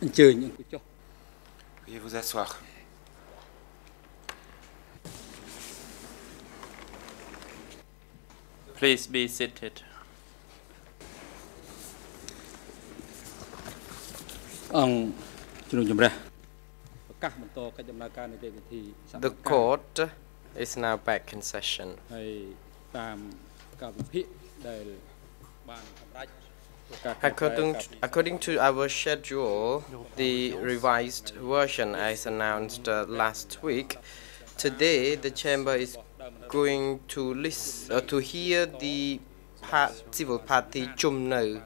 Veuillez vous asseoir. Please be seated. The court is now back in session. According to our schedule, the revised version as announced last week, today the chamber is going to hear the civil party Chum No.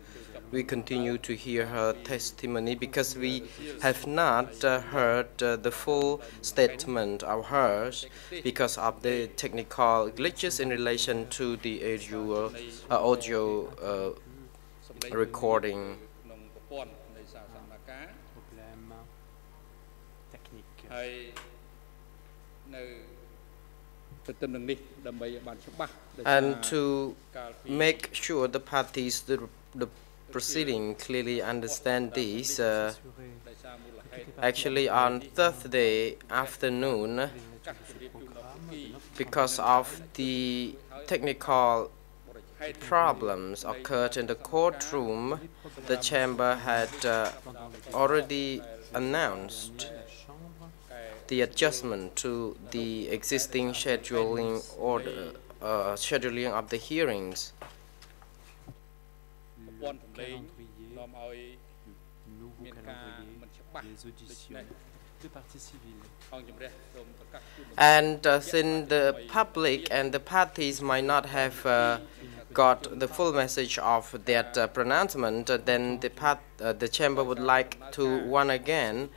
We continue to hear her testimony because we have not heard the full statement of hers because of the technical glitches in relation to the audio recording. And to make sure the parties, the proceeding clearly understand this, actually on Thursday afternoon, because of the technical problems occurred in the courtroom, the chamber had already announced the adjustment to the existing scheduling order, scheduling of the hearings. And since the public and the parties might not have got the full message of that pronouncement, then the chamber would like to once again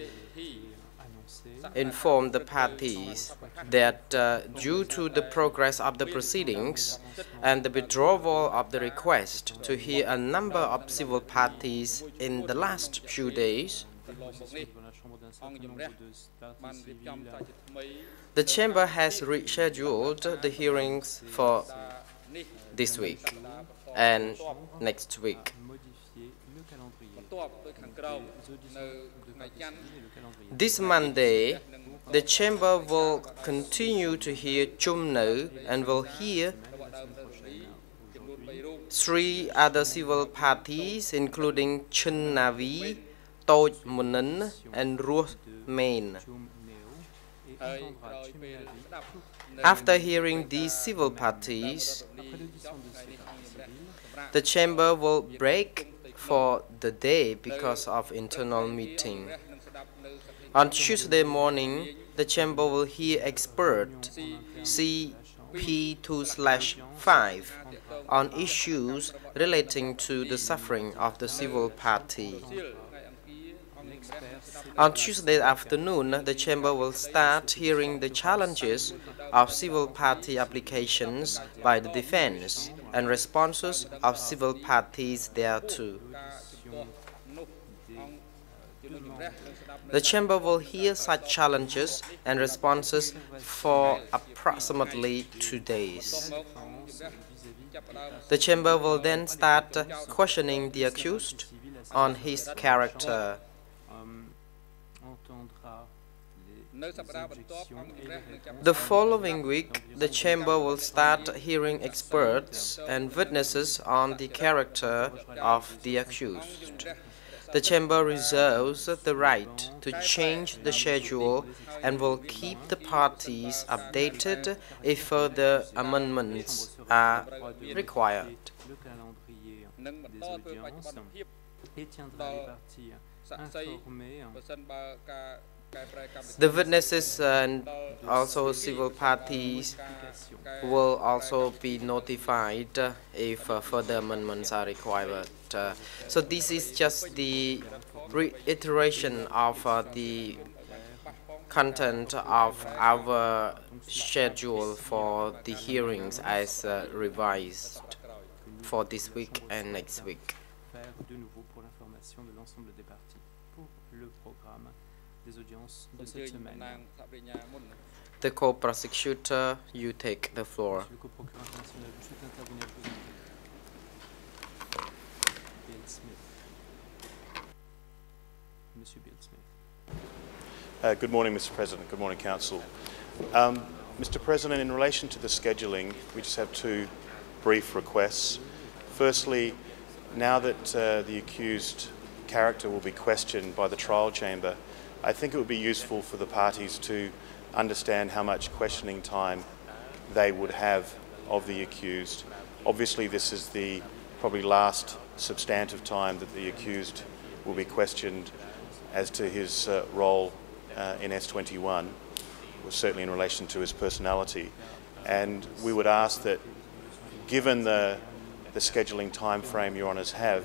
inform the parties that due to the progress of the proceedings and the withdrawal of the request to hear a number of civil parties in the last few days, the chamber has rescheduled the hearings for this week and next week. This Monday, the chamber will continue to hear Chum No and will hear 3 other civil parties, including Chun Navi, Toj Munin, and Ruh Main. After hearing these civil parties, the chamber will break for the day because of internal meeting. On Tuesday morning, the chamber will hear expert CP2/5 on issues relating to the suffering of the civil party. On Tuesday afternoon, the chamber will start hearing the challenges of civil party applications by the defense and responses of civil parties thereto. The chamber will hear such challenges and responses for approximately 2 days. The chamber will then start questioning the accused on his character. The following week, the chamber will start hearing experts and witnesses on the character of the accused. The chamber reserves the right to change the schedule and will keep the parties updated if further amendments are required. The witnesses and also civil parties will also be notified if further amendments are required. So this is just the reiteration of the content of our schedule for the hearings as revised for this week and next week. The co-prosecutor, you take the floor. Monsieur Good morning, Mr. President. Good morning, Council. Mr. President, in relation to the scheduling, we just have two brief requests. Firstly, now that the accused character will be questioned by the trial chamber, I think it would be useful for the parties to understand how much questioning time they would have of the accused. Obviously, this is the probably last substantive time that the accused will be questioned as to his role in S21, certainly in relation to his personality. And we would ask that, given the scheduling time frame Your Honours have,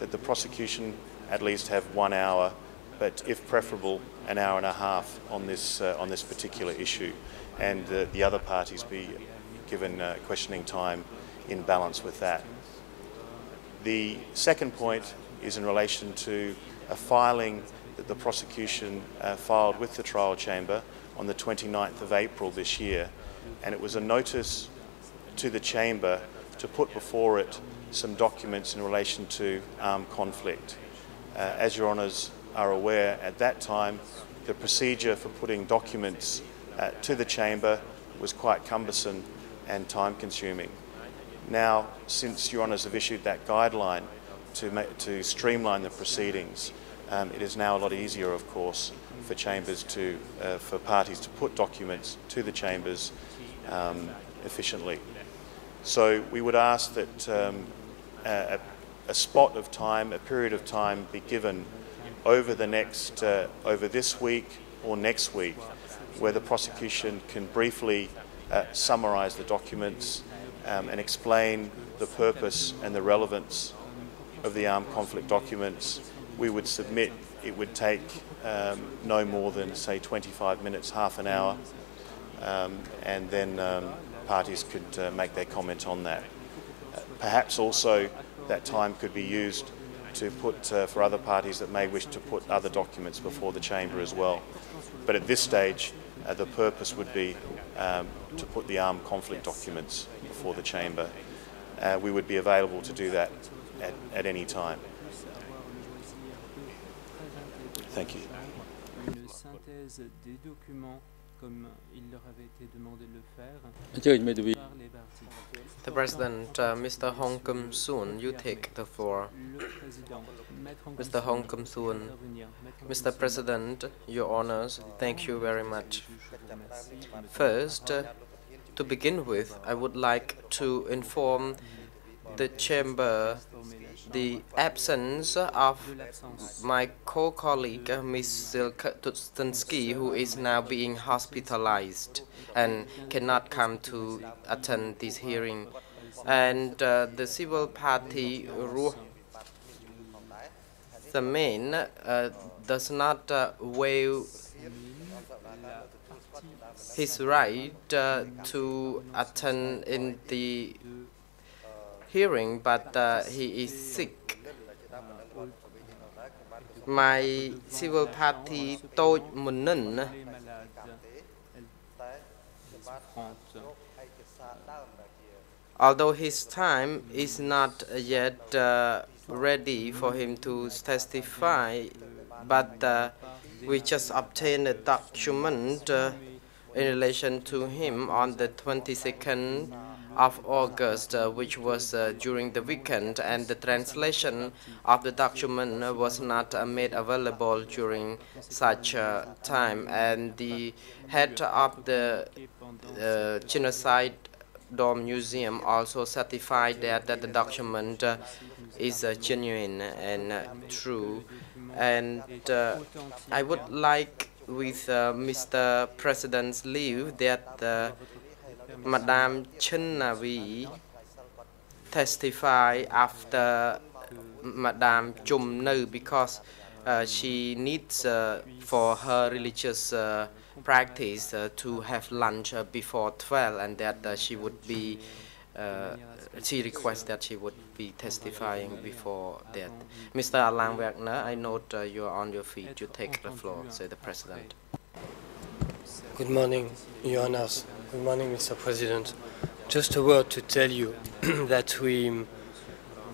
that the prosecution at least have 1 hour, but if preferable, an hour and a half on this particular issue, and the other parties be given questioning time in balance with that. The second point is in relation to a filing that the prosecution filed with the trial chamber on the 29th of April this year, and it was a notice to the chamber to put before it some documents in relation to armed conflict. As Your Honours are aware, at that time the procedure for putting documents to the chamber was quite cumbersome and time-consuming. Now, since Your Honours have issued that guideline to streamline the proceedings, it is now a lot easier, of course, for chambers for parties to put documents to the chambers efficiently. So we would ask that a spot of time, a period of time, be given over over this week or next week, where the prosecution can briefly summarise the documents and explain the purpose and the relevance of the armed conflict documents. We would submit it would take no more than, say, 25 minutes, half an hour, and then parties could make their comment on that. Perhaps also that time could be used to put for other parties that may wish to put other documents before the chamber as well. But at this stage, the purpose would be to put the armed conflict documents before the chamber. We would be available to do that at any time. Thank you. The President, Mr. Hong Kum Soon, you take the floor. Mr. Hong Kum Soon. Mr. President, Your Honours, thank you very much. First, to begin with, I would like to inform the chamber the absence of my co-colleague, Ms. Tustinsky, who is now being hospitalized and cannot come to attend this hearing. And the civil party, the main, does not waive his right to attend in the hearing, but he is sick. My civil party, Duch, although his time is not yet ready for him to testify, but we just obtained a document in relation to him on the 22nd of August, which was during the weekend, and the translation of the document was not made available during such time. And the head of the Genocide Dome Museum also certified that the document is genuine and true. And I would like, with Mr. President's leave, that Madame Chen Navi testify after Madame Chum No, because she needs for her religious practice to have lunch before 12, and that she would be she requests that she would be testifying before that. Mr. Alan Wagner, I note you are on your feet. You take the floor, say the President. Good morning, Your Honours. Good morning, Mr. President. Just a word to tell you that we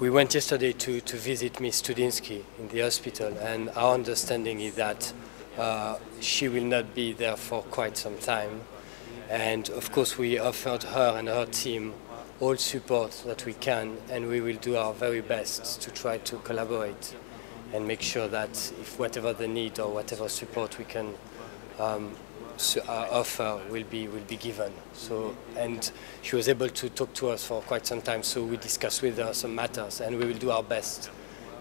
went yesterday to visit Ms. Studinsky in the hospital, and our understanding is that she will not be there for quite some time. And of course, we offered her and her team all support that we can, and we will do our very best to try to collaborate and make sure that if whatever the need or whatever support we can offer will be given. So, and she was able to talk to us for quite some time, so we discussed with her some matters, and we will do our best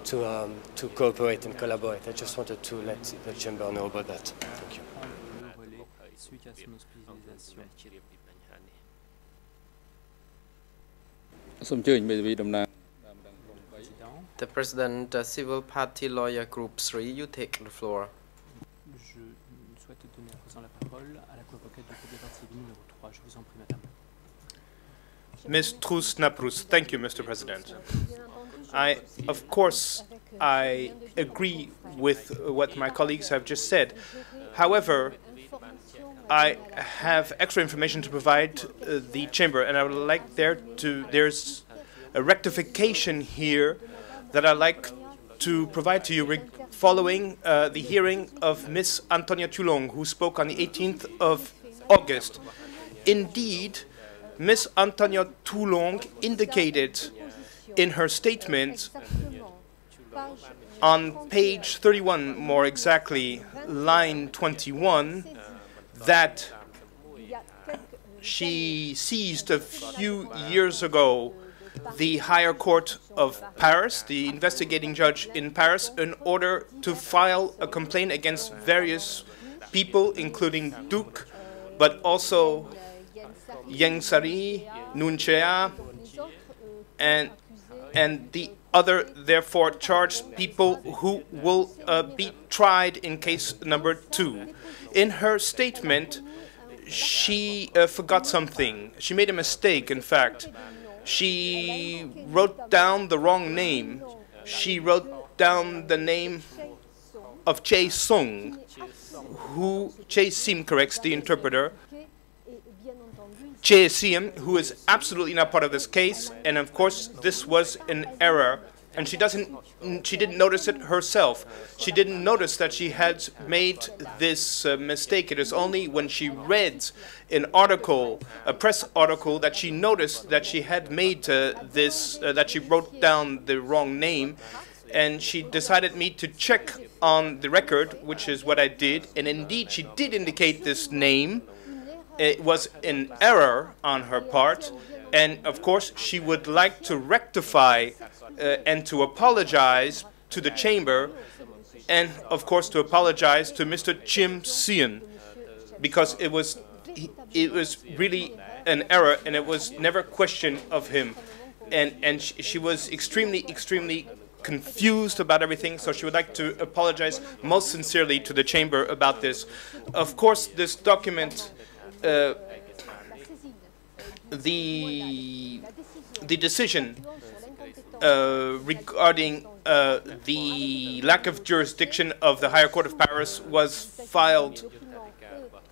to cooperate and collaborate. I just wanted to let the chamber know about that. Thank you. The President, Civil Party Lawyer Group 3, you take the floor. Ms. Trus-Naprus, thank you, Mr. President. Of course, I agree with what my colleagues have just said. However, I have extra information to provide the chamber, and I would like there's a rectification here that I'd like to provide to you following the hearing of Ms. Antonia Toulon, who spoke on the 18th of August. Indeed, Ms. Antonia Toulon indicated in her statement on page 31, more exactly, line 21, that she seized a few years ago the Higher Court of Paris, the investigating judge in Paris, in order to file a complaint against various people, including Duch, but also Yang Sari, Nunchea, and the other, therefore, charged people who will be tried in case number 2. In her statement, she forgot something. She made a mistake, in fact. She wrote down the wrong name. She wrote down the name of Chae Sung, who Chae Sim corrects the interpreter. Chae Sim, who is absolutely not part of this case, and of course this was an error, and she didn't notice it herself. She didn't notice that she had made this mistake. It is only when she read an article, a press article, that she noticed that she had made that she wrote down the wrong name, and she decided me to check on the record, which is what I did, and indeed she did indicate this name. It was an error on her part, and of course she would like to rectify and to apologize to the chamber, and of course to apologize to Mr. Chim Sien, because it was really an error, and it was never a question of him, and she was extremely confused about everything, so she would like to apologize most sincerely to the chamber about this. Of course, this document, the decision regarding the lack of jurisdiction of the Higher Court of Paris was filed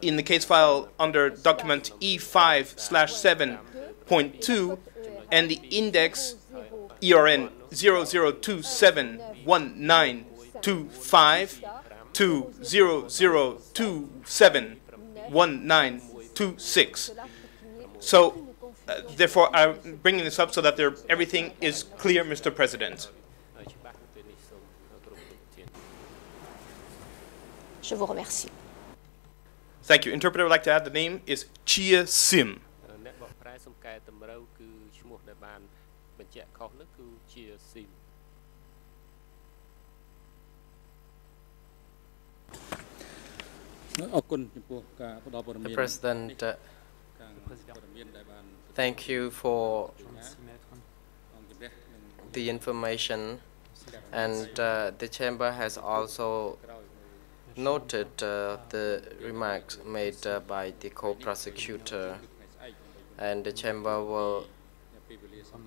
in the case file under document E5/7.2, and the index ERN 00271925 to 00271926. So, therefore, I'm bringing this up so that everything is clear, Mr. President. Je vous remercie. Thank you. Interpreter would like to add the name is Chia Sim. The President, thank you for the information, and the chamber has also noted the remarks made by the co-prosecutor, and the chamber will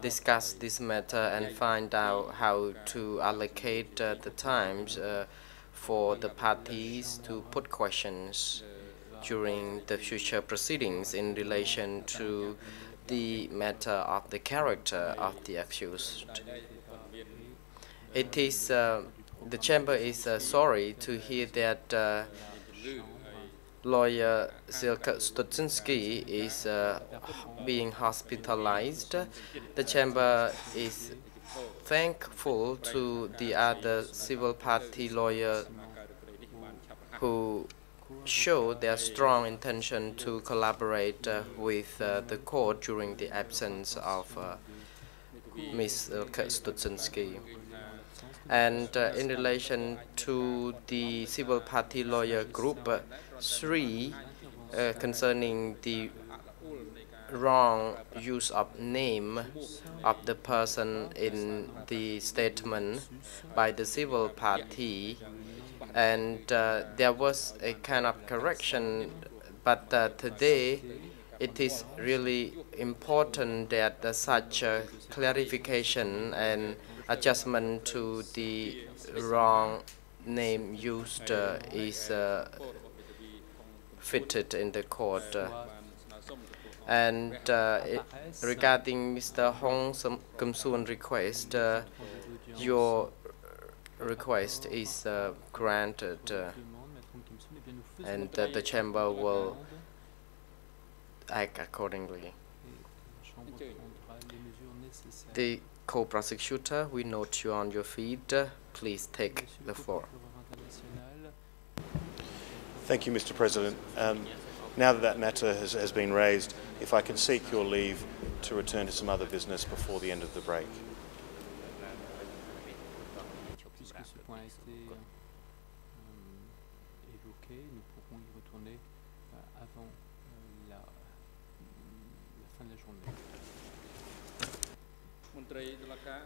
discuss this matter and find out how to allocate the times for the parties to put questions during the future proceedings in relation to the matter of the character of the accused. It is the chamber is sorry to hear that lawyer Silke Stutzinski is being hospitalized. The chamber is thankful to the other civil party lawyer who showed their strong intention to collaborate with the court during the absence of Ms. Stutzinski. And in relation to the civil party lawyer group 3, concerning the wrong use of name of the person in the statement by the civil party, and there was a kind of correction, but today it is really important that such clarification and adjustment to the wrong name used is fitted in the court. And regarding Mr. Hong Kumsoon request, your request is granted, and the chamber will act accordingly. The co-prosecutor, we note you on your feet. Please take the floor. Thank you, Mr. President. Now that that matter has been raised, if I can seek your leave to return to some other business before the end of the break.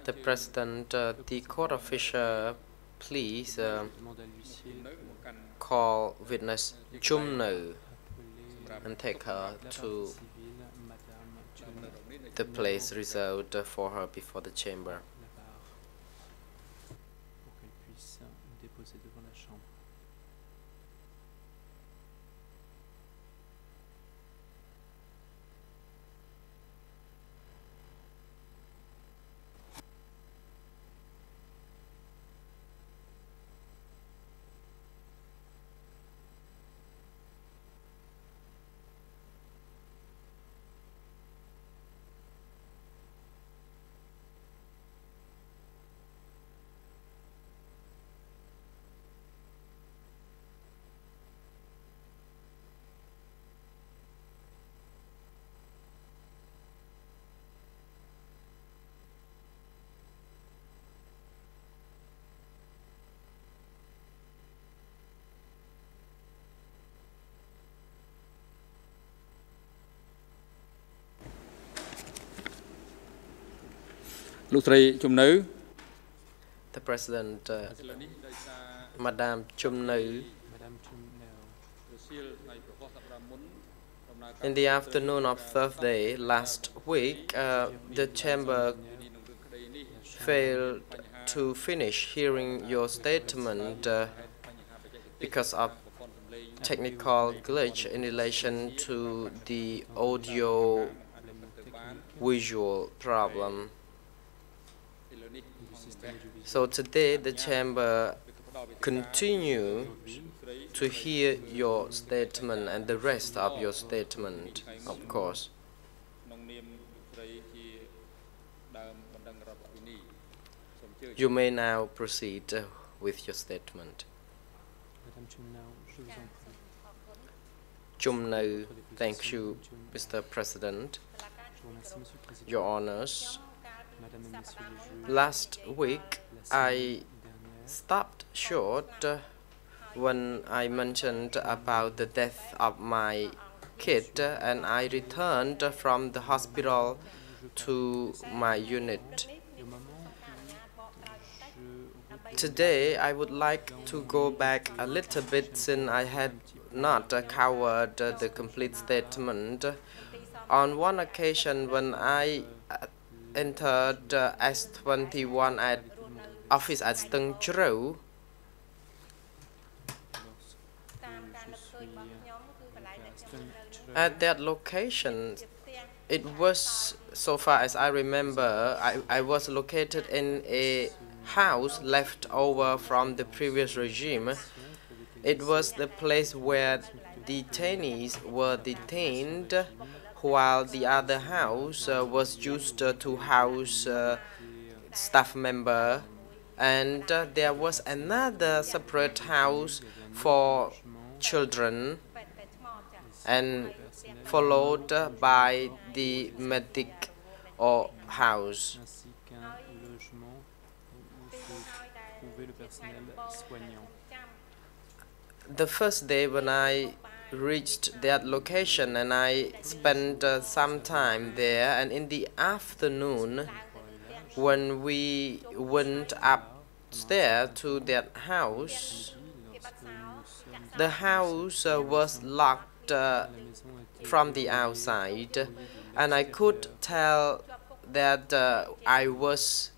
The President, the court official, please call witness Chum No and take her to the place reserved for her before the chamber. The President, Madame Chum No, in the afternoon of Thursday last week, the chamber failed to finish hearing your statement because of technical glitch in relation to the audio visual problem. So today the chamber continues to hear your statement and the rest of your statement, of course. You may now proceed with your statement. Chum No, thank you, Mr. President. Your Honors, last week I stopped short when I mentioned about the death of my kid, and I returned from the hospital to my unit. Today I would like to go back a little bit since I had not covered the complete statement. On one occasion when I entered S21 at office at Stung Chru, at that location, it was, so far as I remember, I was located in a house left over from the previous regime. It was the place where detainees were detained, while the other house was used to house staff member, and there was another separate house for children, and followed by the medic or house. The first day when I reached that location, and I spent some time there, and in the afternoon when we went upstairs to that house, the house was locked from the outside, and I could tell that I was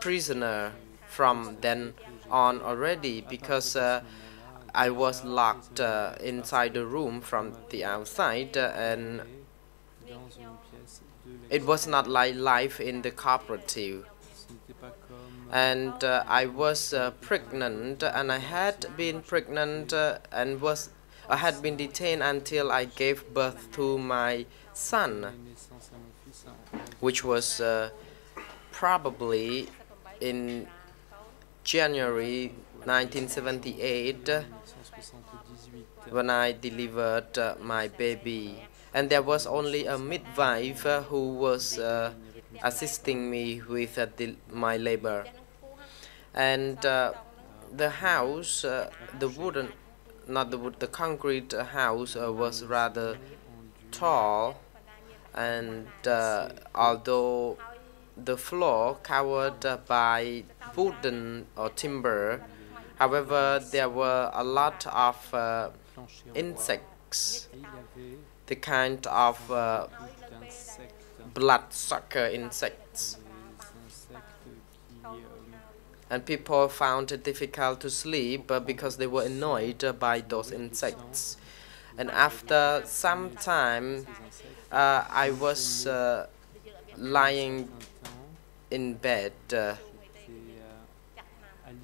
prisoner from then on already, because I was locked inside the room from the outside, and it was not like life in the cooperative. And I was pregnant, and I had been pregnant I had been detained until I gave birth to my son, which was probably in January 1978 when I delivered my baby. And there was only a midwife who was assisting me with my labor. And the house, the wooden, not the wood, the concrete house was rather tall, and although the floor covered by wooden or timber, however, there were a lot of insects, the kind of bloodsucker insects. And people found it difficult to sleep because they were annoyed by those insects. And after some time, I was lying in bed,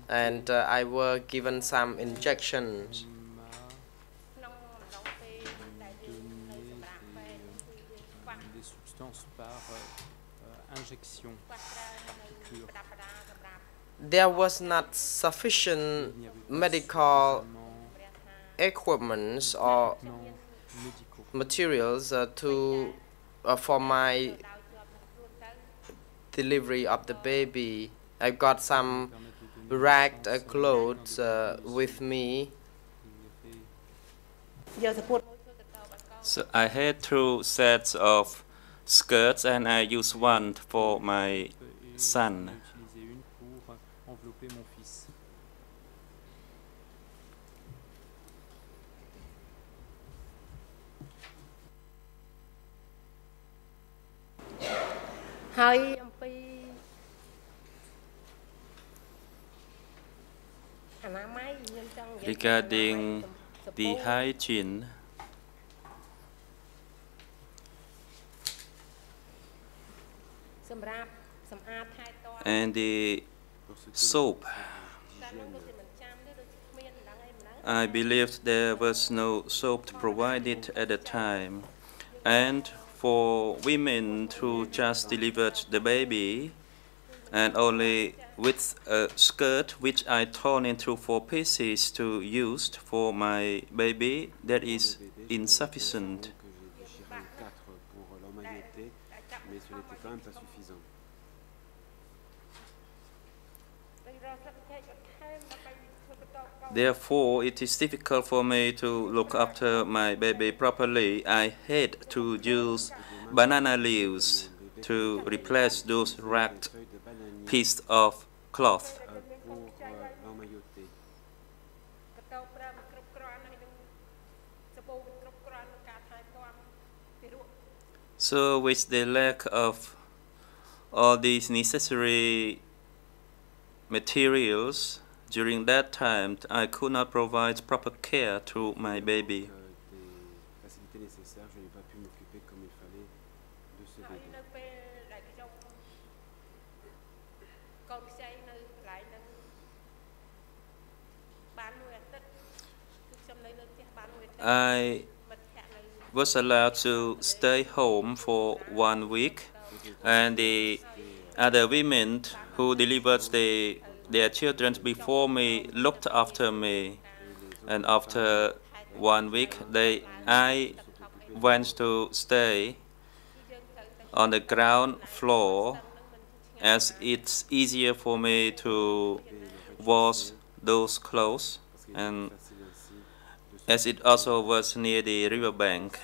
and I were given some injections. There was not sufficient medical equipment or materials for my delivery of the baby. I got some ragged clothes with me. So I had 2 sets of skirts, and I used one for my son. Regarding the hygiene and the soap, I believed there was no soap provided at the time, and for women who just delivered the baby, and only with a skirt which I torn into 4 pieces to use for my baby, that is insufficient. Therefore, it is difficult for me to look after my baby properly. I had to use banana leaves to replace those ragged pieces of cloth. So with the lack of all these necessary materials, during that time, I could not provide proper care to my baby. I was allowed to stay home for 1 week, and the other women who delivered their children before me looked after me. And after 1 week, I went to stay on the ground floor, as it's easier for me to wash those clothes, and as it also was near the riverbank.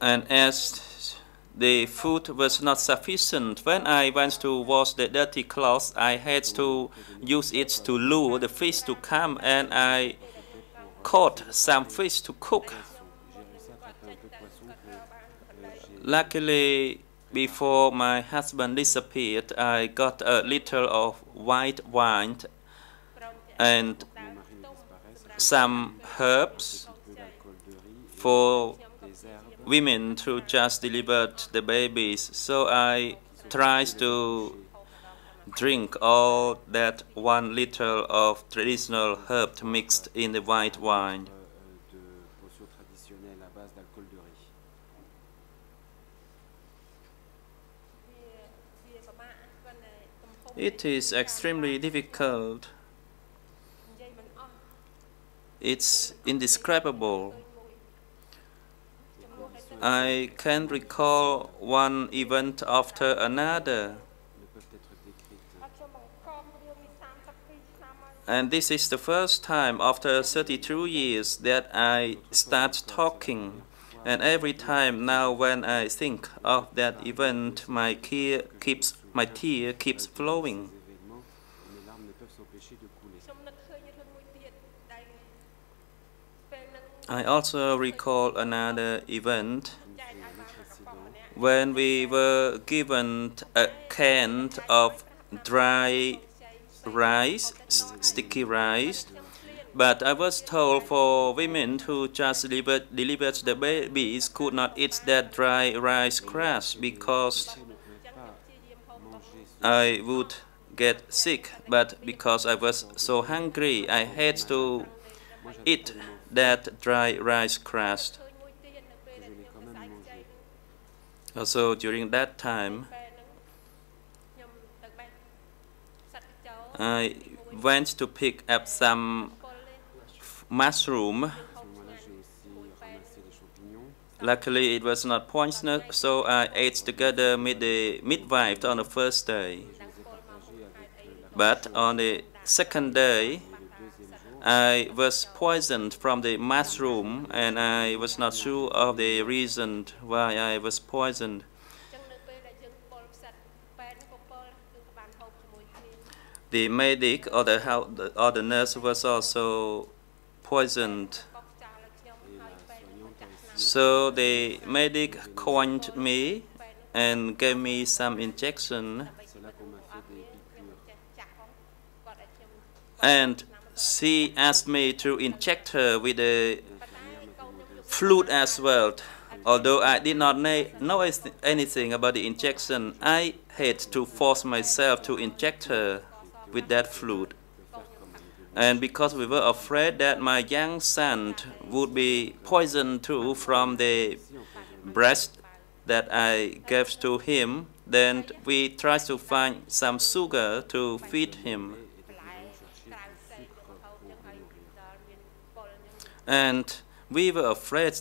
And as the food was not sufficient, when I went to wash the dirty clothes, I had to use it to lure the fish to come, and I caught some fish to cook. Luckily, before my husband disappeared, I got a little of white wine and some herbs for women who just delivered the babies. So I tried to drink all that 1 liter of traditional herb mixed in the white wine. It is extremely difficult. It's indescribable. I can recall one event after another. And this is the first time after 32 years that I start talking. And every time now when I think of that event, my tear keeps flowing. I also recall another event when we were given a can of dry rice, sticky rice, but I was told for women who just delivered the babies could not eat that dry rice crust because I would get sick. But because I was so hungry, I had to eat that dry rice crust. Also, during that time, I went to pick up some mushroom. Luckily, it was not poisonous, so I ate together with the midwife on the first day. But on the second day, I was poisoned from the mushroom, and I was not sure of the reason why I was poisoned. The medic or the nurse was also poisoned. So the medic coined me and gave me some injection, and she asked me to inject her with a fluid as well. Although I did not know anything about the injection, I had to force myself to inject her with that fluid. And because we were afraid that my young son would be poisoned too from the breast that I gave to him, then we tried to find some sugar to feed him. And we were afraid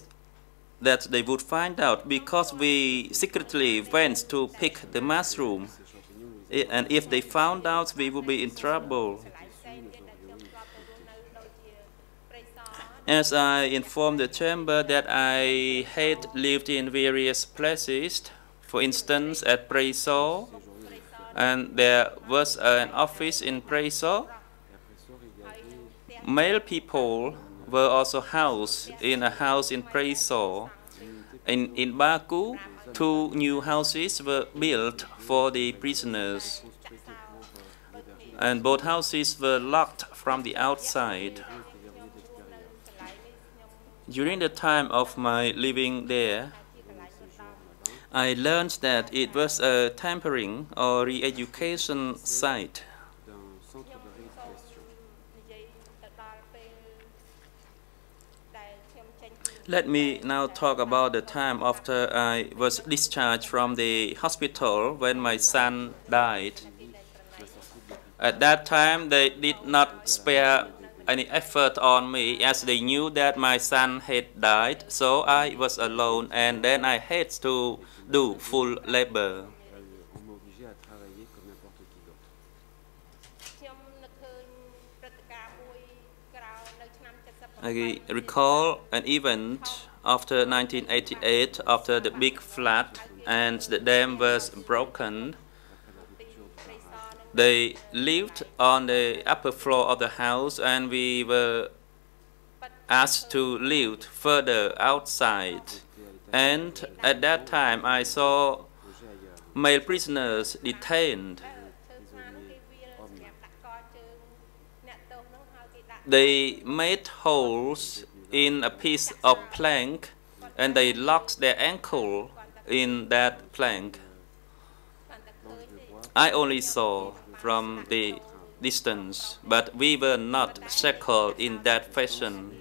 that they would find out because we secretly went to pick the mushroom. And if they found out, we would be in trouble. As I informed the chamber that I had lived in various places, for instance at Preso, and there was an office in Preso. Male people were also housed in a house in Preso. In Baku, 2 new houses were built for the prisoners, and both houses were locked from the outside. During the time of my living there, I learned that it was a tampering or re-education site. Let me now talk about the time after I was discharged from the hospital when my son died. At that time, they did not spare any effort on me as they knew that my son had died, so I was alone and then I had to do full labor. I recall an event after 1988, after the big flood and the dam was broken. They lived on the upper floor of the house and we were asked to live further outside. And at that time I saw male prisoners detained. They made holes in a piece of plank and they locked their ankle in that plank. I only saw from the distance, but we were not shackled in that fashion,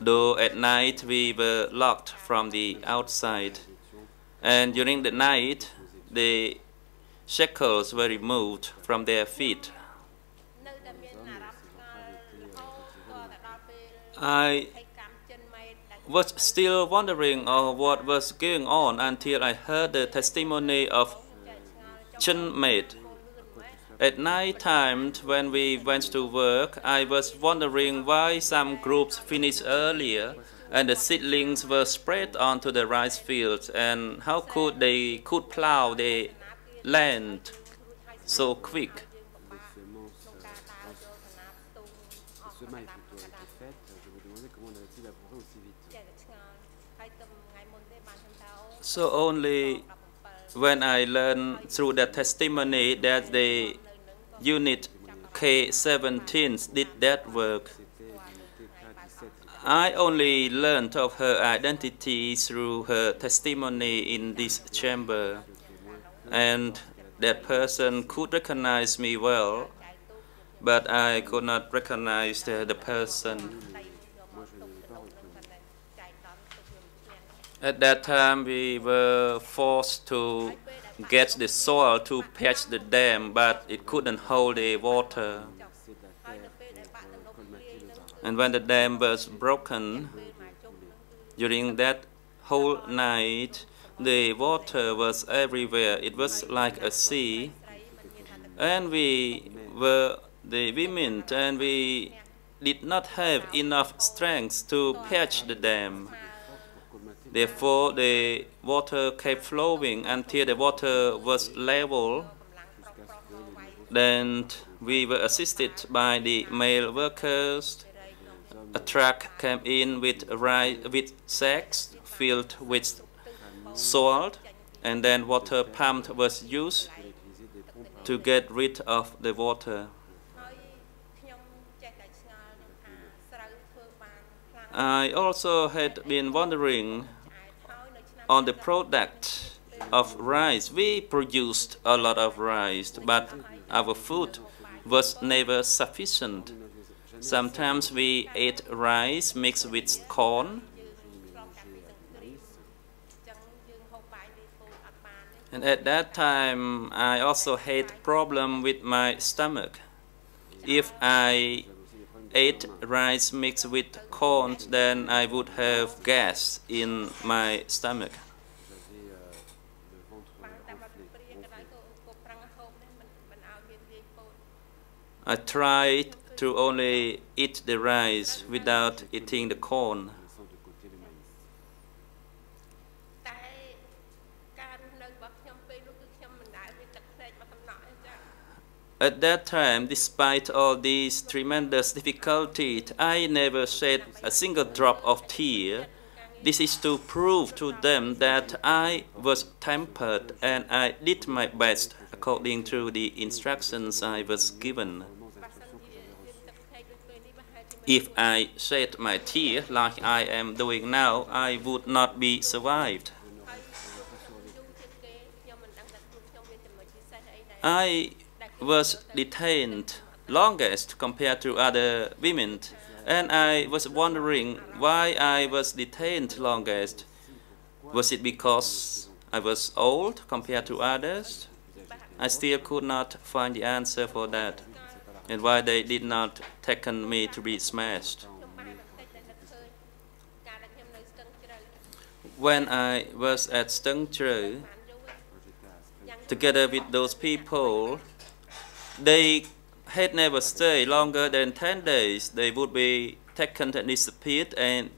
though at night we were locked from the outside. And during the night, the shackles were removed from their feet. I was still wondering what was going on until I heard the testimony of Chen maid. At night time, when we went to work, I was wondering why some groups finished earlier and the seedlings were spread onto the rice fields, and how they could plow the land so quick. So only when I learned through the testimony that the unit K-17 did that work. I only learned of her identity through her testimony in this chamber, and that person could recognize me well, but I could not recognize the person. At that time, we were forced to get the soil to patch the dam, but it couldn't hold the water. And when the dam was broken, during that whole night, the water was everywhere. It was like a sea. And we were the women, and we did not have enough strength to patch the dam. Therefore, the water kept flowing until the water was level. Then we were assisted by the male workers. A truck came in with sacks filled with salt, and then water pump was used to get rid of the water. I also had been wondering on the product of rice. We produced a lot of rice, but our food was never sufficient. Sometimes we ate rice mixed with corn. And at that time, I also had a problem with my stomach. If I ate rice mixed with corn, then I would have gas in my stomach. I tried to only eat the rice without eating the corn. At that time, despite all these tremendous difficulties, I never shed a single drop of tear. This is to prove to them that I was tempered and I did my best according to the instructions I was given. If I shed my tear like I am doing now, I would not be survived. I was detained longest compared to other women, and I was wondering why I was detained longest. Was it because I was old compared to others? I still could not find the answer for that, and why they did not taken me to be smashed. When I was at Stung True, together with those people, they had never stayed longer than 10 days. They would be taken and disappeared and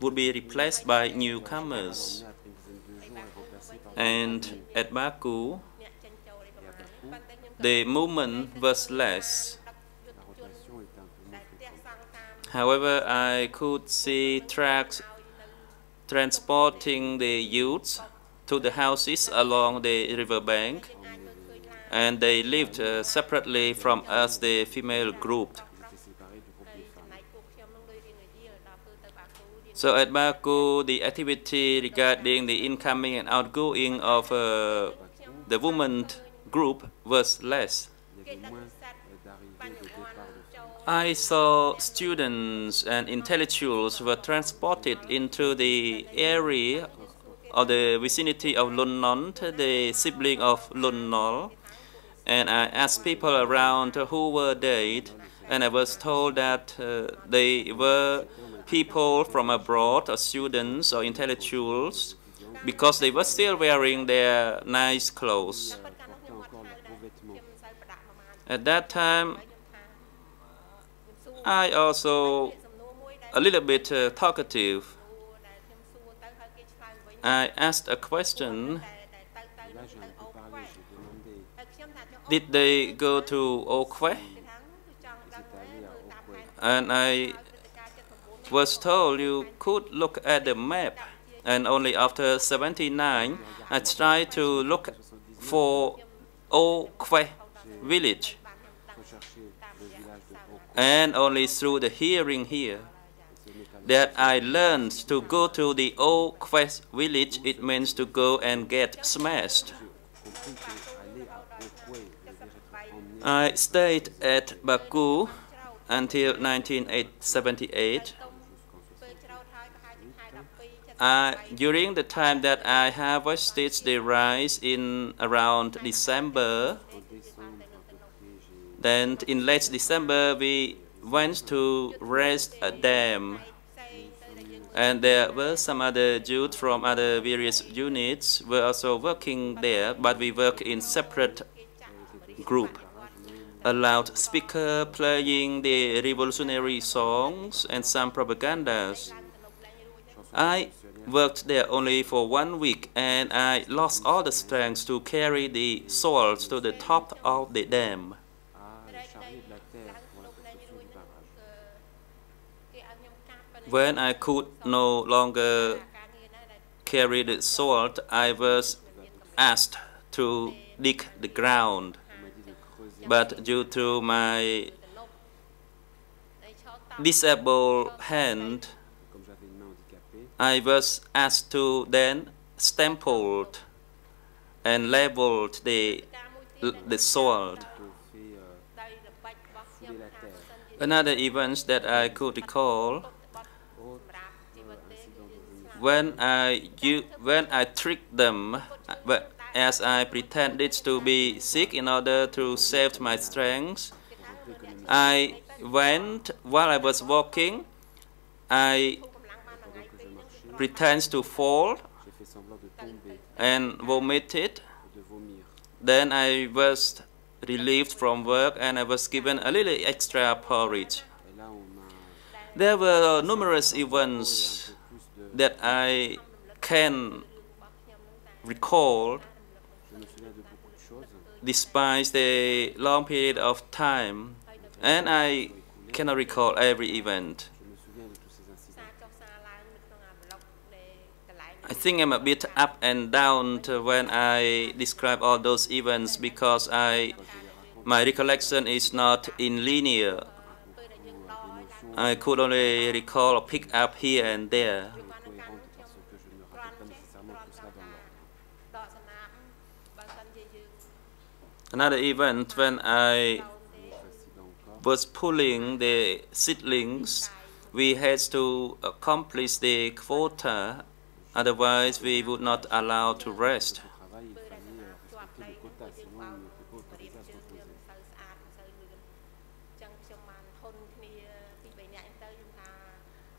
would be replaced by newcomers. And at Baku, the movement was less. However, I could see tracks transporting the youths to the houses along the riverbank, and they lived separately from us, the female group. So at Baku, the activity regarding the incoming and outgoing of the women group was less. I saw students and intellectuals were transported into the area of the vicinity of Lun Non, the sibling of Lun Nol, and I asked people around who were they, and I was told that they were people from abroad, or students or intellectuals, because they were still wearing their nice clothes. At that time, I also a little bit talkative. I asked a question. Did they go to Okwe? And I was told you could look at the map. And only after 79, I tried to look for Okwe village. And only through the hearing here that I learned to go to the old Quest village, it means to go and get smashed. I stayed at Baku until 1978. During the time that I harvested the rice in around December, then in late December we went to rest a dam, and there were some other youth from other various units were also working there, but we work in separate group. A loudspeaker playing the revolutionary songs and some propagandas. I worked there only for 1 week, and I lost all the strength to carry the soil to the top of the dam. When I could no longer carry the salt, I was asked to dig the ground. But due to my disabled hand, I was asked to then stample and level the soil. Another event that I could recall, when I tricked them, as I pretended to be sick in order to save my strength, I went, while I was walking, I pretended to fall and vomited. Then I was relieved from work and I was given a little extra porridge. There were numerous events that I can recall despite the long period of time, and I cannot recall every event. I think I'm a bit up and down when I describe all those events because my recollection is not in linear. I could only recall or pick up here and there. Another event when I was pulling the seedlings, we had to accomplish the quota, otherwise we would not allow to rest.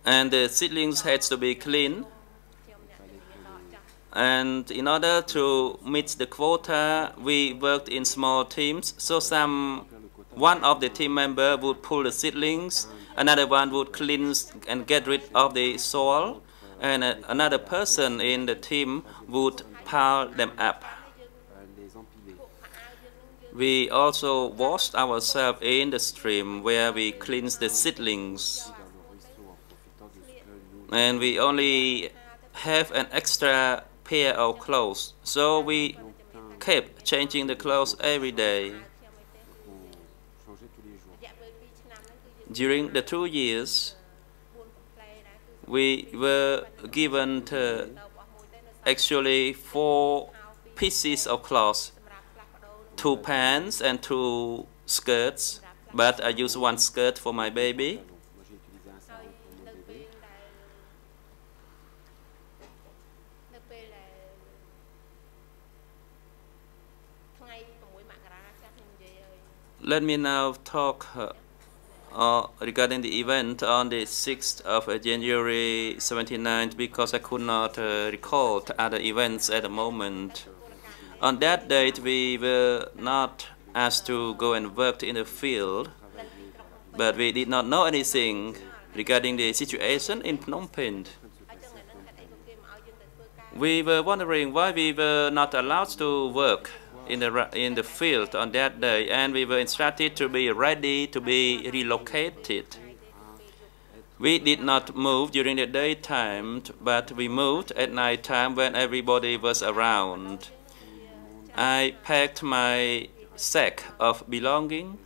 And the seedlings had to be clean. And in order to meet the quota, we worked in small teams. So one of the team members would pull the seedlings, another one would cleanse and get rid of the soil, and another person in the team would pile them up. We also washed ourselves in the stream where we cleansed the seedlings. And we only have an extra pair of clothes, so we kept changing the clothes every day. During the 2 years, we were given actually 4 pieces of clothes, 2 pants and 2 skirts, but I used 1 skirt for my baby. Let me now talk regarding the event on the 6th of January 79, because I could not recall the other events at the moment. On that date, we were not asked to go and work in the field, but we did not know anything regarding the situation in Phnom Penh. We were wondering why we were not allowed to work in the field on that day, and we were instructed to be ready to be relocated. We did not move during the daytime, but we moved at night time when everybody was around. I packed my sack of belongings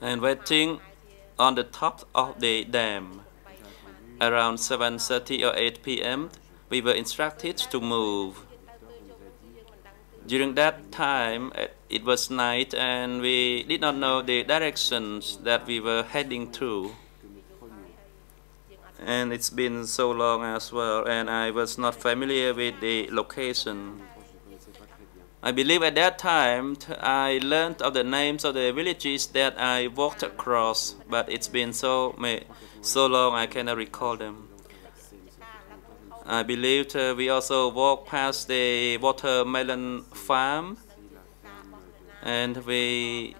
and waiting on the top of the dam. Around 7:30 or 8 p.m., we were instructed to move. During that time, it was night and we did not know the directions that we were heading to. And it's been so long as well, and I was not familiar with the location. I believe at that time I learned of the names of the villages that I walked across, but it's been so long I cannot recall them. I believe we also walked past the watermelon farm, and we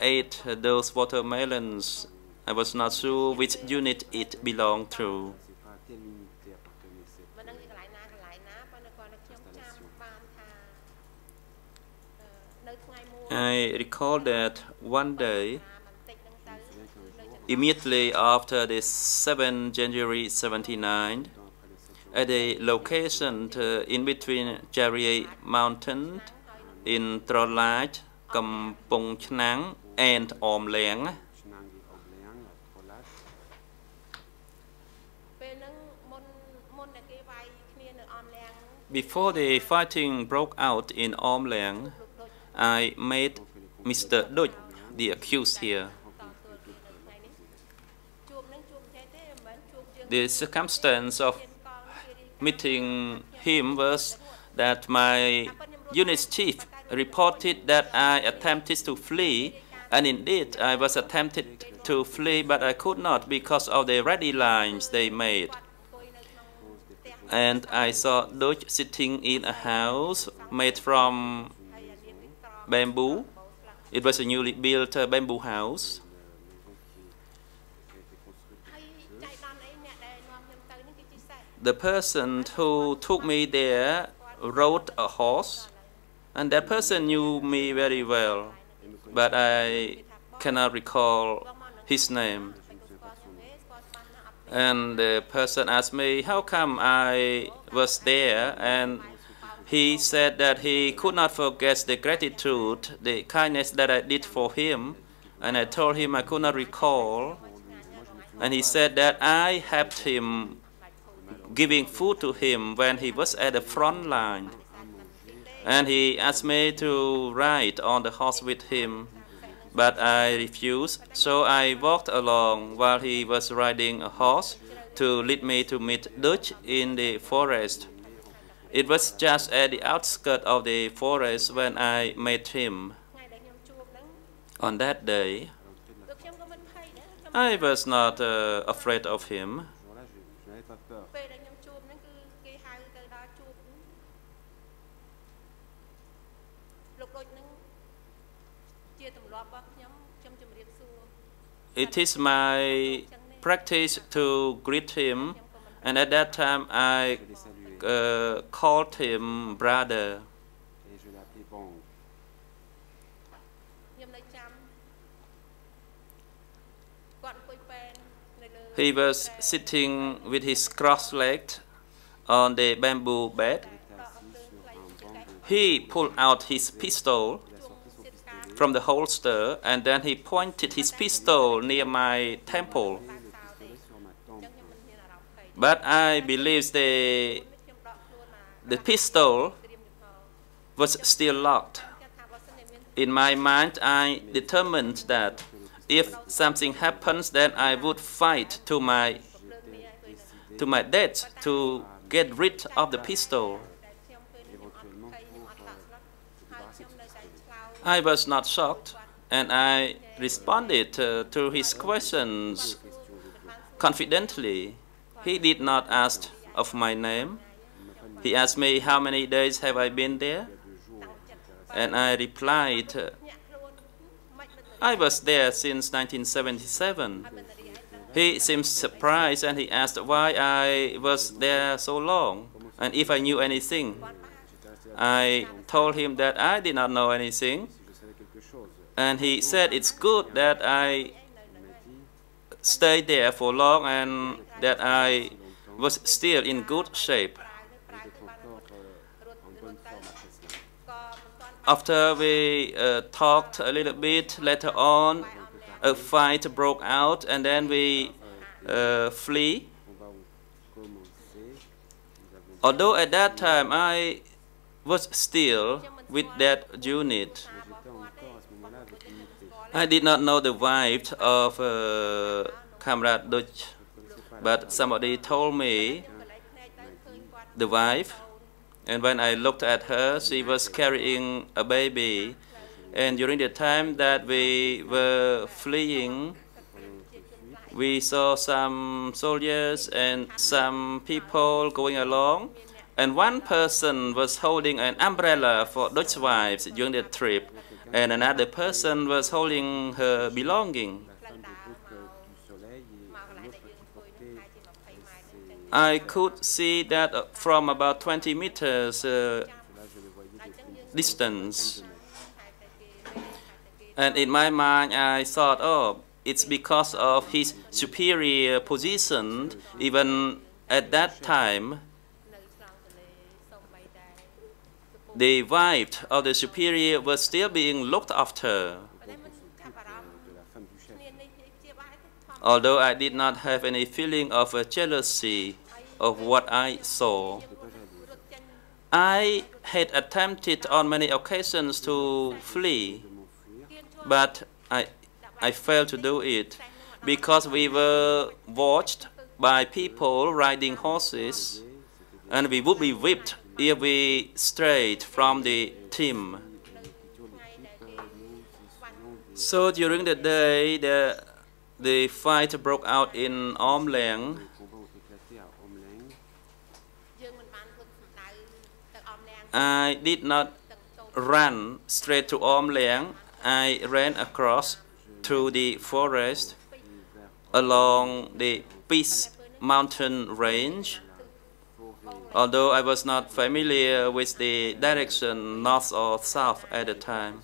ate those watermelons. I was not sure which unit it belonged to. I recall that one day, immediately after the 7th January 79, at a location in between Jarie Mountain in Trolaj, Kampong Chnang, and Om Leang. Before the fighting broke out in Om Leang, I met Mr. Duch, the accused here. The circumstance of meeting him was that my unit chief reported that I attempted to flee, and indeed I was attempted to flee, but I could not because of the ready lines they made. And I saw Duch sitting in a house made from bamboo. It was a newly built bamboo house. The person who took me there rode a horse, and that person knew me very well, but I cannot recall his name. And the person asked me how come I was there, and he said that he could not forget the gratitude, the kindness that I did for him, and I told him I could not recall, and he said that I helped him giving food to him when he was at the front line. and he asked me to ride on the horse with him, but I refused, so I walked along while he was riding a horse to lead me to meet Duch in the forest. It was just at the outskirts of the forest when I met him. On that day, I was not afraid of him. It is my practice to greet him, and at that time I called him brother. He was sitting with his cross-legged on the bamboo bed. He pulled out his pistol from the holster, and then he pointed his pistol near my temple. But I believe the pistol was still locked. In my mind, I determined that if something happens, then I would fight to my death to get rid of the pistol. I was not shocked, and I responded to his questions confidently. He did not ask of my name. He asked me how many days have I been there, and I replied, I was there since 1977. He seemed surprised, and he asked why I was there so long and if I knew anything. I told him that I did not know anything, and he said it's good that I stayed there for long and that I was still in good shape. After we talked a little bit later on, a fight broke out, and then we flee. Although at that time I was still with that unit, I did not know the wife of Comrade Duch, but somebody told me the wife. And when I looked at her, she was carrying a baby. And during the time that we were fleeing, we saw some soldiers and some people going along. And one person was holding an umbrella for Dutch wives during the trip. And another person was holding her belonging. I could see that from about 20 meters distance. And in my mind, I thought, oh, it's because of his superior position. Even at that time, the wife of the superior was still being looked after. Although I did not have any feeling of jealousy of what I saw, I had attempted on many occasions to flee, but I failed to do it because we were watched by people riding horses, and we would be whipped if we strayed from the team. So during the day, the fight broke out in Om Leng. I did not run straight to Om Leng. I ran across to the forest along the Peace Mountain range. Although I was not familiar with the direction north or south at the time,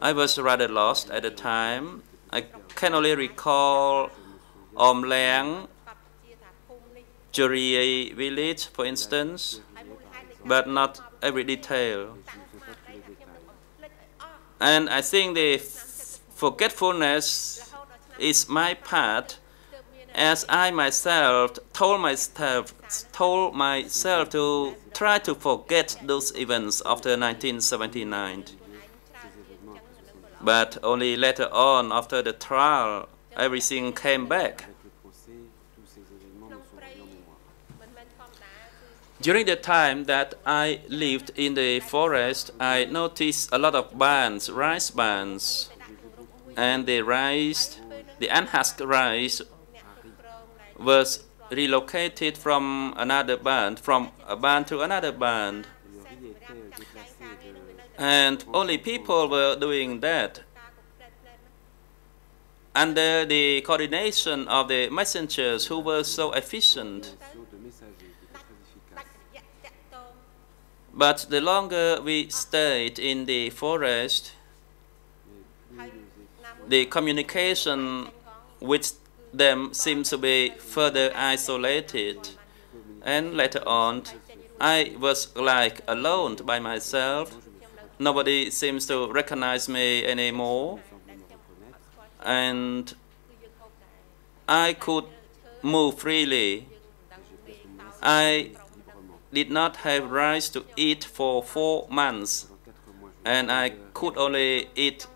I was rather lost at the time. I can only recall Om Leng, Jurie village, for instance, but not every detail. And I think the forgetfulness is my part as I myself told myself to try to forget those events after 1979. But only later on, after the trial, everything came back. During the time that I lived in the forest, I noticed a lot of barns, rice barns, and the unhusked rice was relocated from another barn, from a barn to another barn. And only people were doing that under the coordination of the messengers who were so efficient. But the longer we stayed in the forest, the communication with them seemed to be further isolated. And later on, I was like alone by myself. Nobody seems to recognize me anymore. And I could move freely. I did not have rice to eat for 4 months, and I could only eat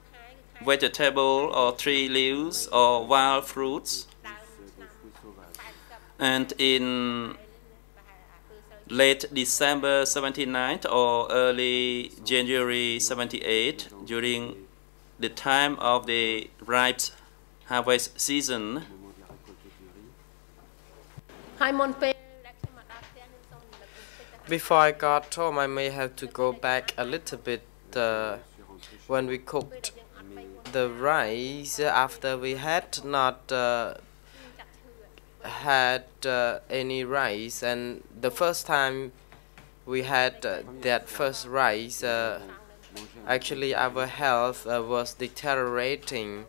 vegetable or tree leaves or wild fruits. And in late December 79 or early January 78, during the time of the ripe harvest season, before I got home, I may have to go back a little bit when we cooked the rice after we had not had any rice, and the first time we had that first rice, actually our health was deteriorating.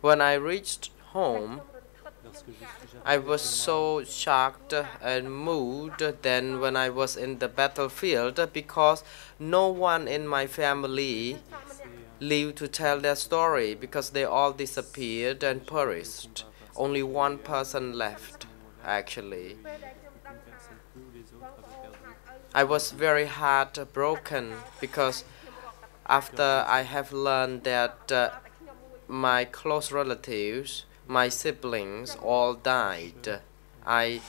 When I reached home, I was so shocked and moved than when I was in the battlefield, because no one in my family lived to tell their story, because they all disappeared and perished. Only one person left, actually. I was very heartbroken, because after I have learned that my close relatives, my siblings, all died, I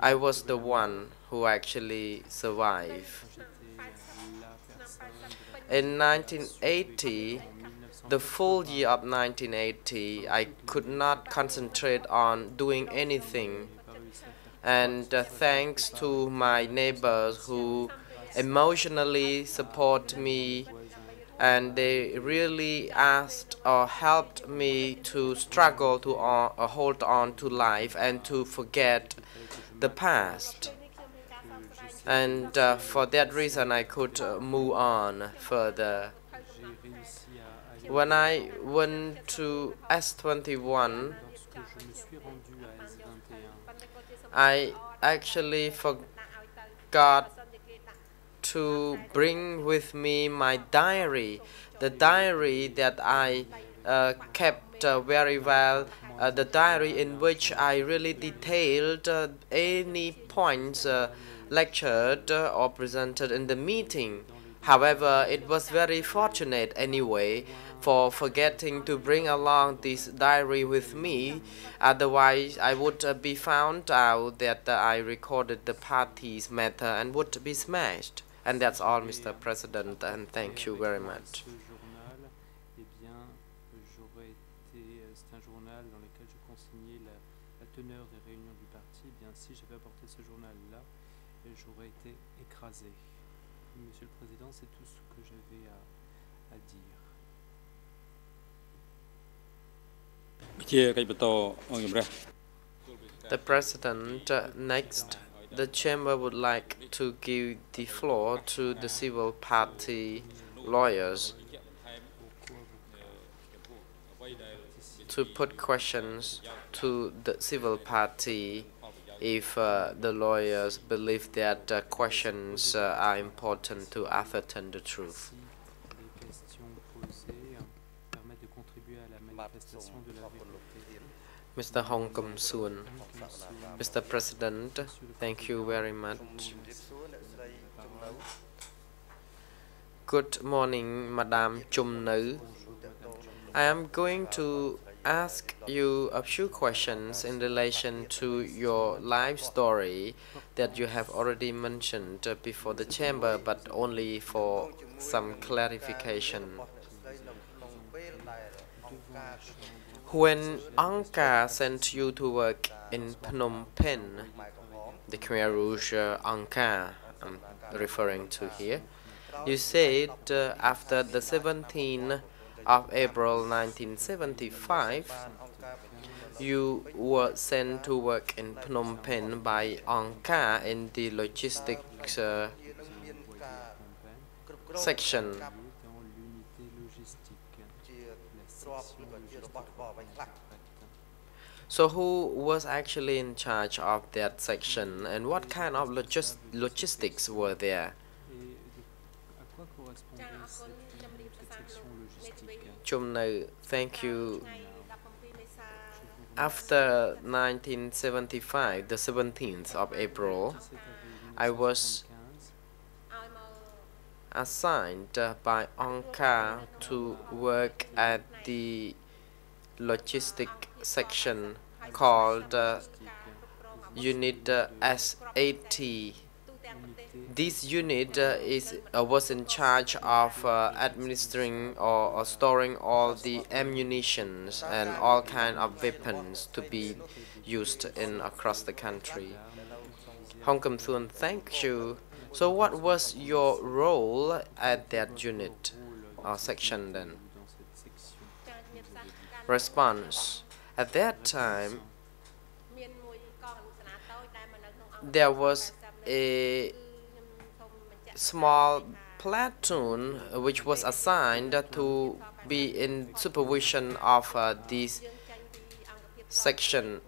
was the one who actually survived. In 1980, the full year of 1980, I could not concentrate on doing anything. And thanks to my neighbors who emotionally support me, and they really asked or helped me to struggle to hold on to life and to forget the past. And for that reason, I could move on further. When I went to S21, I actually forgot to bring with me my diary, the diary that I kept very well, the diary in which I really detailed any points lectured or presented in the meeting. However, it was very fortunate anyway for forgetting to bring along this diary with me. Otherwise, I would be found out that I recorded the party's matter and would be smashed. And that's all, Mr. President, and thank you very much. The President, next, the Chamber would like to give the floor to the civil party lawyers to put questions to the civil party if the lawyers believe that questions are important to ascertain the truth. Mr. Hong Kum Soon. Mr. President, thank you very much. Good morning, Madam Chum Nữ. I am going to ask you a few questions in relation to your life story that you have already mentioned before the chamber, but only for some clarification. When Angka sent you to work in Phnom Penh, the Khmer Rouge Angka I'm referring to here, you said after the 17th of April 1975, you were sent to work in Phnom Penh by Angka in the logistics section. So who was actually in charge of that section, and what kind of logistics were there? Chum Nữ, thank you. After 1975, the 17th of April, I was assigned by Angka to work at the logistic section called Unit S80. This unit was in charge of administering or storing all the ammunitions and all kind of weapons to be used across the country. Hong Kum Thuan, thank you. So what was your role at that unit or section then? Response. At that time, there was a small platoon which was assigned to be in supervision of this section.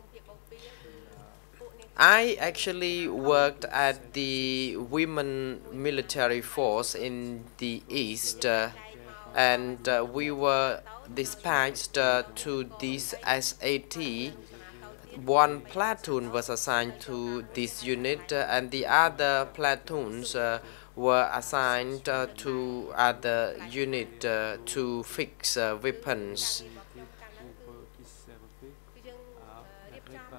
I actually worked at the women military force in the east, and we were dispatched to this S80. One platoon was assigned to this unit, and the other platoons were assigned to other unit to fix weapons.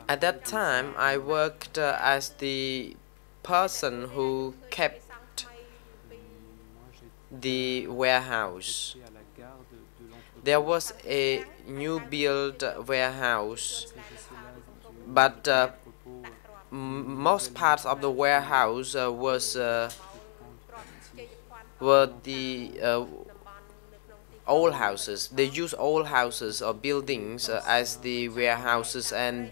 At that time, I worked as the person who kept the warehouse. There was a new build warehouse, but most parts of the warehouse were the old houses. They use old houses or buildings as the warehouses, and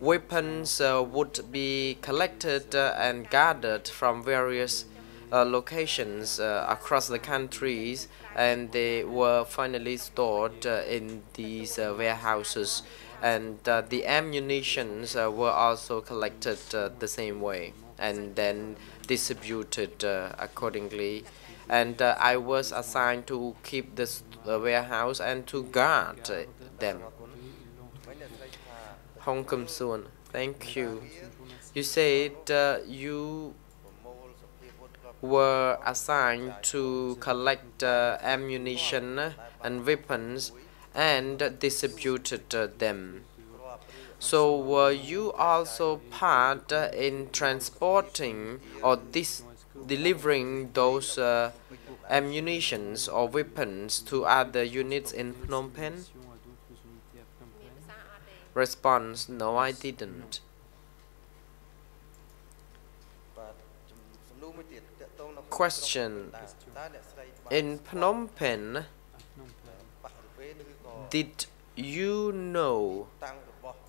weapons would be collected and gathered from various locations across the countries, and they were finally stored in these warehouses, and the ammunitions were also collected the same way and then distributed accordingly. And I was assigned to keep this warehouse and to guard them. Hong Kum Soon, thank you. You said you were assigned to collect ammunition and weapons and distributed them. So were you also part in transporting or delivering those ammunitions or weapons to other units in Phnom Penh? Response: no, I didn't. Question: in Phnom Penh, did you know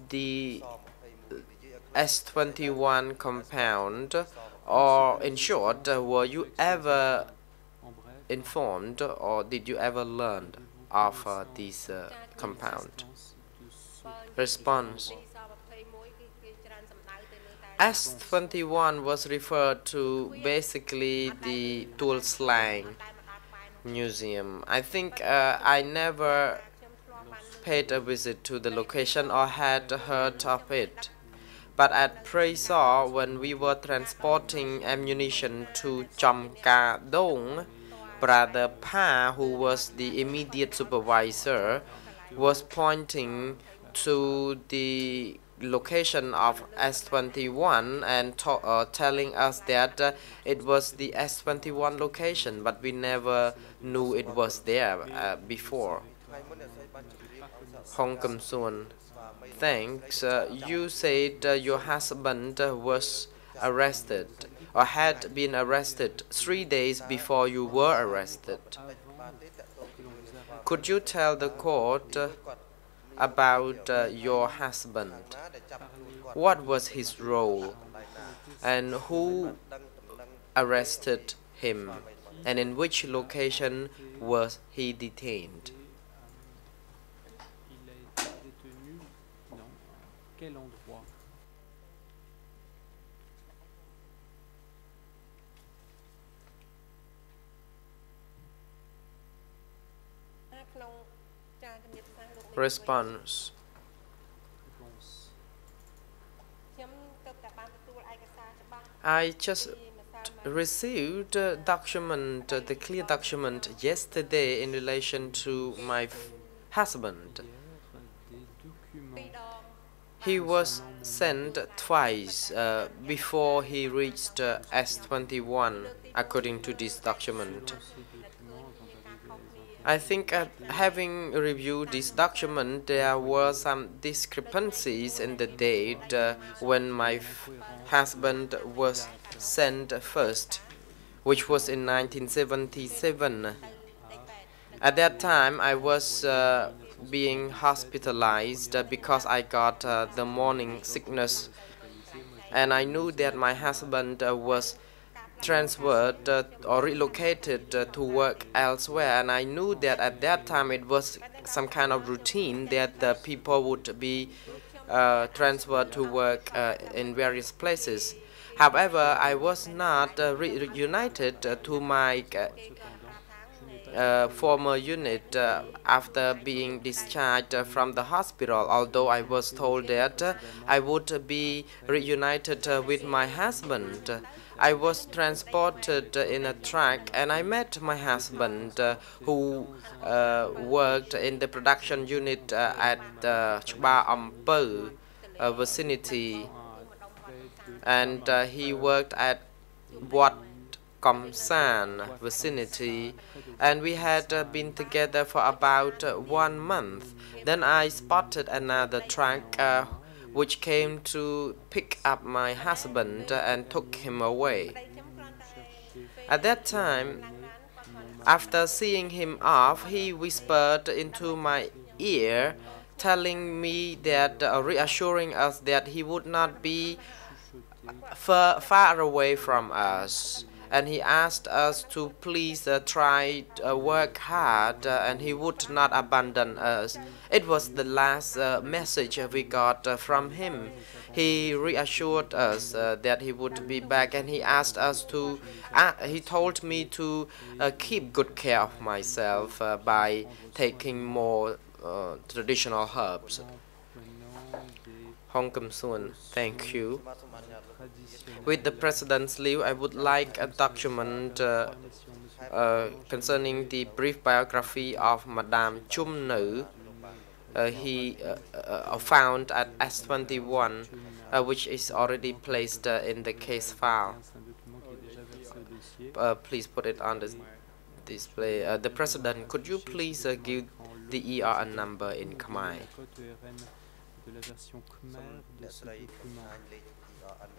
the S21 compound, or in short, were you ever informed or did you ever learn of this compound? Response: S21 was referred to basically the Tuol Slang Museum. I think I never paid a visit to the location or had heard of it. But at Prasaw, when we were transporting ammunition to Chom Ka Dong, Brother Pa, who was the immediate supervisor, was pointing to the location of S21 and telling us that it was the S21 location, but we never knew it was there before. Hong Kam Suan, thanks. You said your husband was arrested or had been arrested 3 days before you were arrested. Could you tell the court about your husband? What was his role and who arrested him, and in which location was he detained? Response. I just received a document, the clear document yesterday in relation to my husband. He was sent twice before he reached S21, according to this document. I think having reviewed this document, there were some discrepancies in the date when my husband was sent first, which was in 1977. At that time, I was being hospitalized because I got the morning sickness, and I knew that my husband was transferred or relocated to work elsewhere, and I knew that at that time it was some kind of routine that the people would be transferred to work in various places. However, I was not reunited to my former unit after being discharged from the hospital, although I was told that I would be reunited with my husband. I was transported in a truck, and I met my husband who worked in the production unit at Chba Ampu vicinity, and he worked at Wat Kom San vicinity, and we had been together for about 1 month. Then I spotted another truck which came to pick up my husband and took him away. At that time, after seeing him off, he whispered into my ear, telling me that, reassuring us that he would not be far away from us. And he asked us to please try work hard, and he would not abandon us. It was the last message we got from him. He reassured us that he would be back, and he asked us to, he told me to keep good care of myself by taking more traditional herbs. Hong Kam Suan, thank you. With the President's leave, I would like a document concerning the brief biography of Madame Chum Nu. He found at S21, which is already placed in the case file. Please put it on the display. The President, could you please give the ERN number in Khmer?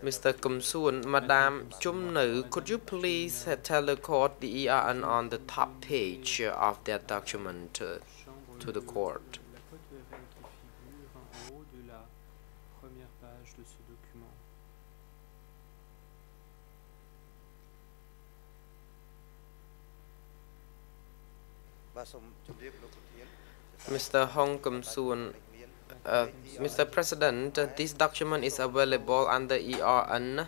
Mr. Kum Soon, Madame Chum Nu, could you please tell the court the ERN on the top page of that document to the court? Mr. Hong Kam Soon, Mr. President, this document is available under ERN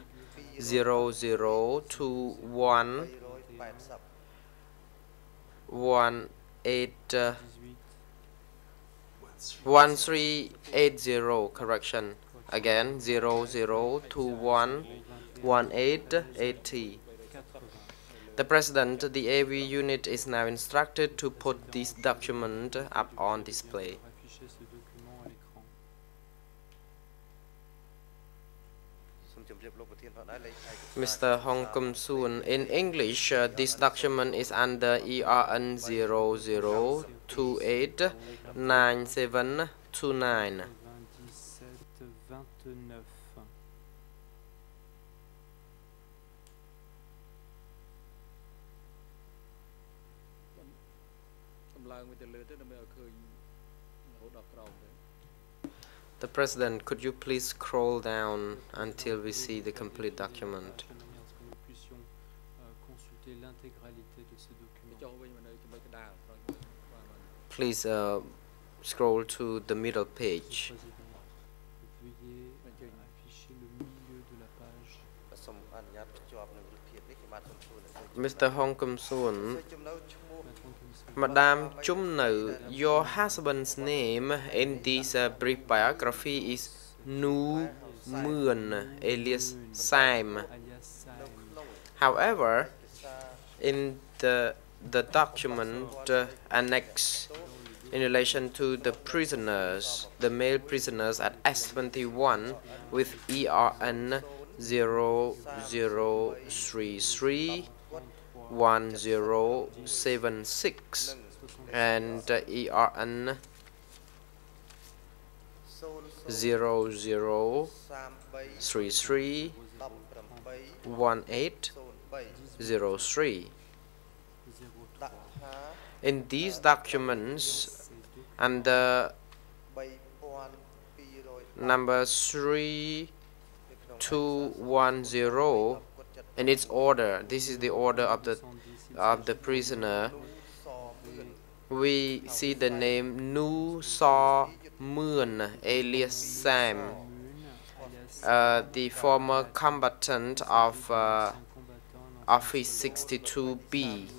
0021 1380, correction, again 0021 1880. The President, the AV unit is now instructed to put this document up on display. Mr. Hong Kum Soon, in English, this document is under ERN 00289729. The President, could you please scroll down until we see the complete document? Please scroll to the middle page. Mr. Hong Kum Soon, Madam Chum Nau, your husband's name in this brief biography is Nu Muon, alias Sam. However, in the document annex in relation to the prisoners, the male prisoners at S21 with ERN 0033 1076 and ERN 0033 1803. In these documents, under number 3210, in its order, this is the order of the prisoner, we see the name Nu So Moon, alias Sam, the former combatant of Office 62B,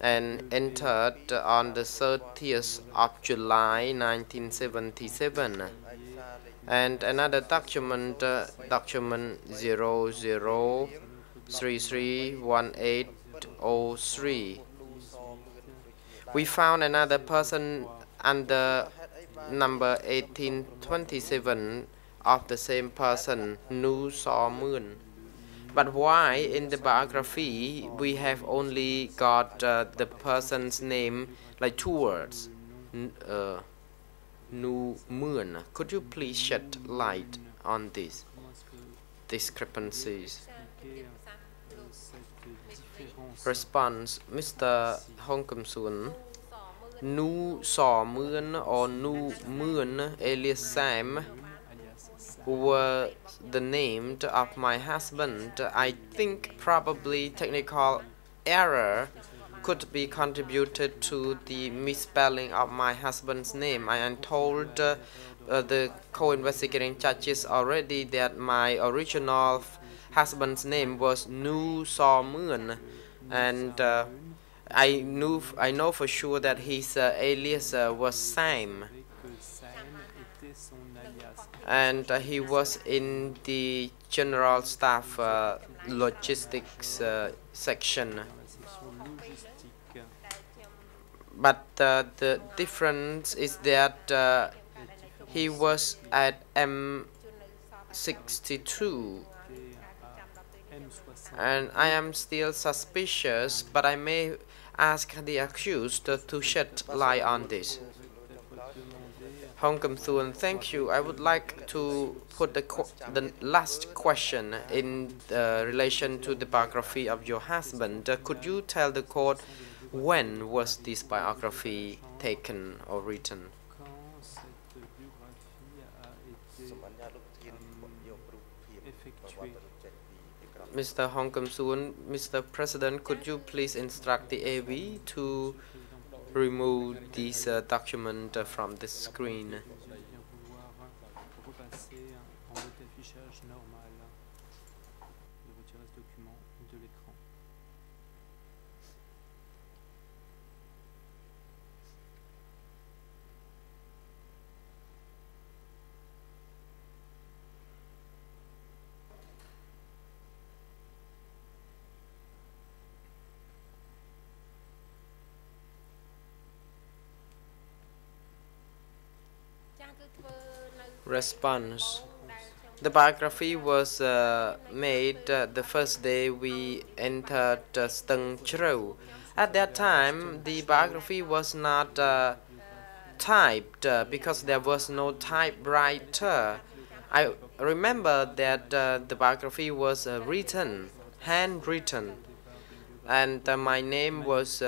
and entered on the 30th of July 1977. And another document, document 00331803. We found another person under number 1827 of the same person, Nu So Moon. But why in the biography we have only got the person's name like two words, Nu Moon? Could you please shed light on these discrepancies? Response, Mr. Hong Kum Soon, Nu So Moon or Nu Moon, alias Sam, were the name of my husband. I think probably technical error could be contributed to the misspelling of my husband's name. I am told the co-investigating judges already that my original husband's name was Nu So Moon, and I know for sure that his alias was Sam, and he was in the general staff logistics section. But the difference is that he was at M62, and I am still suspicious, but I may ask the accused to shed light on this. Hong Kum Soon, thank you. I would like to put the last question in relation to the biography of your husband. Could you tell the court when was this biography taken or written? Mr. Hong Kum Soon, Mr. President, could you please instruct the AV to remove this document from the screen. Response. The biography was made the first day we entered Stung Chru. At that time, the biography was not typed because there was no typewriter. I remember that the biography was written, handwritten, and my name was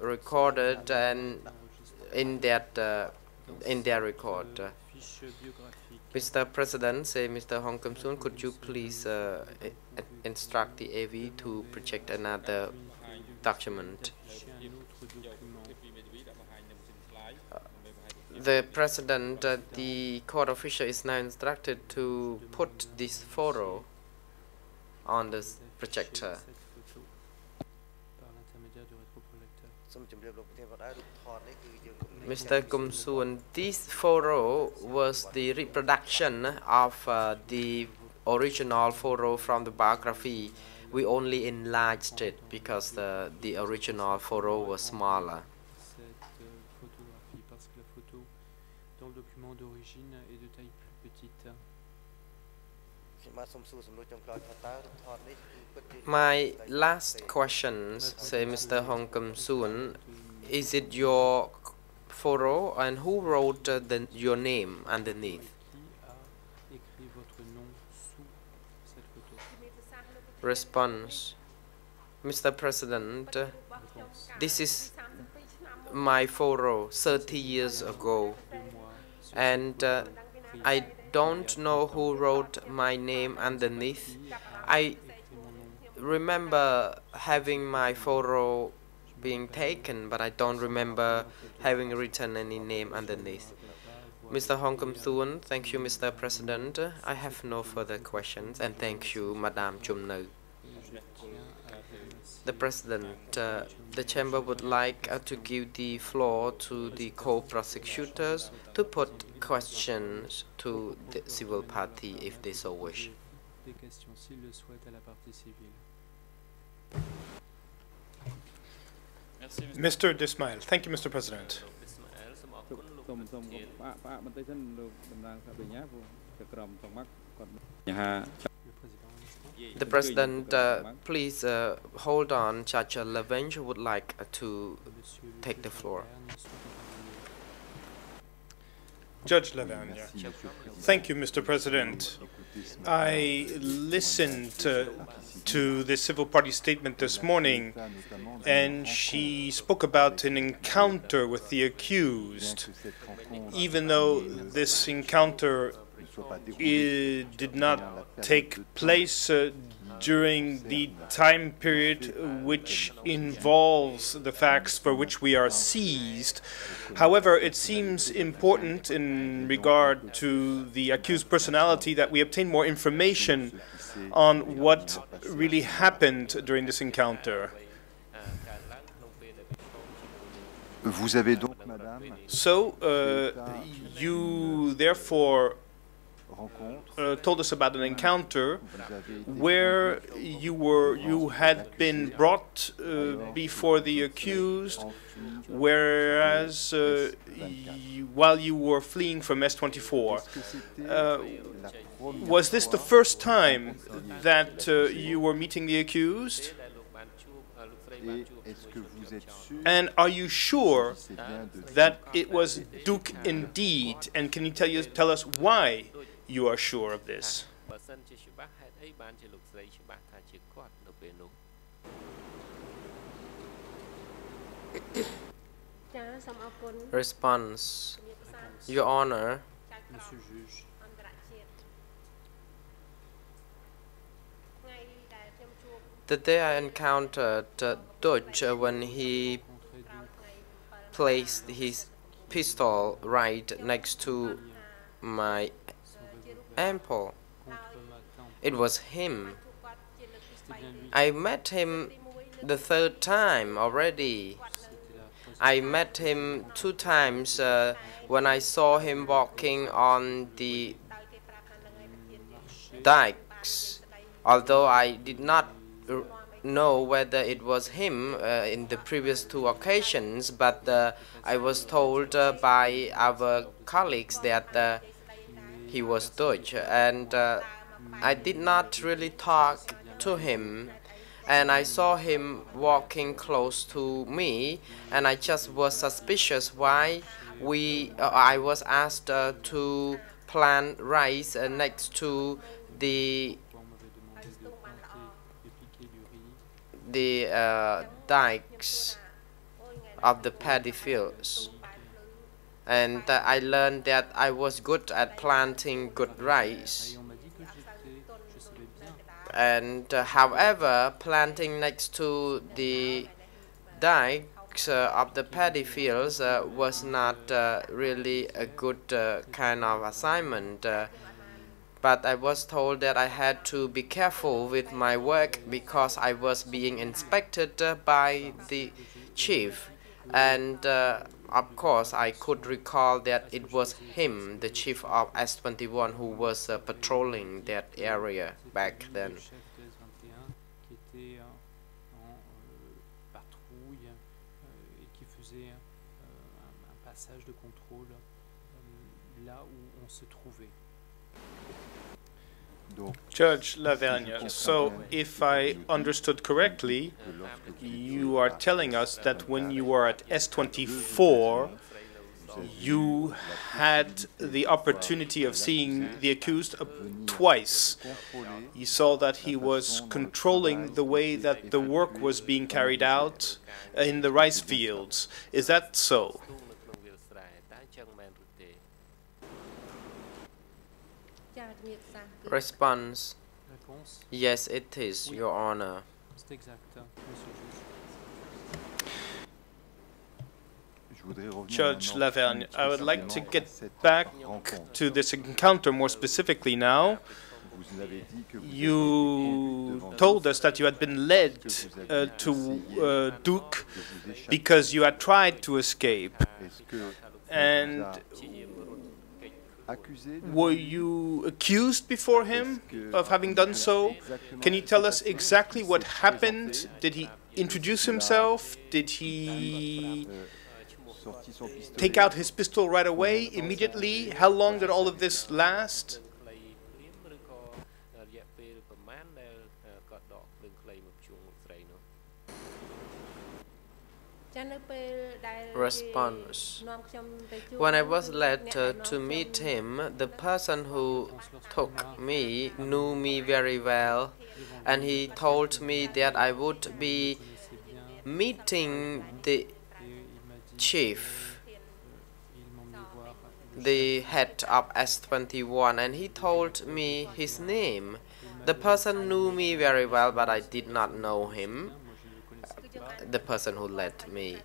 recorded and in their record. Mr. President, say Mr. Hong Kim Soon, could you please instruct the AV to project another document? The President, the court official is now instructed to put this photo on the projector. Mr. Kum Soon, this photo was the reproduction of the original photo from the biography. We only enlarged it because the original photo was smaller. My last questions, say Mr. Hong Kim Soon, is it your photo and who wrote your name underneath? Response. Mr. President, this is my photo 30 years ago, and I don't know who wrote my name underneath. I remember having my photo being taken, but I don't remember having written any name underneath. Mr. Hong Kim Soon, thank you, Mr. President. I have no further questions, and thank you, Madam Chum No. The President, the Chamber would like to give the floor to the co-prosecutors to put questions to the civil party if they so wish. Mr. Dismail. Thank you, Mr. President. The President, please hold on. Judge Lavenge would like to take the floor. Judge Lavanya. Thank you, Mr. President. I listened to the civil party statement this morning, and she spoke about an encounter with the accused. Even though this encounter did not take place during the time period which involves the facts for which we are seized. However, it seems important in regard to the accused personality that we obtain more information on what really happened during this encounter. So, you therefore told us about an encounter where you had been brought before the accused, whereas while you were fleeing from S24. Was this the first time that you were meeting the accused? And are you sure that it was Duch indeed? And can you tell us why you are sure of this? Response. Your Honor, the day I encountered Duch when he placed his pistol right next to my ample. It was him. I met him the third time already. I met him 2 times when I saw him walking on the dikes, although I did not know whether it was him in the previous 2 occasions, but I was told by our colleagues that he was Duch, and I did not really talk to him, and I saw him walking close to me, and I just was suspicious why I was asked to plant rice next to the dikes of the paddy fields, and I learned that I was good at planting good rice. And however, planting next to the dikes of the paddy fields was not really a good kind of assignment. But I was told that I had to be careful with my work because I was being inspected by the chief. And of course, I could recall that it was him, the chief of S21, who was patrolling that area back then. Judge Lavergne, so if I understood correctly, you are telling us that when you were at S24, you had the opportunity of seeing the accused twice. You saw that he was controlling the way that the work was being carried out in the rice fields. Is that so? Response: yes, it is, Your Honor. Judge Lavergne, I would like to get back to this encounter more specifically now. You told us that you had been led to Duch because you had tried to escape. And were you accused before him of having done so? Can you tell us exactly what happened? Did he introduce himself? Did he take out his pistol right away, immediately? How long did all of this last? Response: when I was led to meet him, the person who took me knew me very well, and he told me that I would be meeting the chief, the head of S21, and he told me his name. The person knew me very well, but I did not know him, the person who led me.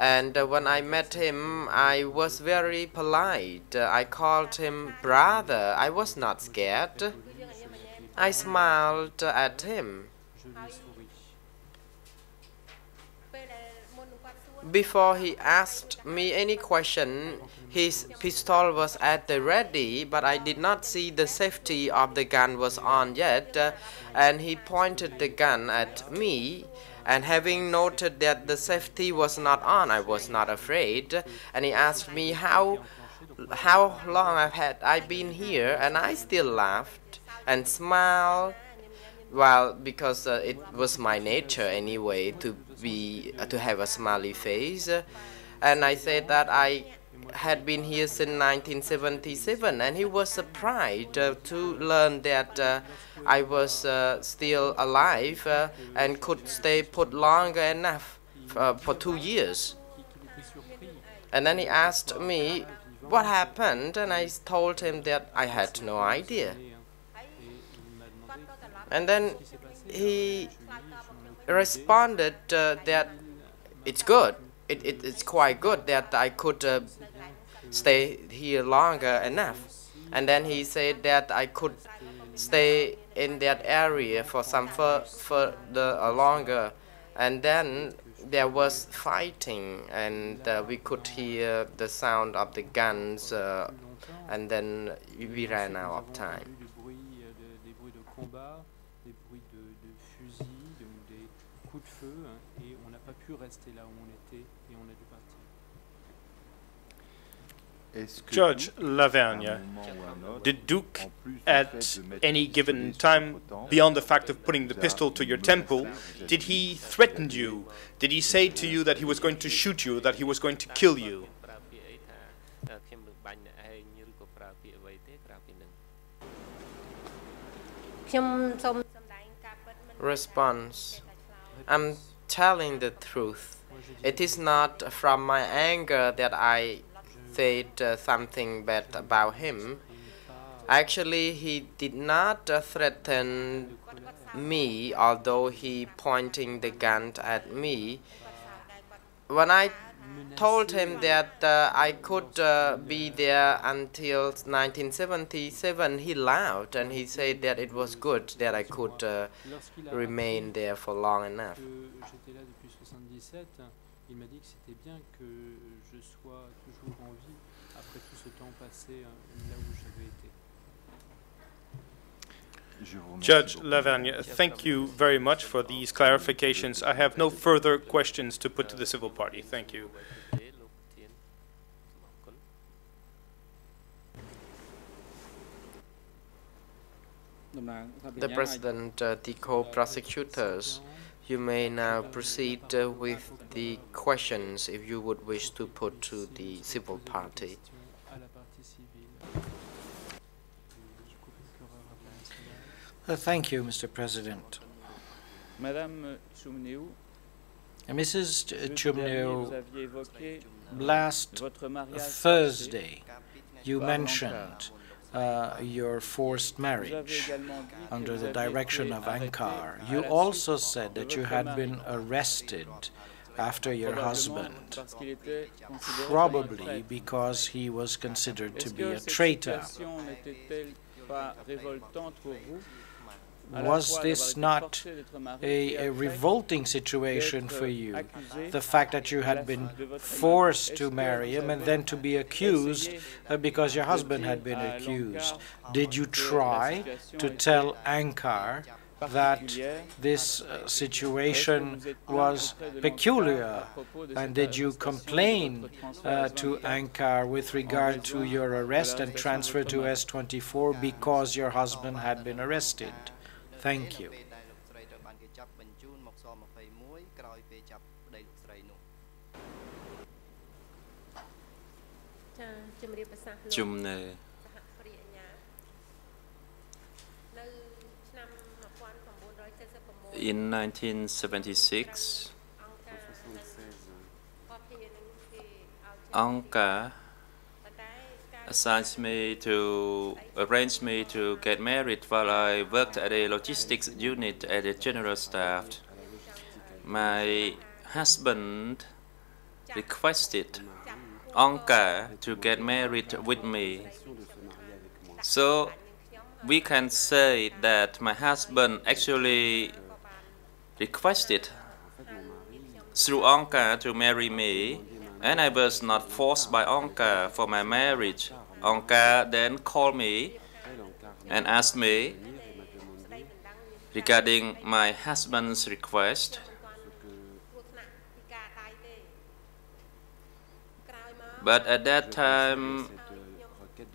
And when I met him, I was very polite. I called him brother. I was not scared. I smiled at him. Before he asked me any question, his pistol was at the ready, but I did not see the safety of the gun was on yet, and he pointed the gun at me. And having noted that the safety was not on, I was not afraid. And he asked me how long I been here, and I still laughed and smiled. Well, because it was my nature anyway to have a smiley face. And I said that I had been here since 1977, and he was surprised to learn that I was still alive and could stay put longer enough for 2 years. And then he asked me what happened, and I told him that I had no idea. And then he responded that it's good, it's quite good that I could stay here longer enough. And then he said that I could stay in that area for some further longer. And then there was fighting, and we could hear the sound of the guns, and then we ran out of time. Judge Lavergne, did Duch at any given time, beyond the fact of putting the pistol to your temple, did he threaten you? Did he say to you that he was going to shoot you, that he was going to kill you? Response: I'm telling the truth. It is not from my anger that I said something bad about him. Actually, he did not threaten me, although he pointing the gun at me. When I told him that I could be there until 1977, he laughed and he said that it was good that I could remain there for long enough. Judge Lavergne, thank you very much for these clarifications. I have no further questions to put to the civil party. Thank you. The President, the co-prosecutors, you may now proceed with the questions if you would wish to put to the civil party. Thank you, Mr. President. Mrs. Chumneu, last Thursday, you mentioned your forced marriage under the direction of Ankar. You also said that you had been arrested after your husband, probably because he was considered to be a traitor. Was this not a revolting situation for you? The fact that you had been forced to marry him and then to be accused because your husband had been accused. Did you try to tell Ankar that this situation was peculiar? And did you complain to Ankar with regard to your arrest and transfer to S24 because your husband had been arrested? Thank you. Chumne. In 1976, Anka arranged me to get married while I worked at a logistics unit at the general staff. My husband requested Anka to get married with me. So we can say that my husband actually requested through Anka to marry me, and I was not forced by Anka for my marriage. Anka then called me and asked me regarding my husband's request. But at that time,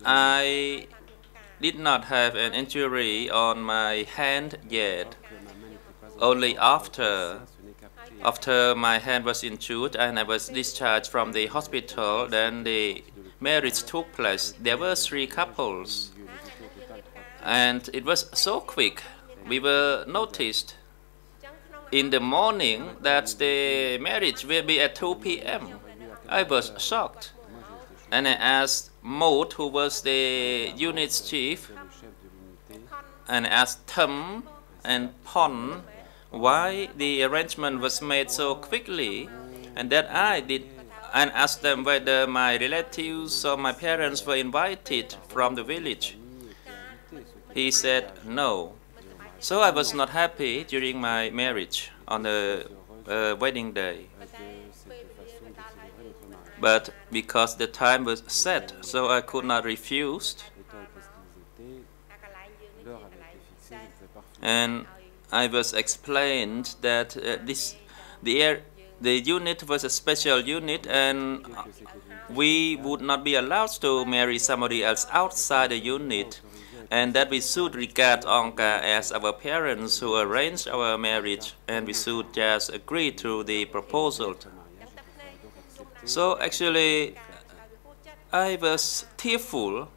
I did not have an injury on my hand yet. Only after my hand was injured and I was discharged from the hospital, then the marriage took place. There were 3 couples, and it was so quick. We were noticed in the morning that the marriage will be at 2 p.m. I was shocked, and I asked Maud, who was the unit's chief, and I asked Thum and Pon why the arrangement was made so quickly. and that I did, and asked them whether my relatives or my parents were invited from the village. He said no. So I was not happy during my marriage on the wedding day. But because the time was set, so I could not refuse. And I was explained that the unit was a special unit, and we would not be allowed to marry somebody else outside the unit, and that we should regard Onka as our parents who arranged our marriage, and we should just agree to the proposal. So actually, I was tearful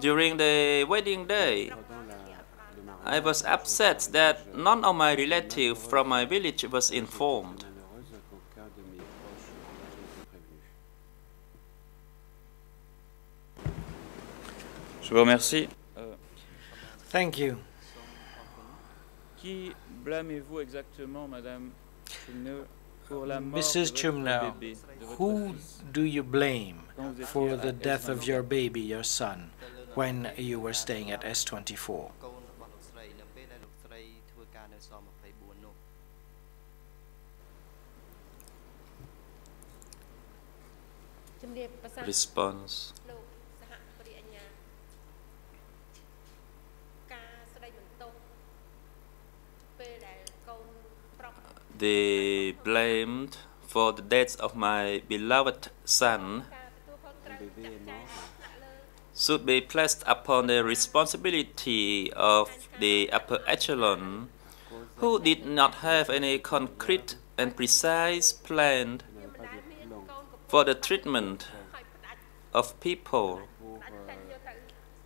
during the wedding day. I was upset that none of my relatives from my village was informed. Je vous remercie. Thank you. Qui blâmez-vous exactement, Madame Chumneu, pour la mort Mrs. de votre Chumneu, bébé, de votre who fils, do you blame quand vous étiez for à the death of S24? your baby, your son, when you were staying at S24? Response. They blamed for the death of my beloved son should be placed upon the responsibility of the upper echelon, who did not have any concrete and precise plan for the treatment of people.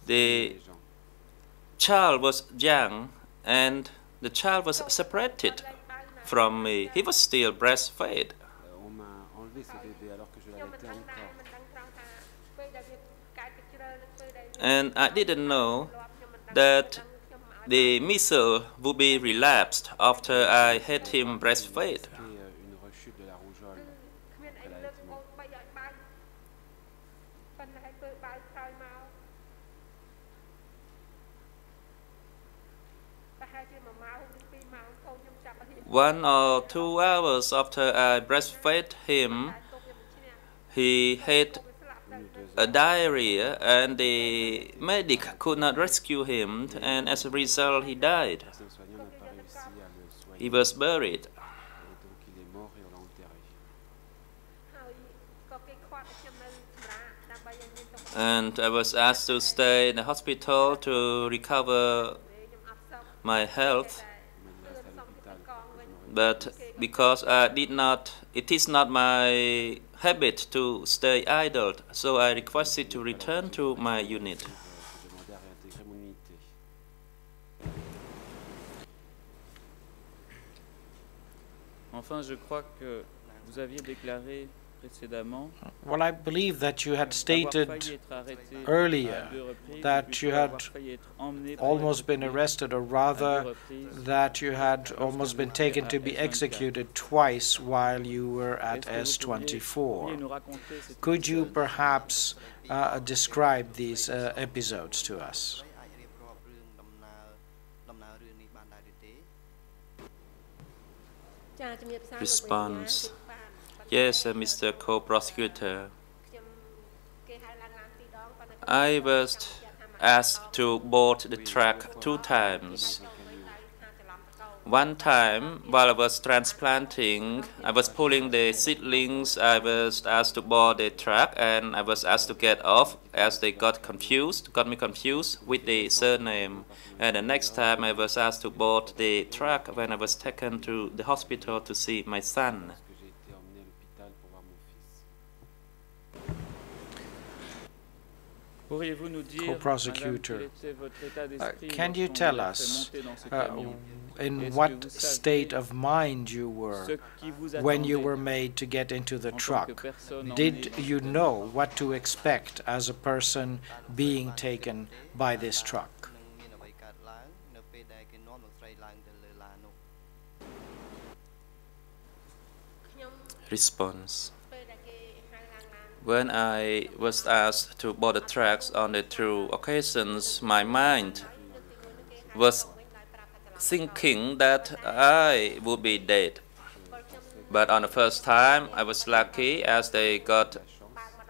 The child was young, and the child was separated from me. He was still breastfed. And I didn't know that the missile would be relapsed after I had him breastfed. One or 2 hours after I breastfed him, he had a diarrhea, and the medic could not rescue him, and as a result he died. He was buried. And I was asked to stay in the hospital to recover my health. But because it is not my habit to stay idle, so I requested to return to my unit. Enfin, je crois que vous aviez déclaré précédemment Well, I believe that you had avoir stated failli être arrêté earlier à 2 reprises, that puis you avoir had failli être emmené pour almost être been exécuté arrested, or à 2 rather reprises. that you had almost been taken to be executed twice while you were at Est-ce que vous pourriez S24. nous raconter cet Could you épisode? perhaps describe these episodes to us? Response. Yes, Mr. Co-Prosecutor. I was asked to board the truck 2 times. One time, while I was transplanting, I was pulling the seedlings. I was asked to board the truck, and I was asked to get off as they got me confused with the surname. And the next time, I was asked to board the truck when I was taken to the hospital to see my son. Pourriez-vous nous dire, Co-prosecutor, Madame, quel était votre état d'esprit can you lorsqu'on tell vous a fait us monter dans ce camion? in Est-ce que what vous saviez state of mind you were ce qui vous when you attendait were made to get into the en tant que truck? personne Did emmenée you dans ce know what to expect as a person being taken by this truck? Response. When I was asked to board the tracks on the 2 occasions, my mind was thinking that I would be dead. But on the first time, I was lucky as they got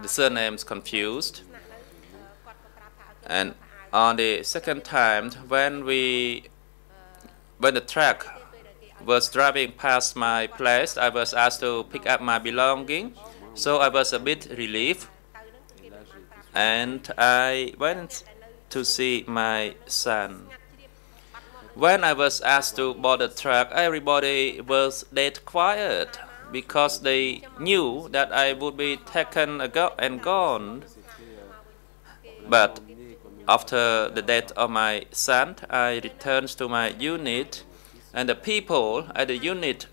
the surnames confused. And on the second time, when the truck was driving past my place, I was asked to pick up my belongings. So I was a bit relieved. And I went to see my son. When I was asked to board the truck, everybody was dead quiet because they knew that I would be taken and gone. But after the death of my son, I returned to my unit, and the people at the unit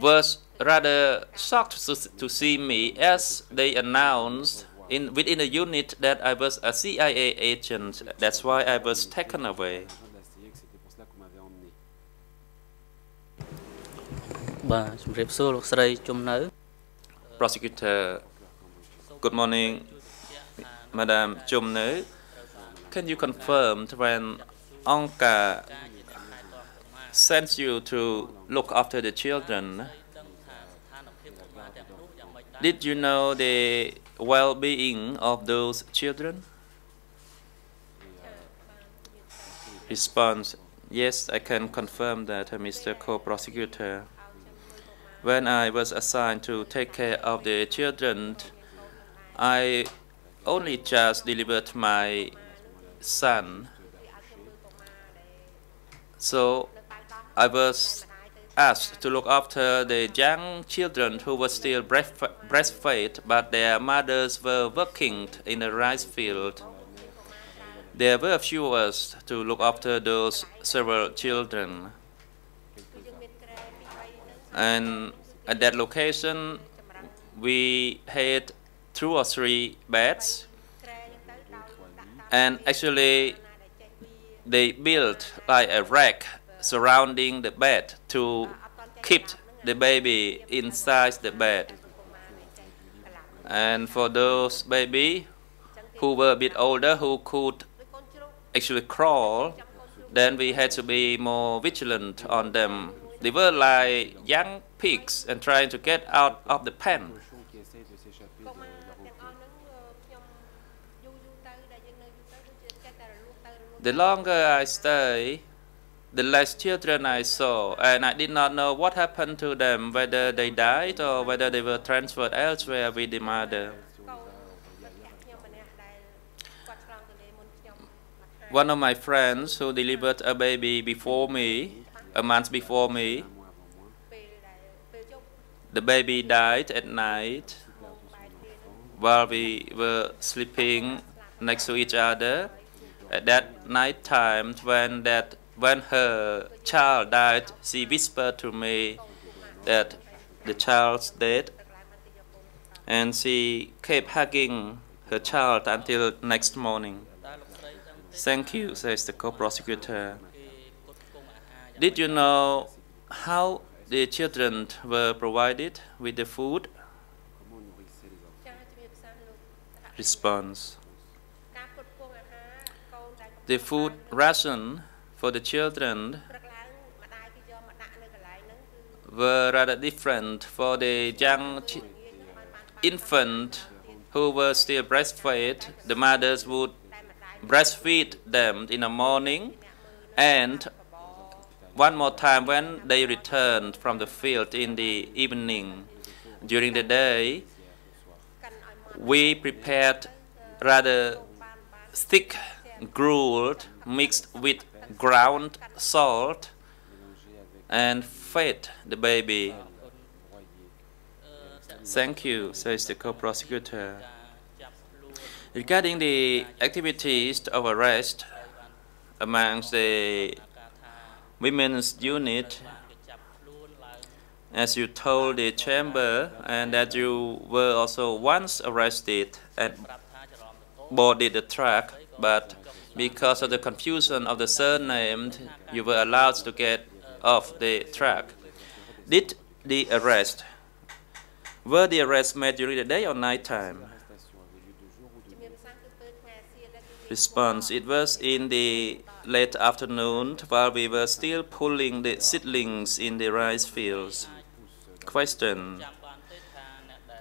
was rather shocked to see me as they announced within the unit that I was a CIA agent. That's why I was taken away. Prosecutor, good morning, Madam Chum Nữ. Can you confirm when Onka sent you to look after the children? Did you know the well-being of those children? Response: yes, I can confirm that, Mr. Co-Prosecutor. When I was assigned to take care of the children, I only just delivered my son. So I was asked to look after the young children who were still breastfed, but their mothers were working in the rice field. There were few of us to look after those several children. And at that location, we had 2 or 3 beds. And actually, they built like a rack surrounding the bed to keep the baby inside the bed. And for those baby who were a bit older, who could actually crawl, then we had to be more vigilant on them. They were like young pigs and trying to get out of the pen. The longer I stay, the less children I saw, and I did not know what happened to them, whether they died or whether they were transferred elsewhere with the mother. One of my friends who delivered a baby before me, a month before me, the baby died at night while we were sleeping next to each other. At that night time, when her child died, she whispered to me that the child's dead, and she kept hugging her child until next morning. Thank you, says the co-prosecutor. Did you know how the children were provided with the food? Response: the food ration for the children were rather different. For the young infant who were still breastfed, the mothers would breastfeed them in the morning, and one more time when they returned from the field in the evening. During the day, we prepared rather thick gruel mixed with ground salt and fed the baby. Thank you, says the co-prosecutor. Regarding the activities of arrest amongst the women's unit, as you told the chamber, and that you were also once arrested and boarded the truck, but because of the confusion of the surname, you were allowed to get of the truck. Did the arrest, were the arrests made during the day or night time? Response, it was in the late afternoon while we were still pulling the seedlings in the rice fields. Question,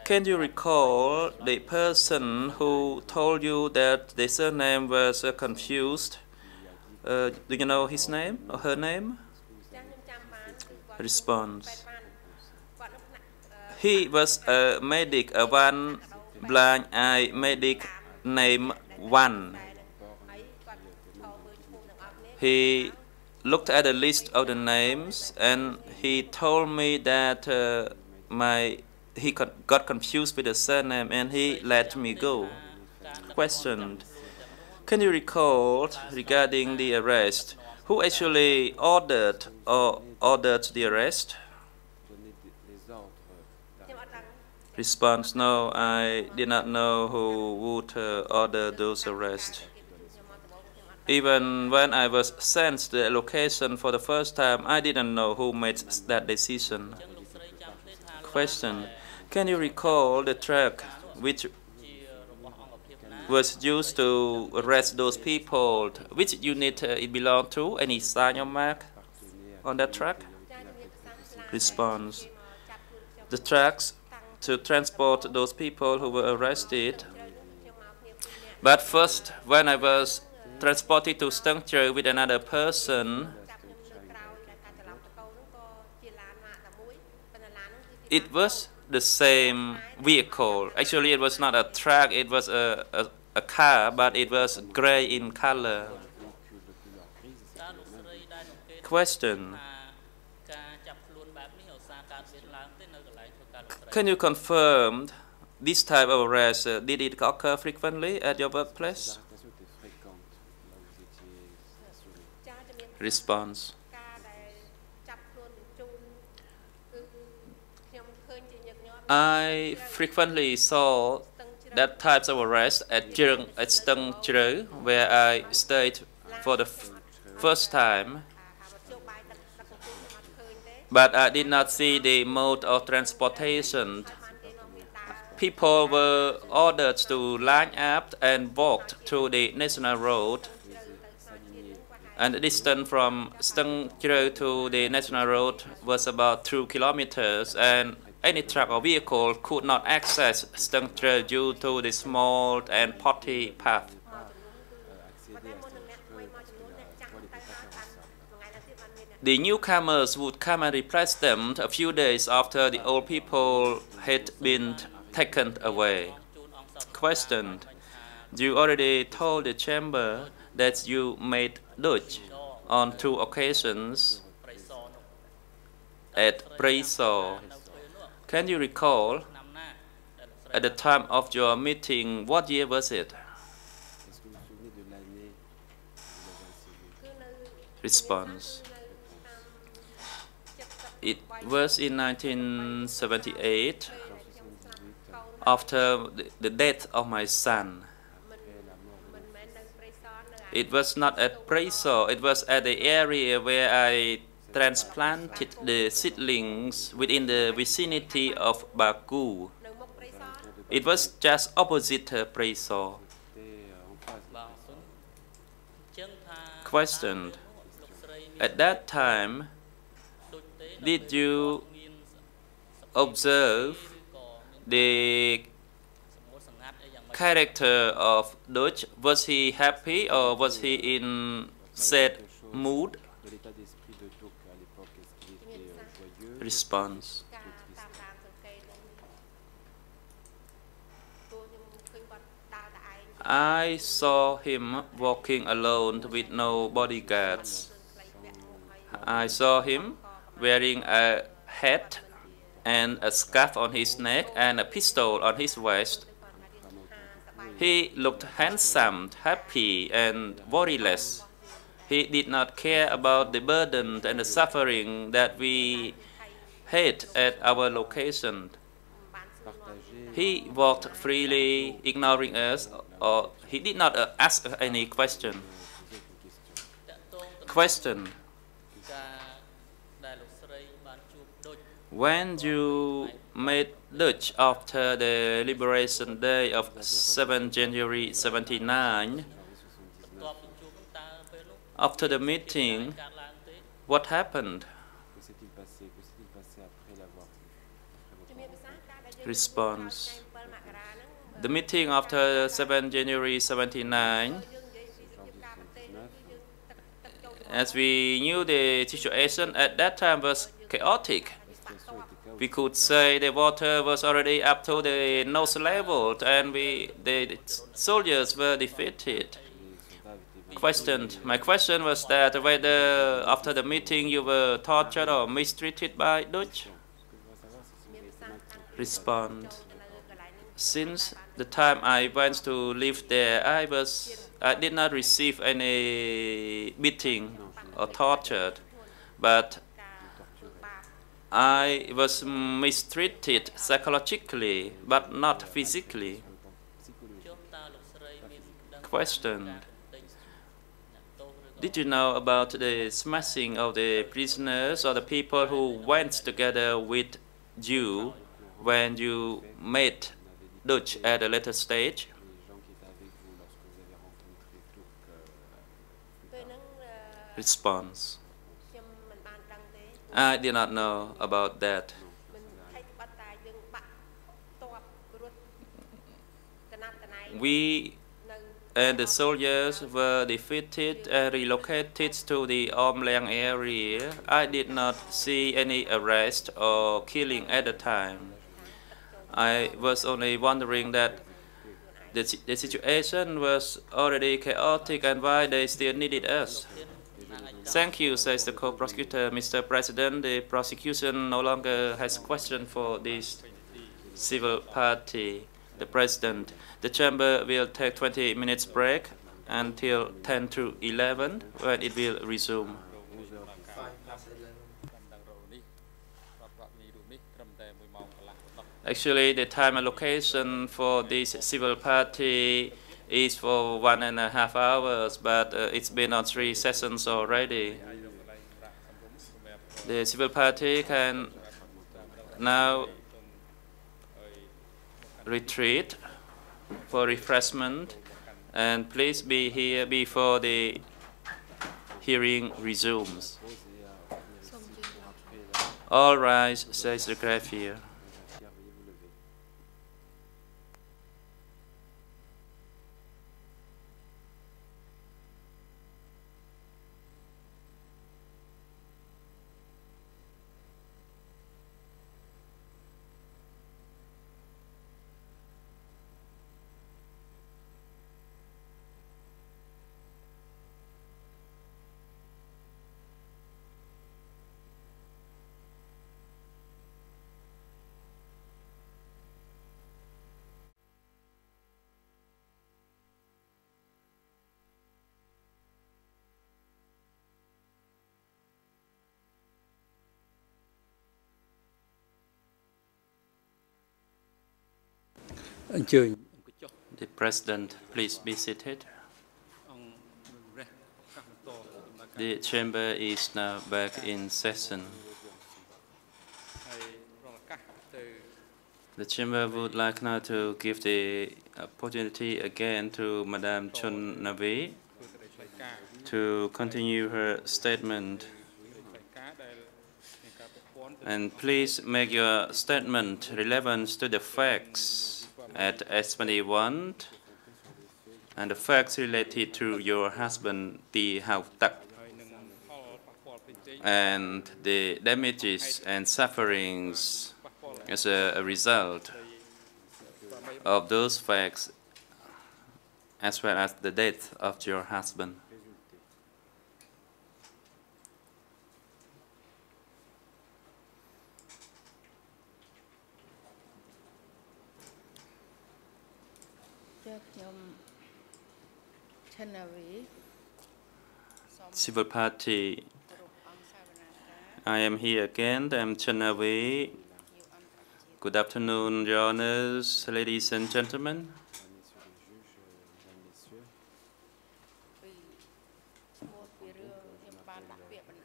can you recall the person who told you that the surname was confused? Do you know his name or her name? Response, he was a medic, a one blind eye medic named One. He looked at the list of the names and he told me that he got confused with the surname and he let me go. Question, can you recall regarding the arrest, who actually ordered the arrest? Response, no, I did not know who would order those arrests. Even when I was sent to the location for the first time, I didn't know who made that decision. Question, can you recall the truck which was used to arrest those people? Which unit it belonged to? Any sign or mark on that truck? Response, the trucks to transport those people who were arrested. But first, when I was transported to Stung Treu with another person, it was the same vehicle. Actually, it was not a truck, it was a car, but it was gray in color. Question, can you confirm this type of arrest, did it occur frequently at your workplace? Response, I frequently saw that types of arrest at Stung Treu, where I stayed for the first time. But I did not see the mode of transportation. People were ordered to line up and walk to the national road. And the distance from Stung Treu to the national road was about 2 kilometers, and any truck or vehicle could not access Stung Treu due to the small and potty path. The newcomers would come and replace them a few days after the old people had been taken away. Question, you already told the chamber that you made Duch on 2 occasions at Preso. Can you recall at the time of your meeting, what year was it? Response, it was in 1978, after the death of my son. It was not at Preso, it was at the area where I transplanted the seedlings within the vicinity of Baku. It was just opposite Preso. Question, at that time, did you observe the character of Duch? Was he happy or was he in sad mood? Response, I saw him walking alone with no bodyguards. I saw him wearing a hat and a scarf on his neck and a pistol on his waist. He looked handsome, happy, and worryless. He did not care about the burden and the suffering that we had at our location. He walked freely, ignoring us, or he did not ask any question. Question, When you made Duch after the Liberation Day of 7 January 79, after the meeting, what happened? Response. The meeting after 7 January 79, as we knew the situation at that time was chaotic. We could say the water was already up to the nose level and the soldiers were defeated. My question was that whether after the meeting you were tortured or mistreated by Duch? Response. Since the time I went to live there, I did not receive any beating or tortured, but I was mistreated psychologically, but not physically. Question. Did you know about the smashing of the prisoners or the people who went together with you when you met Duch at a later stage? Response. I did not know about that. We and the soldiers were defeated and relocated to the Omlang area. I did not see any arrest or killing at the time. I was only wondering that the situation was already chaotic and why they still needed us. Thank you, says the co-prosecutor. Mr. President, the prosecution no longer has question for this civil party. The President. The chamber will take 20 minutes break until 10 to 11 when it will resume. Actually, the time allocation for this civil party is for 1.5 hours, but it's been on 3 sessions already. The civil party can now retreat for refreshment, and please be here before the hearing resumes. All rise, says the greffier. The President, please be seated. The chamber is now back in session. The chamber would like now to give the opportunity again to Madame Chun Navi to continue her statement. And please make your statement relevant to the facts at S21 and the facts related to your husband, the Hao Tak, and the damages and sufferings as a result of those facts, as well as the death of your husband. Civil Party, I am here again. I'm Chanavi. Good afternoon, Your Honors, ladies and gentlemen.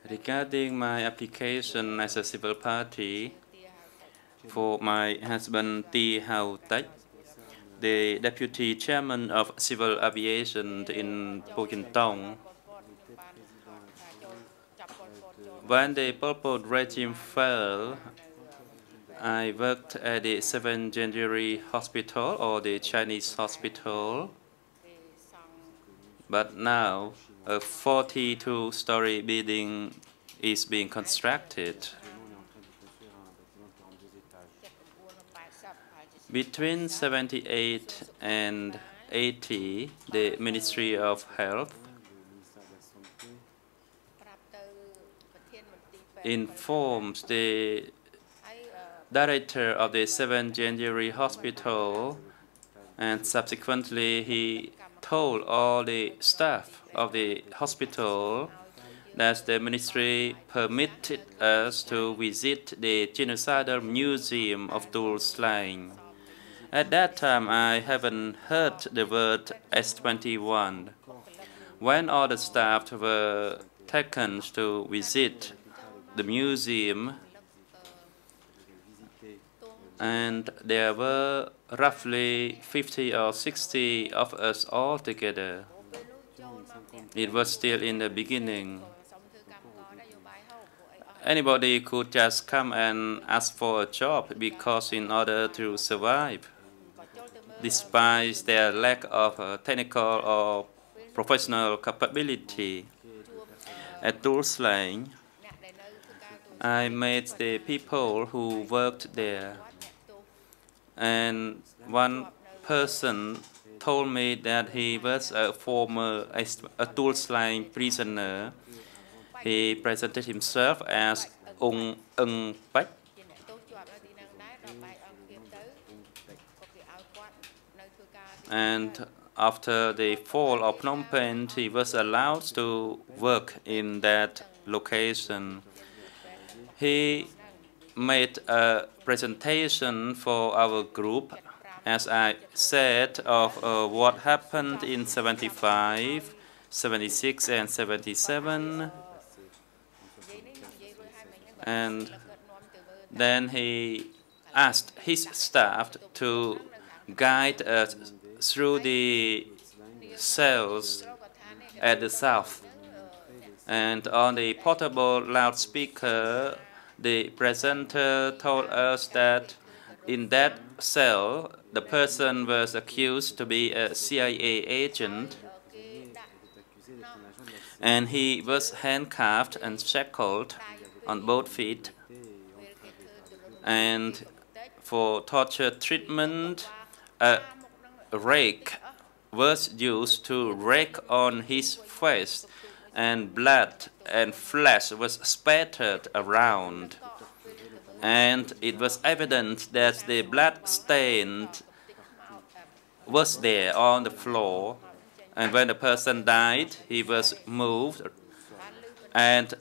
Regarding my application as a civil party for my husband T. Hao Tech, the deputy chairman of civil aviation in Po Chin Tong, when the Pol Pot regime fell, I worked at the 7th January Hospital or the Chinese hospital, but now a 42-story building is being constructed. Between 78 and 80, the Ministry of Health informs the director of the 7th January Hospital, and subsequently he told all the staff of the hospital that the ministry permitted us to visit the Genocidal Museum of Duch slang. At that time, I haven't heard the word S-21. When all the staff were taken to visit the museum, and there were roughly 50 or 60 of us all together. It was still in the beginning. Anybody could just come and ask for a job because in order to survive, despite their lack of technical or professional capability. At Duch slang, I met the people who worked there, and one person told me that he was a former Duch slang prisoner. He presented himself as Ung Ung Pach. And after the fall of Phnom Penh, he was allowed to work in that location. He made a presentation for our group, as I said, of what happened in 75, 76, and 77. And then he asked his staff to guide us through the cells at the south. And on the portable loudspeaker, the presenter told us that in that cell, the person was accused to be a CIA agent, and he was handcuffed and shackled on both feet. And for torture treatment, a rake was used to rake on his face, and blood and flesh was spattered around. And it was evident that the blood stain was there on the floor. And when the person died, he was moved, and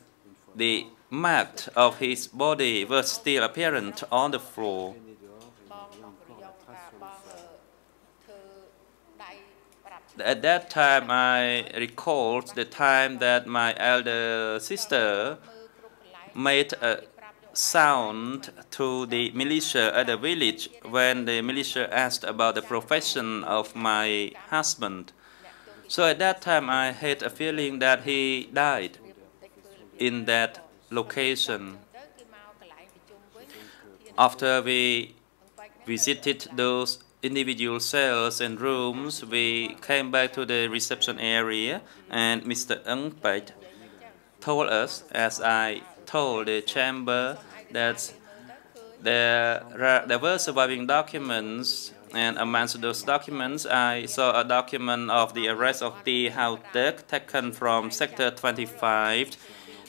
the mark of his body was still apparent on the floor. At that time, I recalled the time that my elder sister made a sound to the militia at the village when the militia asked about the profession of my husband. So at that time, I had a feeling that he died in that location. After we visited those individual cells and rooms, we came back to the reception area, and Mr. Ung Pach told us, as I told the chamber, that there were surviving documents, and amongst those documents, I saw a document of the arrest of T. Hao Tech taken from Sector 25.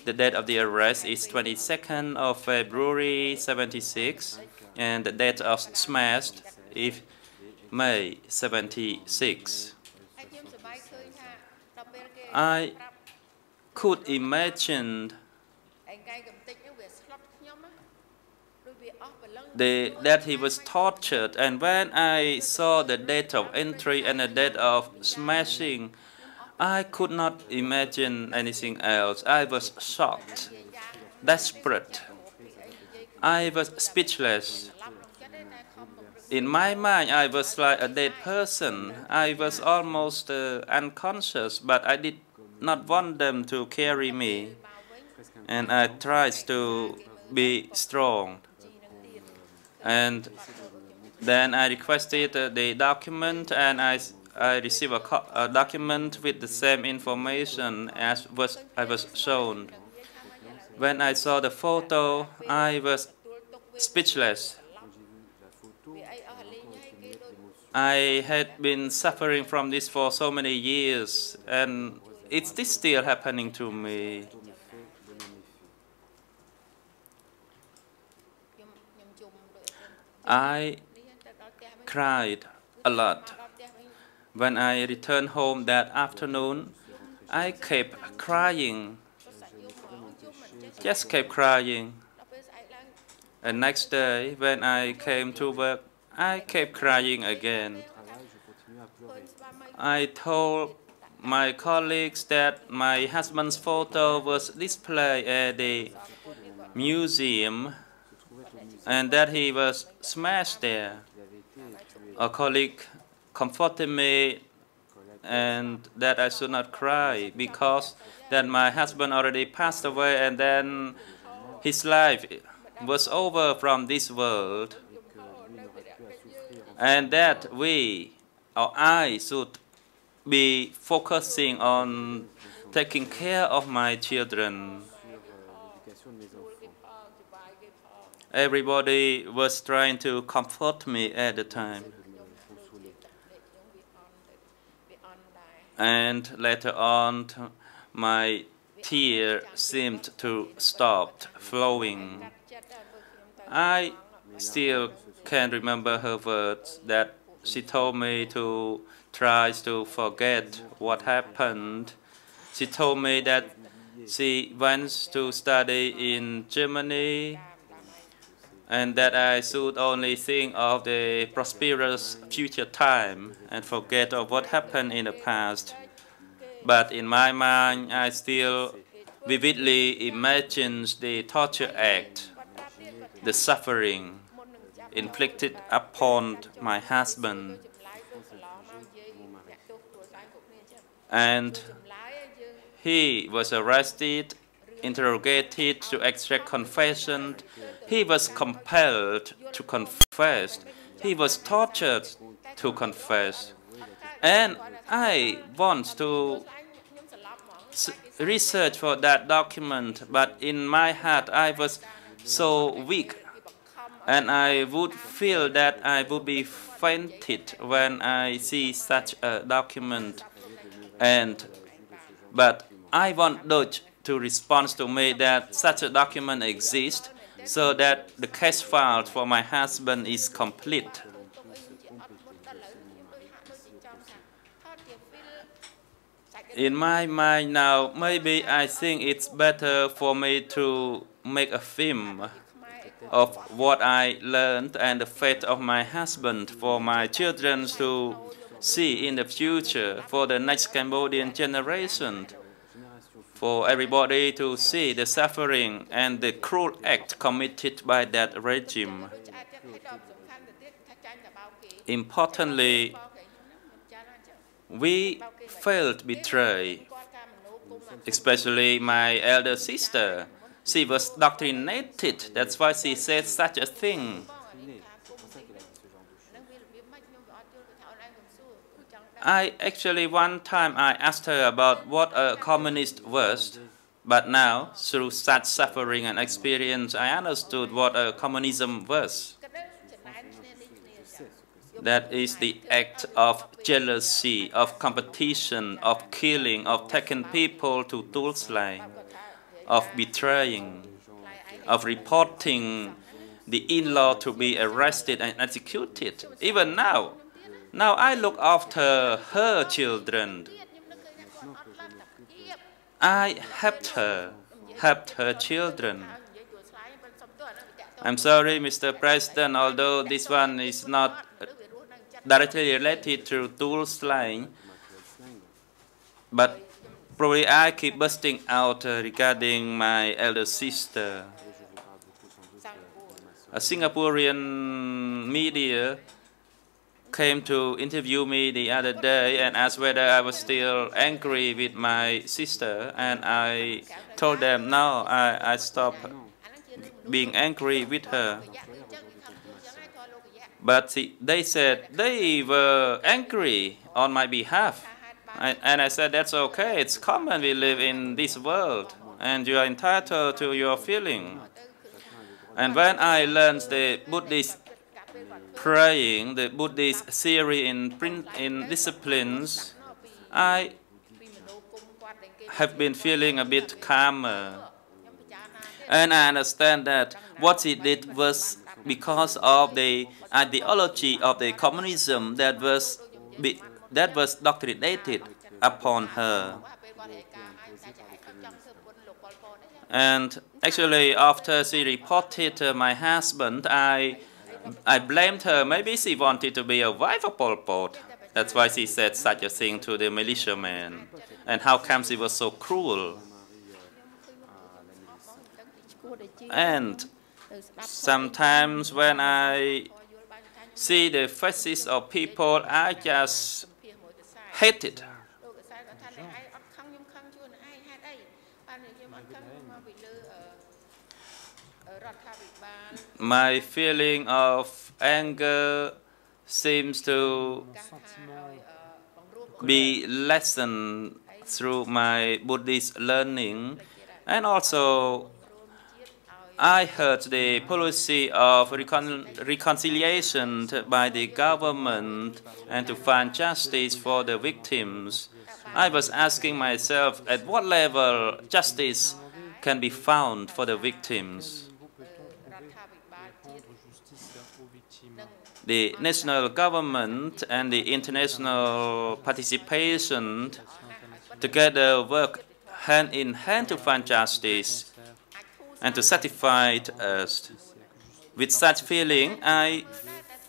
The date of the arrest is 22nd of February 76, and the date of smash is May 76. I could imagine that he was tortured, and when I saw the date of entry and the date of smashing, I could not imagine anything else. I was shocked, desperate. I was speechless. In my mind, I was like a dead person. I was almost unconscious, but I did not want them to carry me. And I tried to be strong. And then I requested the document, and I received a document with the same information as I was shown. When I saw the photo, I was speechless. I had been suffering from this for so many years, and it's still happening to me. I cried a lot. When I returned home that afternoon, I kept crying, just kept crying. And next day, when I came to work, I kept crying again. I told my colleagues that my husband's photo was displayed at the museum and that he was smashed there. A colleague comforted me and that I should not cry because that my husband already passed away and then his life was over from this world, and that I should be focusing on taking care of my children. Everybody was trying to comfort me at the time. And later on, my tears seemed to stop flowing. I still can remember her words that she told me to try to forget what happened. She told me that she wants to study in Germany and that I should only think of the prosperous future time and forget of what happened in the past. But in my mind, I still vividly imagine the torture act, the suffering inflicted upon my husband. And he was arrested, interrogated to extract confession. He was compelled to confess. He was tortured to confess. And I want to research for that document, but in my heart I was so weak, and I would feel that I would be fainted when I see such a document. But I want Duch to respond to me that such a document exists, so that the case file for my husband is complete. In my mind now, maybe I think it's better for me to make a film of what I learned and the fate of my husband for my children to see in the future, for the next Cambodian generation, for everybody to see the suffering and the cruel act committed by that regime. Importantly, we felt betrayed, especially my elder sister. She was indoctrinated, that's why she said such a thing. One time I asked her about what a communist was, but now, through such suffering and experience, I understood what a communism was. That is the act of jealousy, of competition, of killing, of taking people to tool slaying, of betraying, of reporting the in-law to be arrested and executed. Even now I look after her children. I helped her children. I'm sorry, Mr. President, although this one is not directly related to tool slaying, but probably I keep busting out regarding my elder sister. A Singaporean media came to interview me the other day and asked whether I was still angry with my sister, and I told them no, I stopped being angry with her. But they said they were angry on my behalf. And I said, that's okay, it's common, we live in this world, and you are entitled to your feeling. And when I learned the Buddhist praying, the Buddhist theory in disciplines, I have been feeling a bit calmer. And I understand that what he did was because of the ideology of the communism that was doctrinated upon her. And actually, after she reported my husband, I blamed her. Maybe she wanted to be a wife of Pol Pot. That's why she said such a thing to the militiaman. And how come she was so cruel? And sometimes when I see the faces of people, I just hate it. My feeling of anger seems to be lessened through my Buddhist learning, and also I heard the policy of reconciliation by the government and to find justice for the victims. I was asking myself at what level justice can be found for the victims. The national government and the international participation together work hand in hand to find justice and to satisfy us. With such feeling, I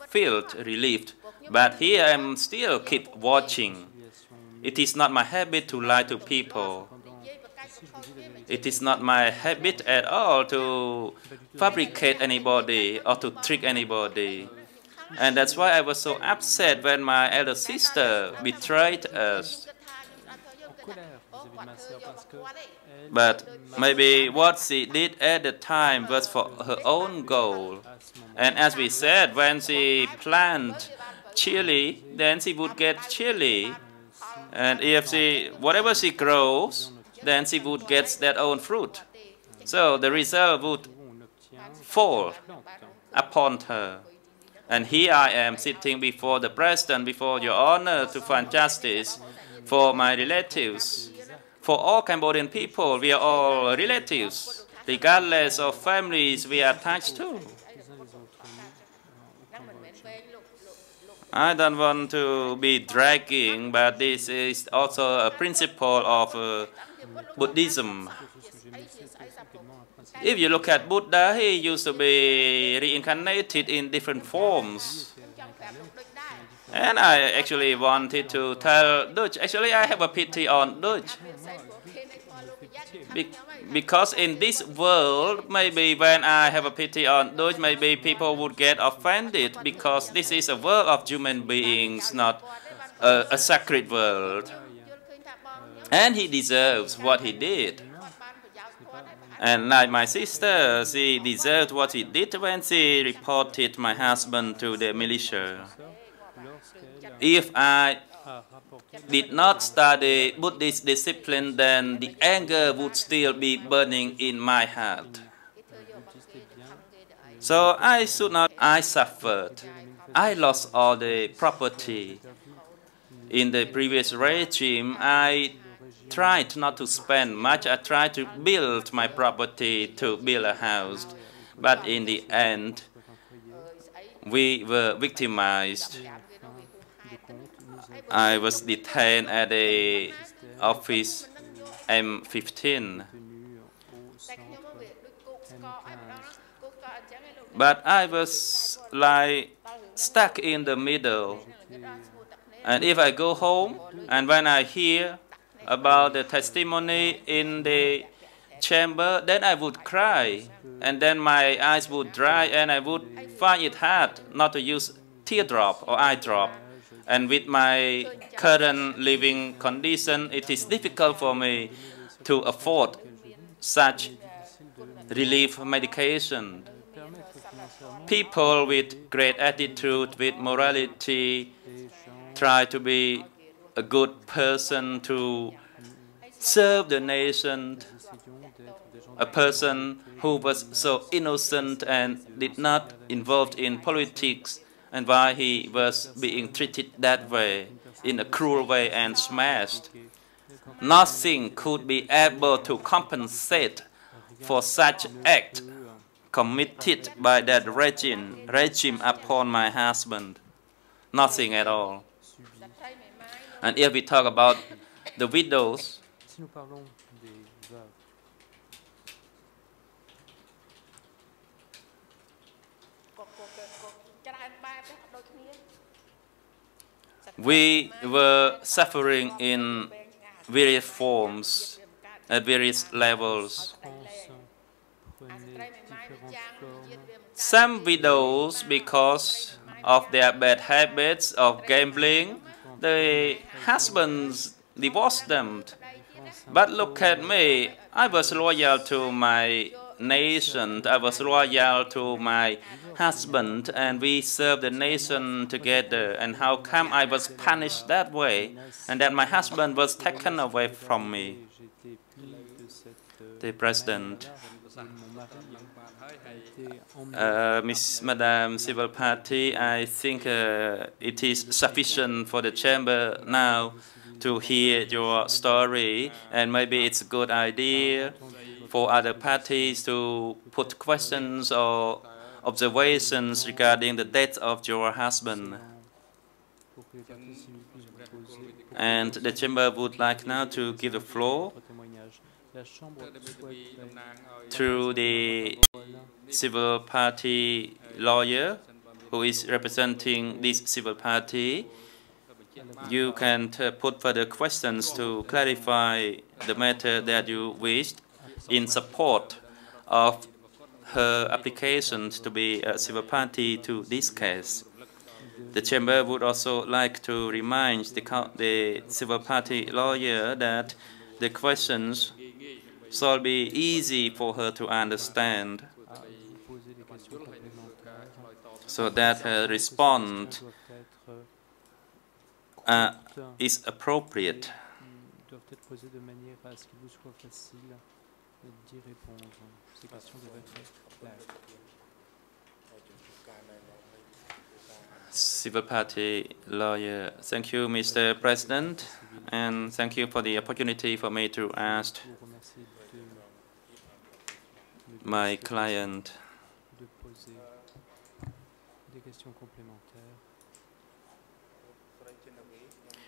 felt relieved, but here I am still keep watching. It is not my habit to lie to people. It is not my habit at all to fabricate anybody or to trick anybody. And that's why I was so upset when my elder sister betrayed us. But maybe what she did at the time was for her own goal. And as we said, when she planted chili, then she would get chili. And if whatever she grows, then she would get that own fruit. So the result would fall upon her. And here I am sitting before the President, before your honor, to find justice for my relatives. For all Cambodian people, we are all relatives. Regardless of families, we are attached to. I don't want to be dragging, but this is also a principle of Buddhism. If you look at Buddha, he used to be reincarnated in different forms. And I actually wanted to tell Duch, actually I have a pity on Duch. Because in this world, maybe when I have a pity on Duch, maybe people would get offended because this is a world of human beings, not a sacred world. And he deserves what he did. And like my sister, she deserved what she did when she reported my husband to the militia. If I did not study Buddhist discipline, then the anger would still be burning in my heart. So I suffered. I lost all the property. In the previous regime, I tried not to spend much. I tried to build my property to build a house. But in the end, we were victimized. I was detained at the office M15. But I was like stuck in the middle. And if I go home, and when I hear about the testimony in the chamber, then I would cry, and then my eyes would dry, and I would find it hard not to use teardrop or eye drop. And with my current living condition, it is difficult for me to afford such relief medication. People with great attitude, with morality, try to be a good person to serve the nation. A person who was so innocent and did not involved in politics, and why he was being treated that way, in a cruel way and smashed. Nothing could be able to compensate for such act committed by that regime upon my husband. Nothing at all. And if we talk about the widows, we were suffering in various forms, at various levels. Some widows, because of their bad habits of gambling, the husbands divorced them. But look at me, I was loyal to my nation, I was loyal to my husband, and we served the nation together. And how come I was punished that way, and that my husband was taken away from me? The President, Madam Civil Party, I think it is sufficient for the chamber now to hear your story, and maybe it's a good idea for other parties to put questions or observations regarding the death of your husband. And the chamber would like now to give the floor to the civil party lawyer who is representing this civil party. You can put further questions to clarify the matter that you wished in support of her applications to be a civil party to this case. The chamber would also like to remind the civil party lawyer that the questions shall be easy for her to understand, so that her response is appropriate. Civil party lawyer. Thank you, Mr. President, and thank you for the opportunity for me to ask my client.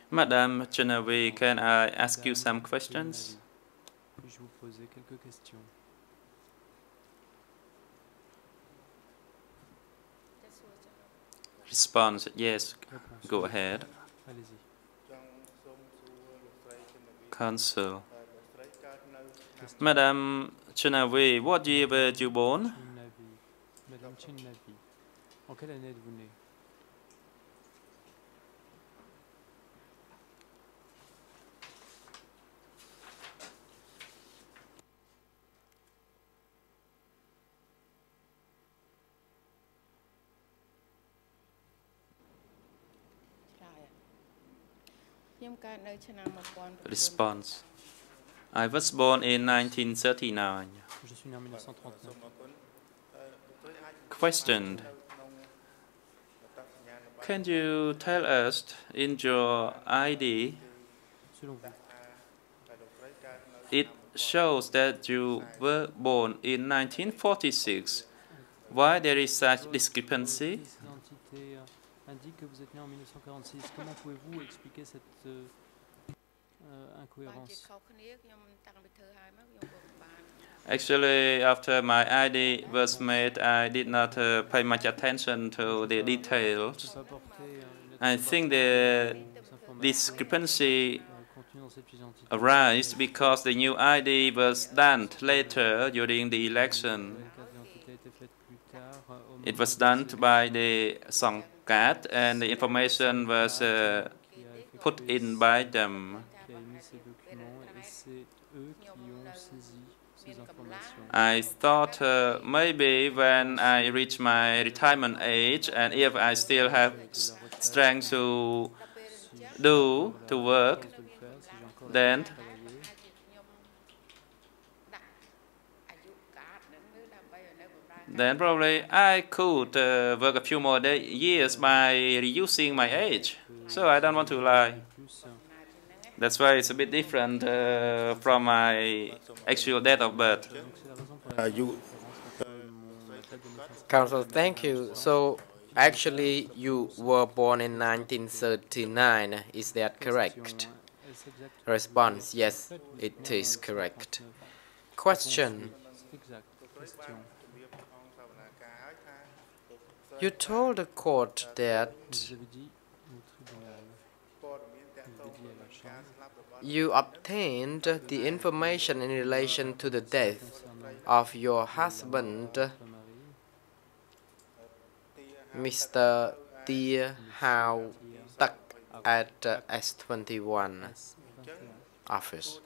Madam Genevieve, can I ask you some questions? Response, yes, go ahead. Counsel. Madam Genevieve, what year were you born? Response. I was born in 1939. Question. Can you tell us in your ID, it shows that you were born in 1946. Why there is such discrepancy? Indique que vous êtes né en 1946. Comment pouvez-vous expliquer cette incohérence? Actually, after my ID was made, I did not pay much attention to the details. I think the discrepancy arise because the new ID was done later during the election. It was done by the Songkat, and the information was put in by them. I thought maybe when I reach my retirement age, and if I still have strength to work, then probably I could work a few more years by reducing my age. So I don't want to lie. That's why it's a bit different from my actual date of birth. Council, thank you. So, actually, you were born in 1939. Is that correct? Response: yes, it is correct. Question: you told the court that you obtained the information in relation to the death of your husband, Mr. Tia Hao Duch, at S21 office.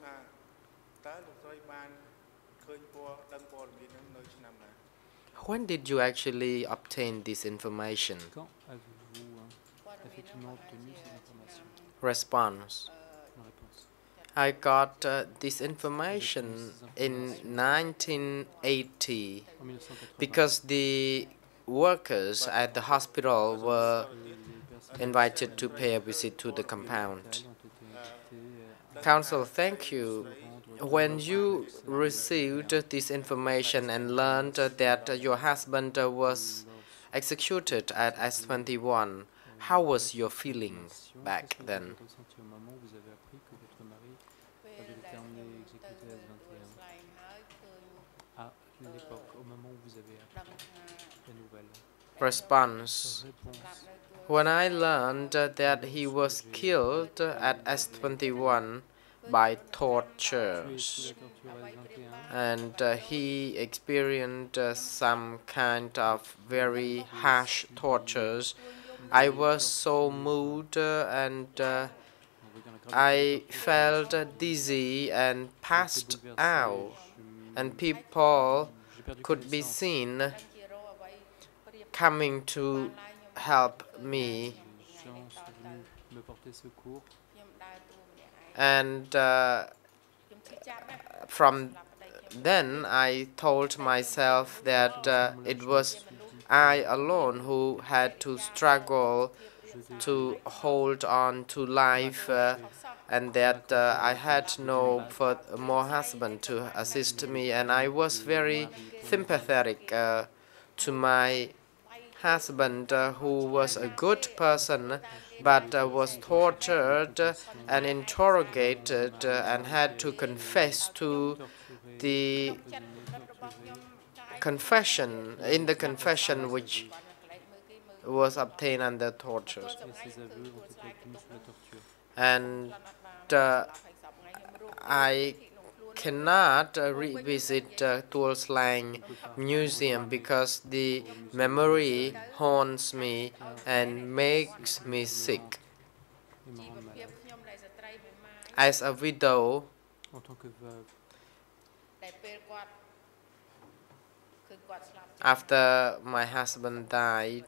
When did you actually obtain this information? Response: I got this information in 1980 because the workers at the hospital were invited to pay a visit to the compound. Counsel, thank you. When you received this information and learned that your husband was executed at S21, how was your feeling back then? Response: when I learned that he was killed at S21 by tortures, and he experienced some kind of very harsh tortures, I was so moved and I felt dizzy and passed out, and people could be seen coming to help me. And from then I told myself that it was I alone who had to struggle to hold on to life, and that I had no more husband to assist me, and I was very sympathetic to my husband, who was a good person, but was tortured and interrogated and had to confess to the confession, in the confession which was obtained under tortures. And I cannot revisit Tuol Sleng Museum because the memory haunts me and makes me sick. As a widow, after my husband died,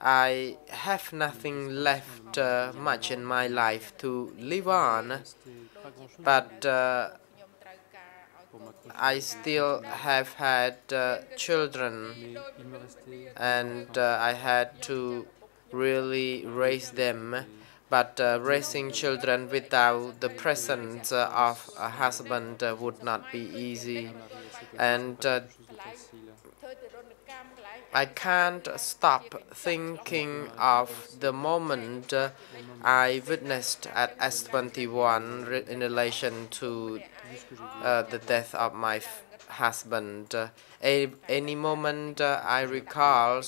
I have nothing left much in my life to live on, but I still have had children, and I had to really raise them. But raising children without the presence of a husband would not be easy. And I can't stop thinking of the moment I witnessed at S21 in relation to the death of my husband. Any moment I recall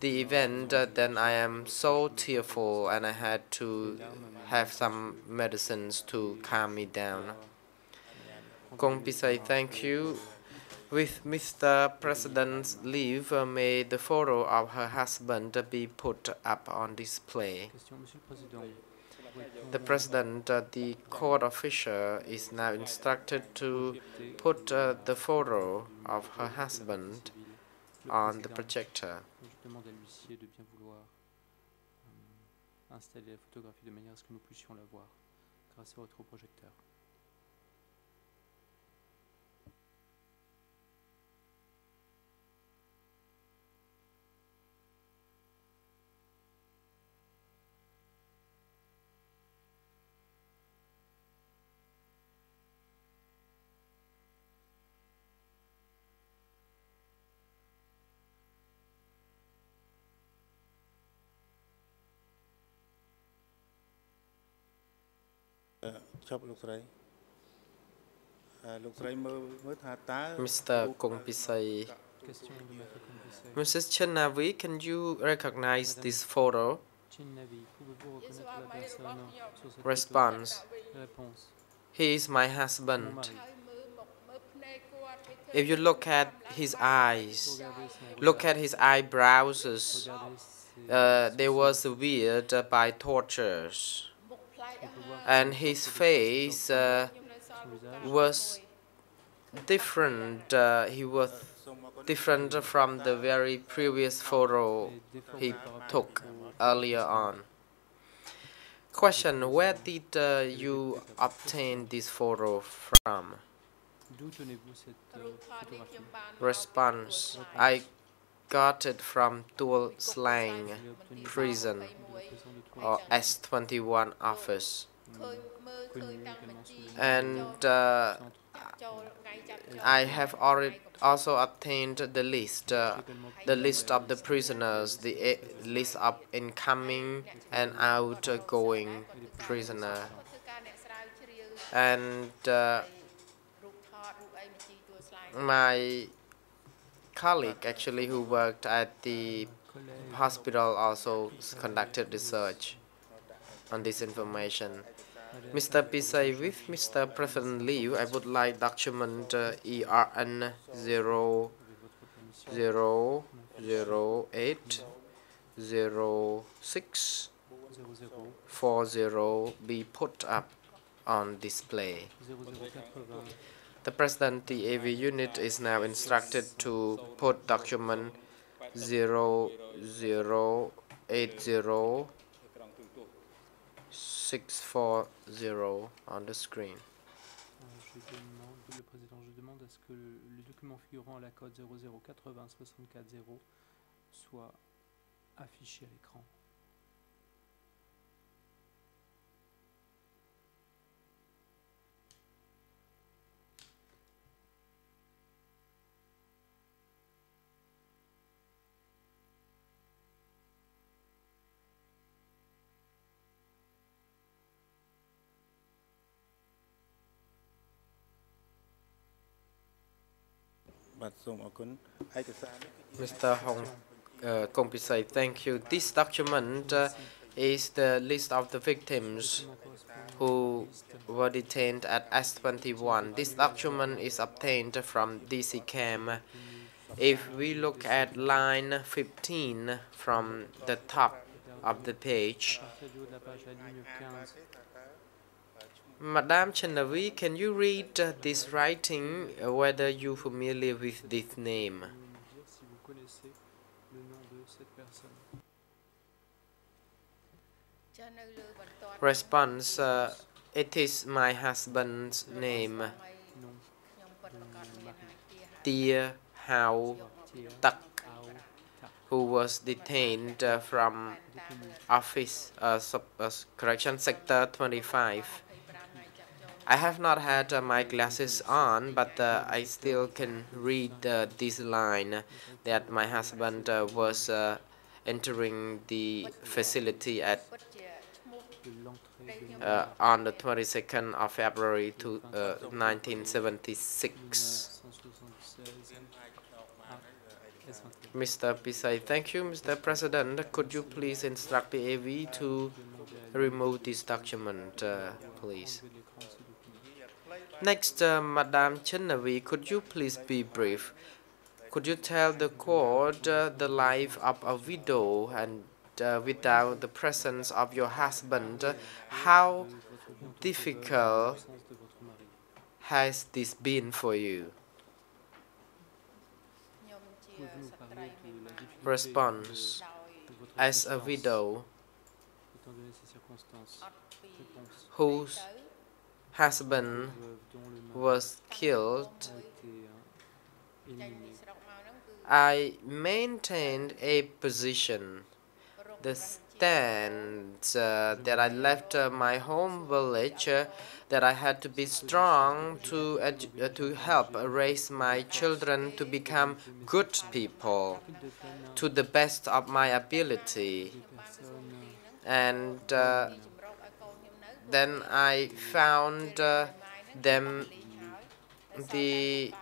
the event, then I am so tearful, and I had to have some medicines to calm me down. Kong Pisai, thank you. With Mr. President's leave, may the photo of her husband be put up on display. Question, Monsieur le Président. The President, the court official, is now instructed to put the photo of her husband on the projector. Je demande à l'huissier de bien vouloir installer la photographie de manière à ce que nous puissions la voir grâce au rétroprojecteur. Mr. Kong Pisai, Question de Maître Kaing Guek Eav. Mrs. Chenavi, can you recognize this photo? Chin Navi, pouvez-vous reconnaître la personne sur cette Response: photo? Réponse. He is my Mon husband. mari. If you look at his eyes, Regardez son look regard. at his eyebrows, Regardez ses they was weird by tortures, and his face son visage. was different. He was different from the very previous photo he took earlier on. Question: where did you obtain this photo from? D'où tenez-vous cette photographie? Response: I got it from Tuol Slang Je l'ai obtenue prison de la prison de Tours, or S21 office, connue également sous le nom and de centre. I have already also obtained the list of the prisoners, the list of incoming and outgoing prisoner, and my colleague actually who worked at the hospital also conducted research on this information. Mr. Pisai, with Mr. President Liu, I would like document ERN 00080640 be put up on display. 0080. The President, the AV unit, is now instructed to put document 0080640 on the screen. Je demande, le Président, je demande à ce que les documents figurant à la code 0080 640 soient affichés à l'écran. Mr. Kong Pisai, thank you. This document is the list of the victims who were detained at S21. This document is obtained from DC Cam. If we look at line 15 from the top of the page, À partir du haut de la page, la ligne 15. Madame Chenavi, can you read this writing, whether you familiar with this name? Pouvez-vous me dire si vous connaissez le nom de cette personne? Response, it is my husband's name, Nom. Dear Hao Tia Duch, Ao Ta. who was detained from Détenu. office, correction sector 25. I have not had my glasses on, but I still can read this line that my husband was entering the facility at De l'entrée de on the 22nd of February 1976. 1976 à S21. Mr. Pisai, thank you, Mr. President. Could you please instruct the AV to remove this document, please. Next, Madame Chenavi, could you please be brief? Could you tell the court the life of a widow and without the presence of your husband, how difficult has this been for you? Response: as a widow whose husband was killed, I maintained a position, the stance that I left my home village, that I had to be strong to help raise my children to become good people to the best of my ability. And then I found them the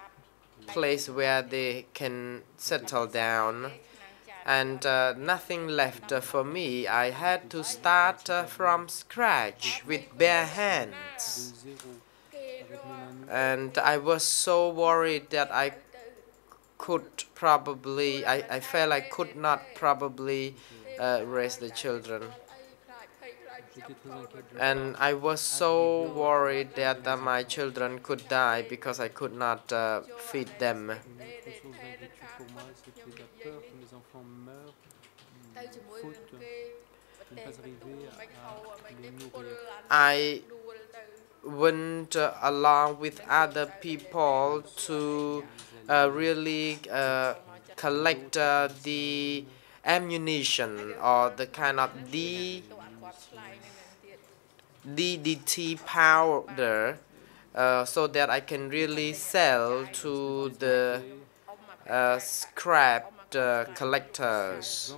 place where they can settle down, and nothing left for me. I had to start from scratch with bare hands, and I was so worried that I felt I could not probably raise the children. And I was so worried that my children could die because I could not feed them. I went along with other people to really collect the ammunition or the kind of DDT powder so that I can really sell to the scrapped collectors.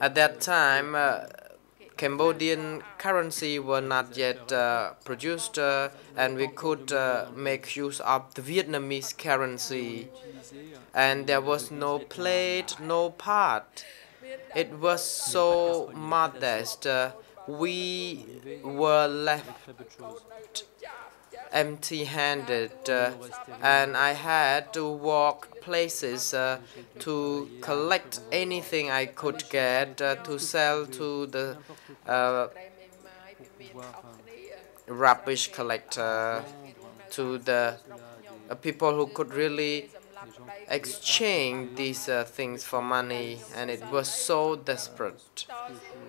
At that time, Cambodian currency were not yet produced, and we could make use of the Vietnamese currency. And there was no plate, no pot. It was so modest. We were left empty-handed, and I had to walk places to collect anything I could get to sell to the rubbish collector, to the people who could really exchange these things for money, and it was so desperate.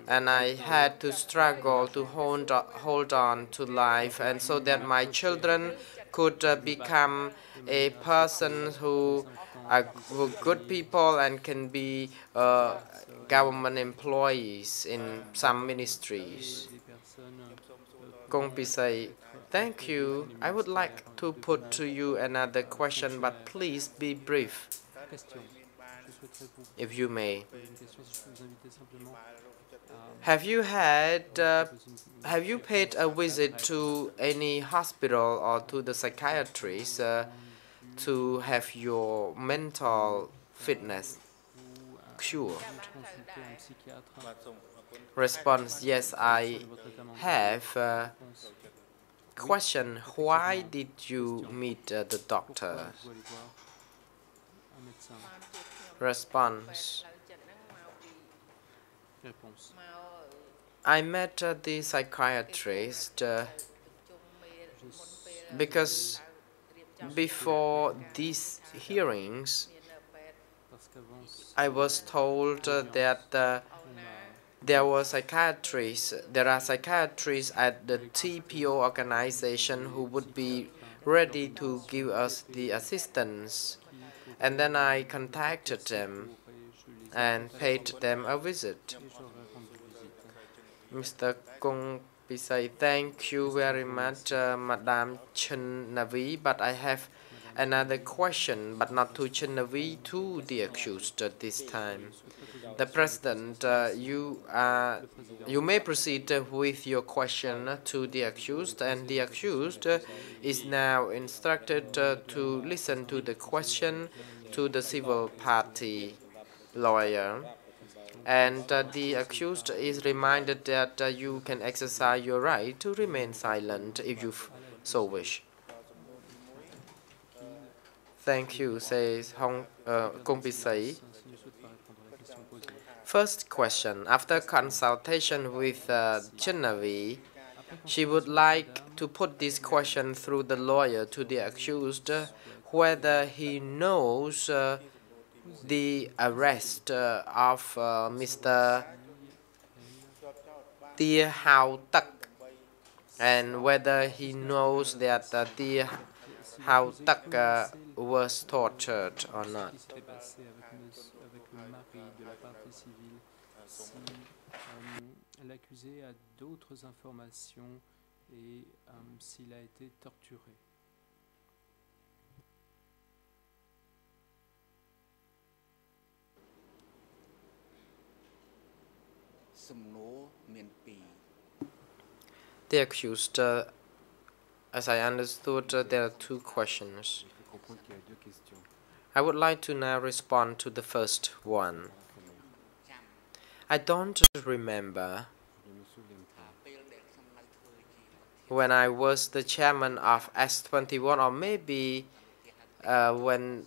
And I had to struggle to hold on to life, and so that my children could become a person who are good people and can be government employees in some ministries. Kong Pisay, thank you. I would like to put to you another question, but please be brief, if you may. Have you paid a visit to any hospital or to the psychiatrist to have your mental fitness cured? Response: yes, I have. Question: why did you meet the doctor? Response: I met the psychiatrist because before these hearings, I was told that there are psychiatrists at the TPO organization who would be ready to give us the assistance. And then I contacted them and paid them a visit. Mr. Kong Pisay, thank you very much, Madame Chen Navi, but I have another question, but not to Chen Navi, to the accused this time. The President, you may proceed with your question to the accused, and the accused is now instructed to listen to the question to the civil party lawyer. and the accused is reminded that you can exercise your right to remain silent if you so wish. Thank you, says Kong Pisai. First question. After consultation with Chinnavi, she would like to put this question through the lawyer to the accused whether he knows the arrest of Mr. Tia Hao Tak and whether he knows that Tia Hao Tak was tortured or not. L'accusé a d'autres informations et s'il a été torturé. The accused, as I understood, there are two questions. I would like to now respond to the first one. I don't remember when I was the chairman of S21, or maybe when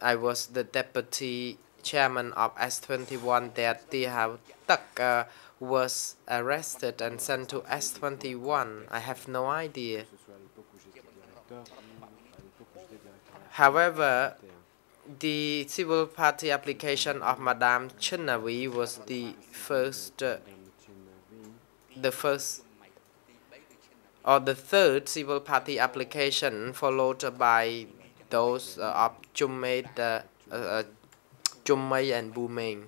I was the deputy chairman of S21, that Tia Hao Tak was arrested and sent to S21. I have no idea. However, the civil party application of Madame Chinnavi was the third civil party application, followed by those of Chummei and Bu Meng.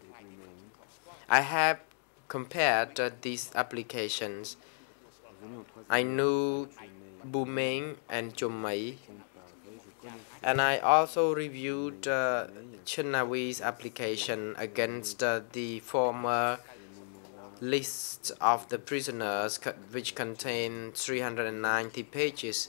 I have compared these applications. I knew Bu Meng and Chummei, and I also reviewed Chinnavi's application against the former list of the prisoners, which contained 390 pages.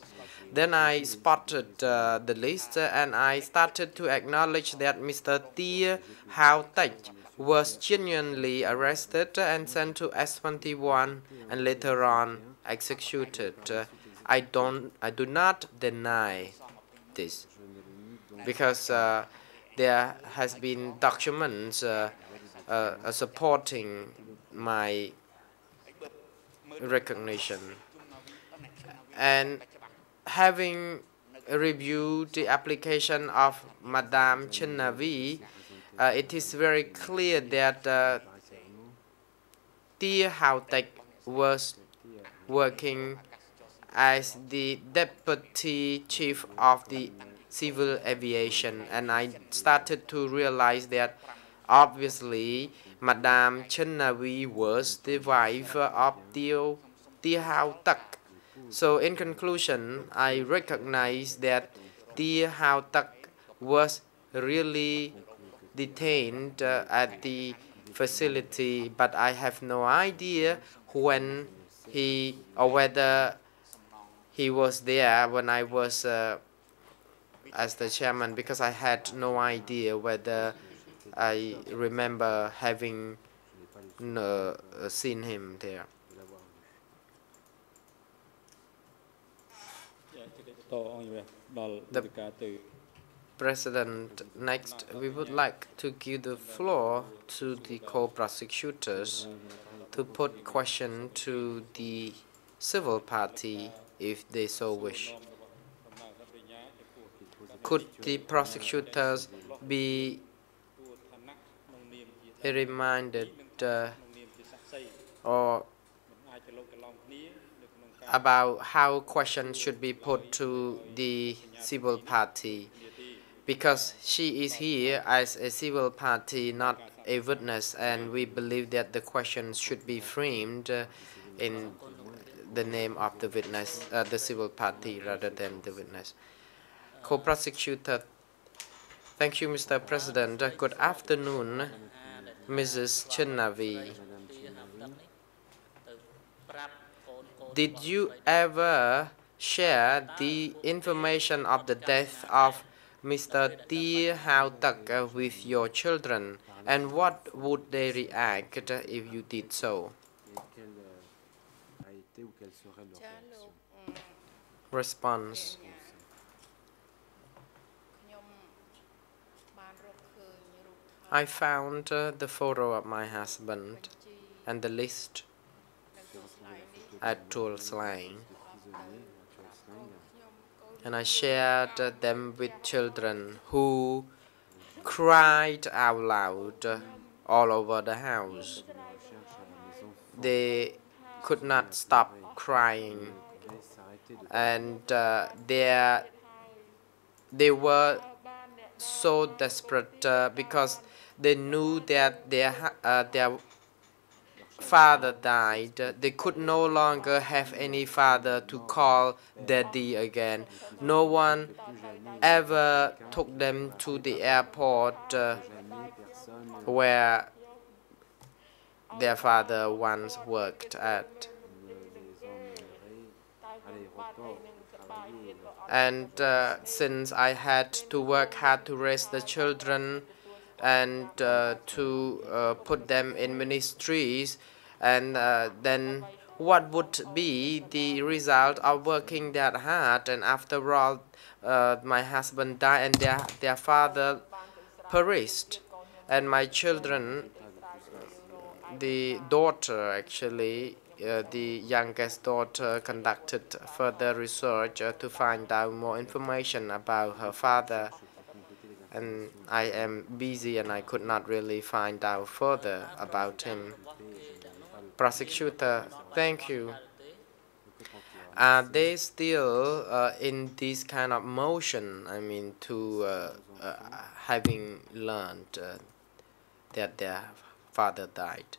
Then I spotted the list and I started to acknowledge that Mr. Tia Hao Tak was genuinely arrested and sent to S21 and later on executed. I do not deny this, because there has been documents supporting my recognition. And having reviewed the application of Madame Chinnavi, it is very clear that Tia Hao Tak was working as the deputy chief of the civil aviation, and I started to realize that obviously Madame Chinnavi was the wife of Tia Hao Tak. So in conclusion, I recognize that Tia Hao Tak was really detained at the facility, but I have no idea when he or whether he was there when I was as the chairman, because I had no idea whether I remember having seen him there. The President, next we would like to give the floor to the co-prosecutors to put question to the civil party if they so wish. Could the prosecutors be reminded or about how questions should be put to the civil party, because she is here as a civil party, not a witness, and we believe that the questions should be framed in the name of the witness, the civil party, rather than the witness. Co-prosecutor. Thank you, Mr. President. Good afternoon, Mrs. Chinnavi. Did you ever share the information of the death of Mr. Tia Hao Tak with your children, and what would they react if you did so? Response. I found the photo of my husband and the list at Tuol Sleng, and I shared them with children who cried out loud all over the house. They could not stop crying, and they were so desperate because they knew that their father died. They could no longer have any father to call daddy again. No one ever took them to the airport where their father once worked at. And since I had to work hard to raise the children and to put them in ministries, and then what would be the result of working that hard? And after all, my husband died and their father perished, and my children, the daughter actually, the youngest daughter, conducted further research to find out more information about her father, and I am busy and I could not really find out further about him. Prosecutor, thank you. Are they still in this kind of motion, I mean, to having learned that their father died?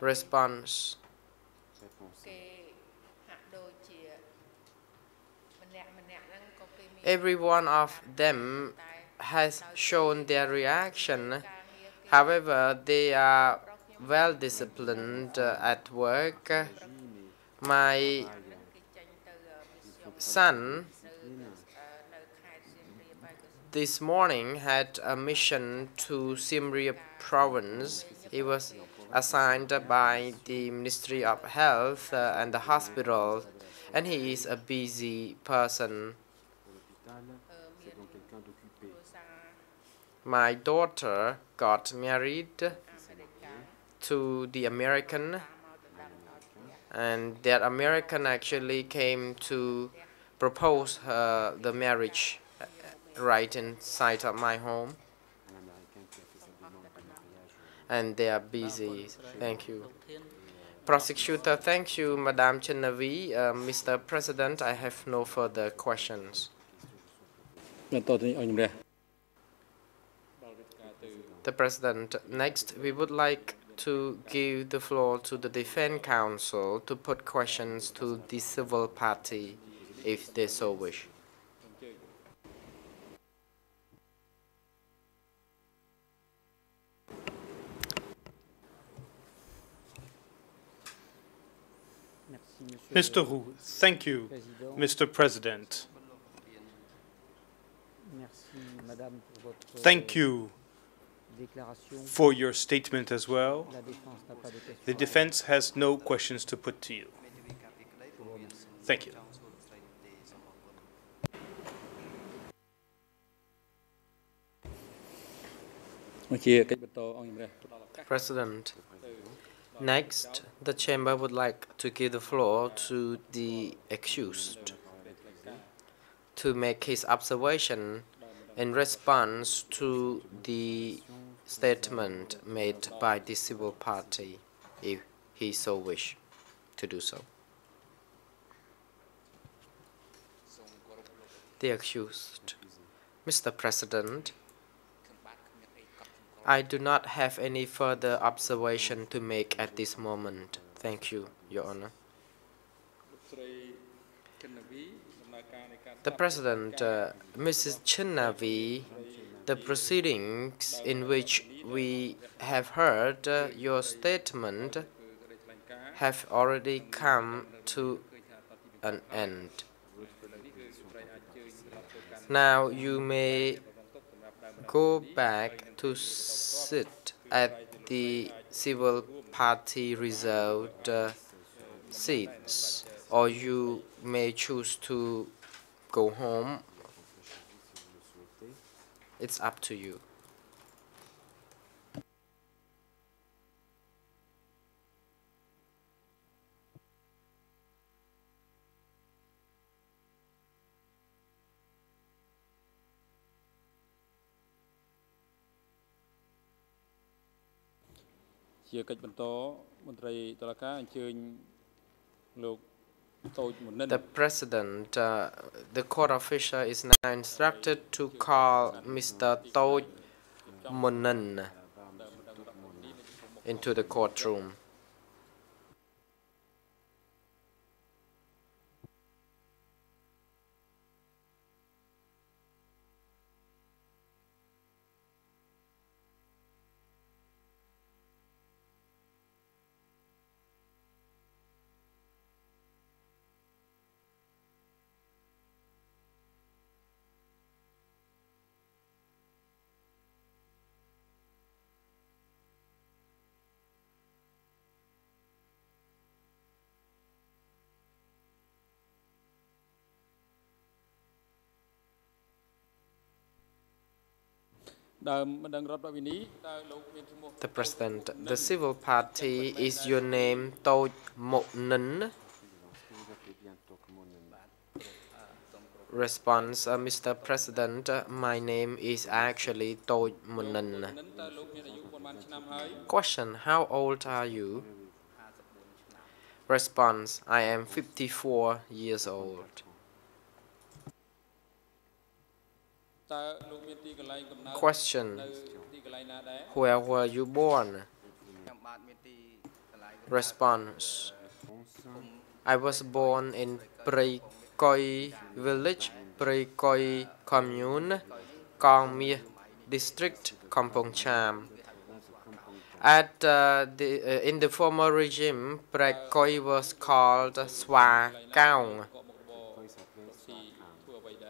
Response. Every one of them has shown their reaction. However, they are well disciplined at work. My son this morning had a mission to Siem Reap province. He was assigned by the Ministry of Health and the hospital, and he is a busy person. My daughter got married to the American, and that American actually came to propose the marriage right inside of my home, and they are busy. Thank you. Prosecutor, thank you, Madame Chenavi. Mr. President, I have no further questions. The President, next we would like to give the floor to the Defense Counsel to put questions to the civil party if they so wish. Mr. Roux, thank you, Mr. President. Thank you for your statement as well. The defense has no questions to put to you. Thank you. President, next, the chamber would like to give the floor to the accused to make his observation in response to the statement made by the civil party, if he so wish to do so. The accused. Mr. President, I do not have any further observation to make at this moment. Thank you, Your Honor. The President, Mrs. Chenavi, the proceedings in which we have heard your statement have already come to an end. Now you may go back to sit at the civil party reserved seats, or you may choose to go home. It's up to you. The president, the court official is now instructed to call Mr. Toch Munin into the courtroom. The president, the civil party, is your name Toch Munin? Response, Mr. President, my name is actually Toch Munin. Question, how old are you? Response, I am 54 years old. Question, where were you born? Response, I was born in Prey Koi village, Prey Koi commune, Kaing Guek district, Kampong Cham. In the former regime, Prey Koi was called Swa Kaung.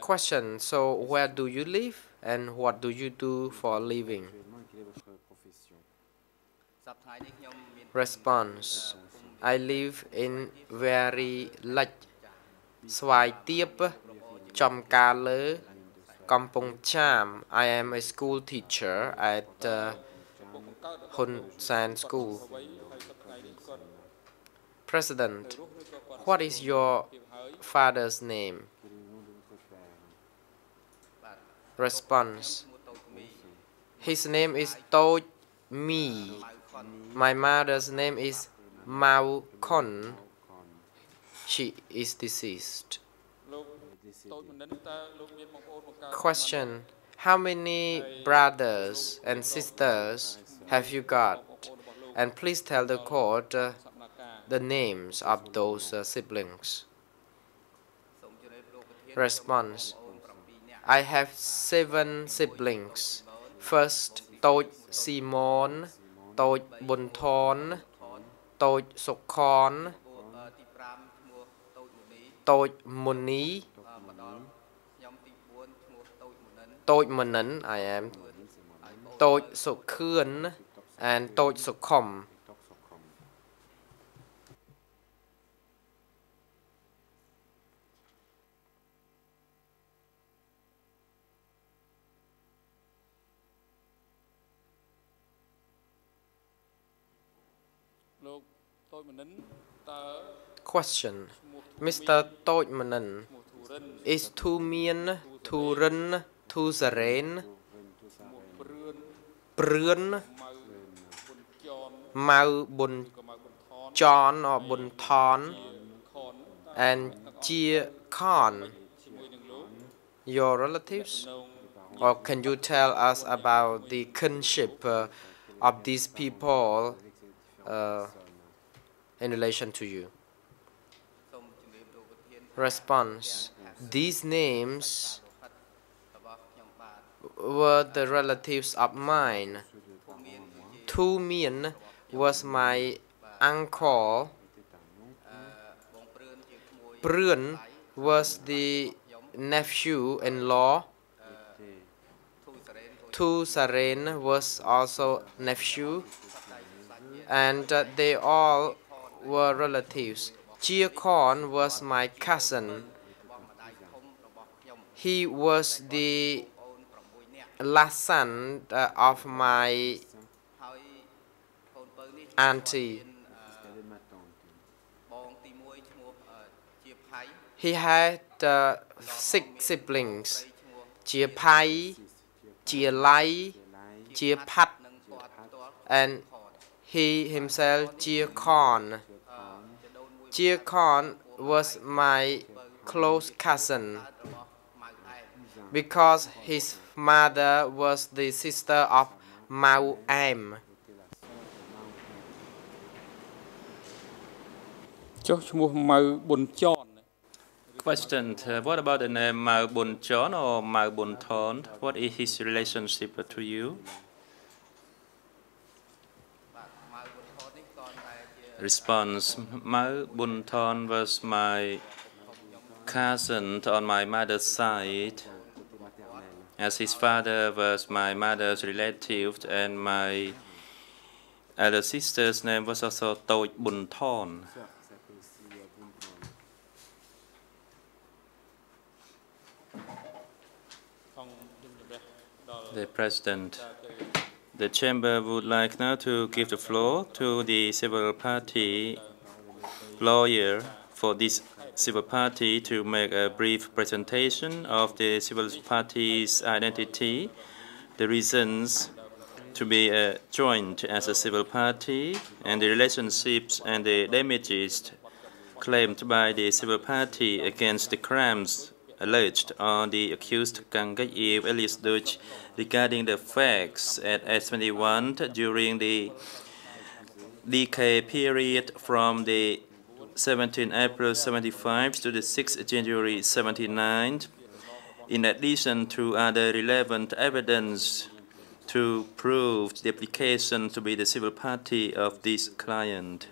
Question, so where do you live and what do you do for a living? Response, I live in Very Lach, Swai Tiep, Chom Ka Le, Kampong Cham. I am a school teacher at Hun San School. President, what is your father's name? Response, his name is Toch Mi. My mother's name is Mao Kon. She is deceased. Question, how many brothers and sisters have you got? And please tell the court the names of those siblings. Response, I have 7 siblings. First, Toch Simon, Toch Bunthon, Toch Sukhon, Toch Muni, Toch Munin, I am, Toch Sukhun, and Toch Sukhom. Question, Mr. Toch Munin, is Thu Mien, Thu Rin, Thu Zaren, Prươn, Mau Bun Chon or Bun Thon, and Chia Khan your relatives? Or can you tell us about the kinship of these people in relation to you? Response, these names were the relatives of mine. Thu Mien was my uncle. Prun was the nephew-in-law. Tu Saren was also nephew, and they all were relatives. Chia Korn was my cousin. He was the last son of my auntie. He had 6 siblings: Chia Pai, Chia Lai, Chia Pat, and he himself, Chia Korn. Chia Korn was my close cousin because his mother was the sister of Mao Am. Question, what about the name Mao Bun Chon or Mao Bun Thon? What is his relationship to you? Response, Mao Bun Thon was my cousin on my mother's side, as his father was my mother's relative, and my elder sister's name was also Toi Bun Thon. The President, the Chamber would like now to give the floor to the civil party lawyer for this civil party to make a brief presentation of the civil party's identity, the reasons to be joined as a civil party, and the relationships and the damages claimed by the civil party against the crimes alleged on the accused Kaing Guek Eav, alias Duch, regarding the facts at S21 during the decay period from the 17 April 75 to the 6 January 79, in addition to other relevant evidence to prove the application to be the civil party of this client.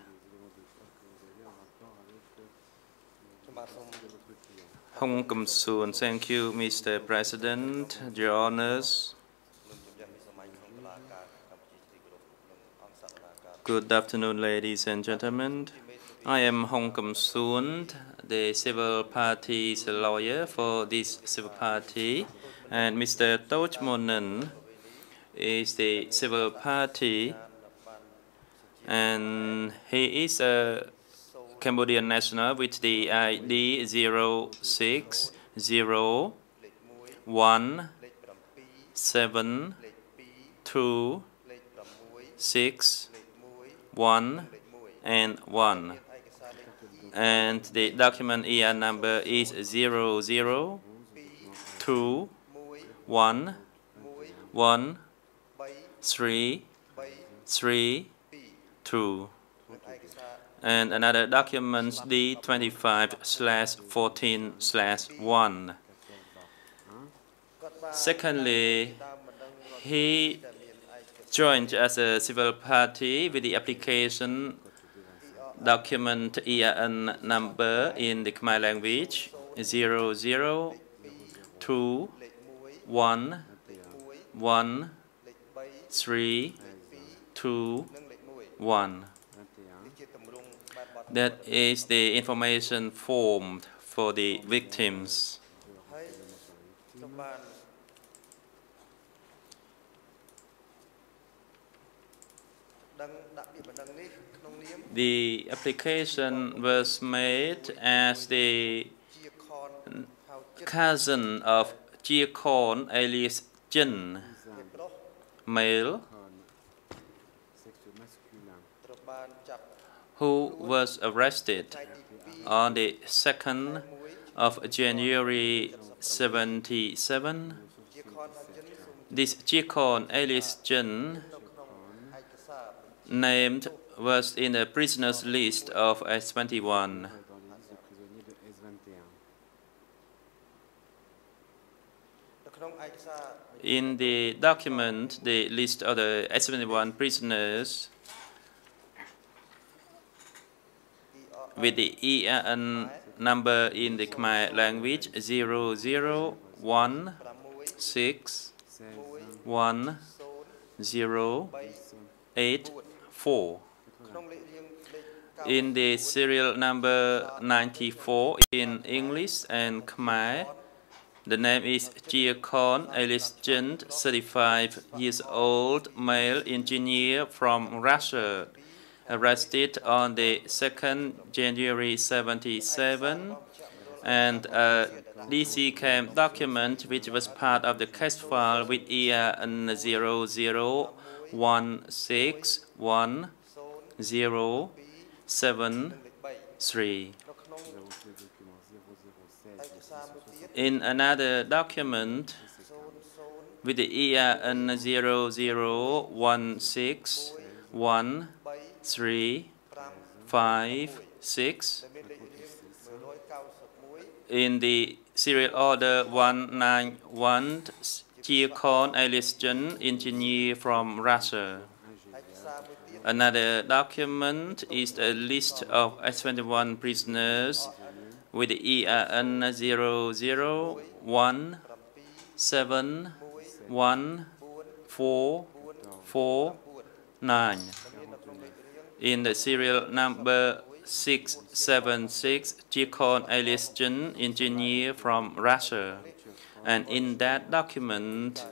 Hong Kum Soon. Thank you, Mr. President, Your Honors. Good afternoon, ladies and gentlemen. I am Hong Kum Soon, the civil party's lawyer for this civil party, and Mr. Toch Monen is the civil party, and he is a Cambodian national with the ID 0601726 and 1. And the document ER number is 002111332. And another document D25/14/1. Secondly, he joined as a civil party with the application document EIN number in the Khmer language 002111321. That is the information form for the victims. The application was made as the cousin of Chia Korn, alias Jin, male, who was arrested on the 2nd of January 77. This Chia Korn, alias Jin, named was in the prisoners list of S21. In the document, the list of the S21 prisoners with the EIN number in the Khmer language 0016108 In the serial number 94 in English and Khmer, the name is Jiakon alias Jen, 35 years old, male engineer from Russia, arrested on the 2nd January 77, and a DC camp document which was part of the case file with ER 0016107 In another document with the ER 001611356 in the serial order 191 Jiakon alias Jen, engineer from Russia. Another document is a list of S-21 prisoners with the ERN 001714449 in the serial number 676 Jiakon alias Jen, engineer from Russia. And in that document,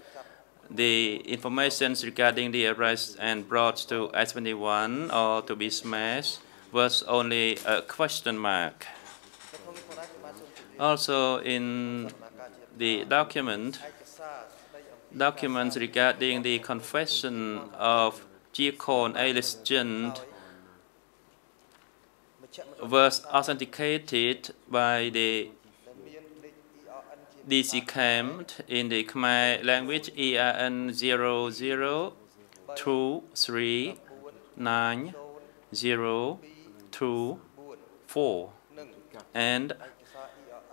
the information regarding the arrest and brought to S-21 or to be smashed was only a question mark. Also in the documents regarding the confession of Jiakon alias Jen was authenticated by the DC camp in the Khmer language ERN 002390024 and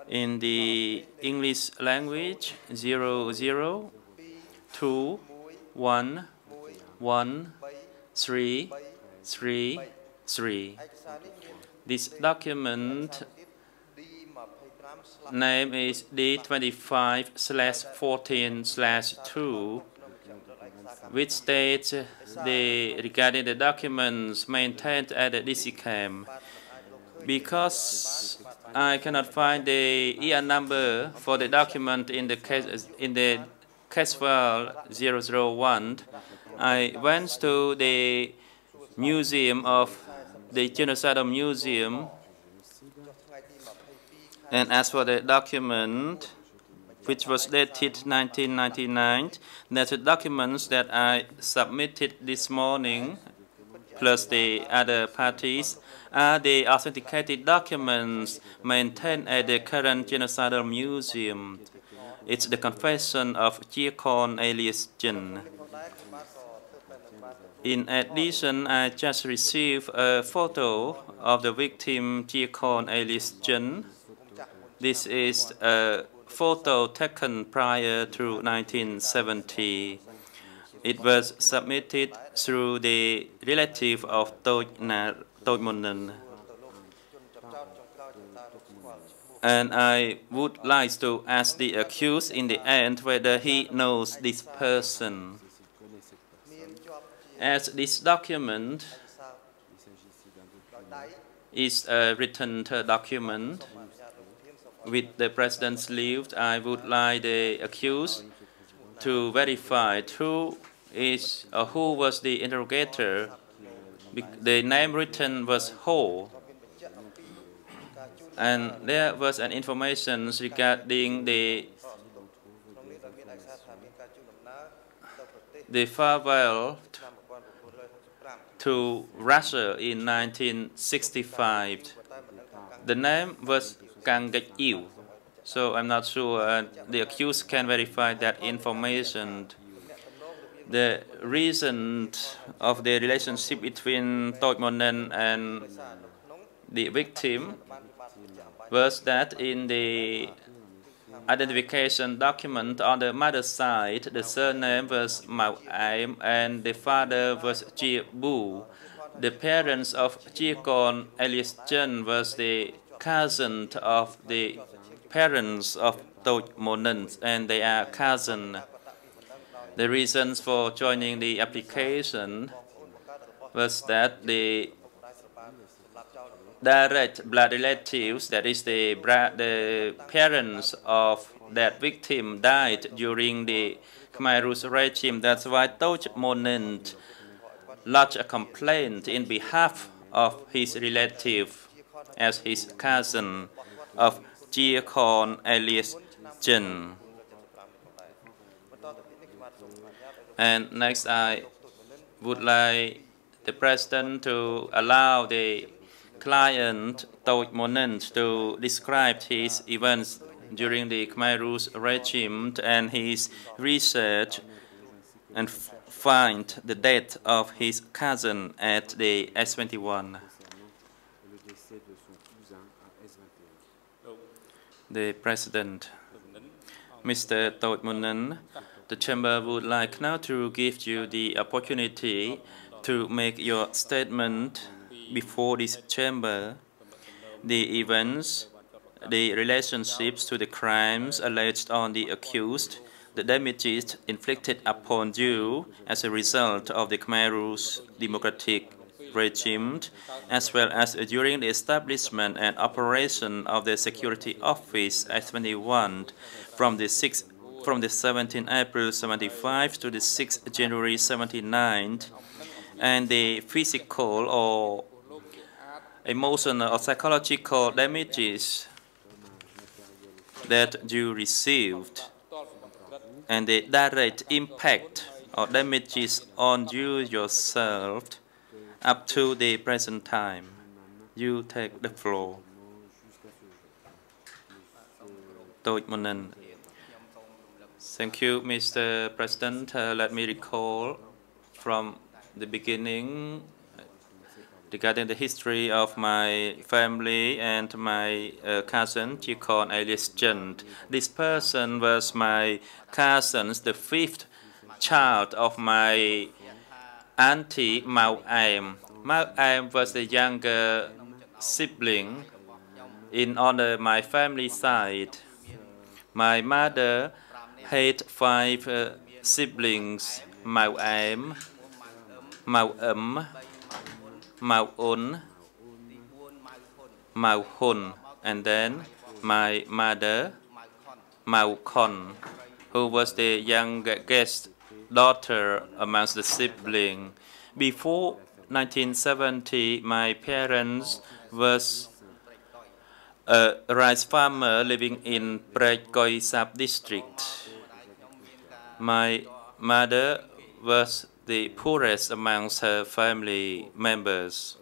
in the English language 002111333. This document name is D25/14/2, which states regarding the documents maintained at the DC camp. Because I cannot find the ER number for the document in the case file 001, I went to the museum of the Genocidal Museum and asked for the document, which was dated 1999. That's the documents that I submitted this morning, plus the other parties, are the authenticated documents maintained at the current Genocidal Museum. It's the confession of Jiakon alias Jen. In addition, I just received a photo of the victim Jiakon alias Jen. This is a photo taken prior to 1970. It was submitted through the relative of Duch. And I would like to ask the accused in the end whether he knows this person. As this document is a written document with the president's leave, I would like the accused to verify who was the interrogator. The name written was Ho, and there was an information regarding the farewell to Russia in 1965. The name was Kaing Guek Eav, so I'm not sure the accused can verify that information. The reason of the relationship between Duch and the victim was that in the identification document on the mother's side, the surname was Mao Aim and the father was Jia Bu. The parents of Jiakon alias Jen was the cousin of the parents of Duch Monent, and they are cousin. The reasons for joining the application was that the direct blood relatives, that is the parents of that victim, died during the Khmer Rouge regime. That's why Duch Monent lodged a complaint in behalf of his relative as his cousin of Gia Khon alias Chen. And next, I would like the President to allow the client, Duch Monent, to describe his events during the Khmer Rouge regime and his research and find the death of his cousin at the S21. The President, Mr. Duch Monent, the Chamber would like now to give you the opportunity to make your statement before this Chamber. The events, the relationships to the crimes alleged on the accused, the damages inflicted upon you as a result of the Khmer Rouge democratic regime, as well as during the establishment and operation of the Security Office S21 from the 17th April 75 to the 6th January 79, and the physical or emotional or psychological damages that you received, and the direct impact or damages on you yourself up to the present time. You take the floor. Duch Monent. Thank you, Mr. President. Let me recall from the beginning regarding the history of my family and my cousin, Gia Khon alias Chen. This person was my cousin, the fifth child of my auntie Mao Aim. Mao Aim was the younger sibling on my family side. My mother had 5 siblings: Mao Aim, Mao Mao Un, Mao Hun, and then my mother, Mao Khon, who was the youngest daughter amongst the siblings. Before 1970, my parents was a rice farmer living in Prek Koi Sap district. My mother was the poorest amongst her family members.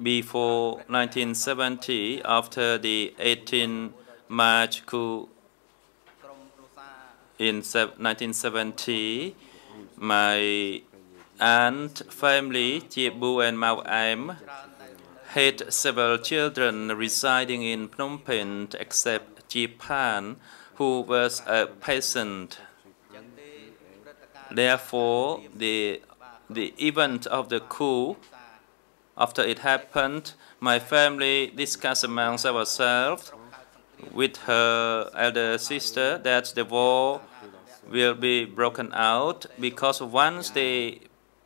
Before 1970, after the 18 March coup in 1970, my aunt family, Chia Bu and Mao Aim, had several children residing in Phnom Penh except Chia Pan, who was a peasant. Therefore, the event of the coup, after it happened, my family discussed amongst ourselves with her elder sister that the war will be broken out, because once the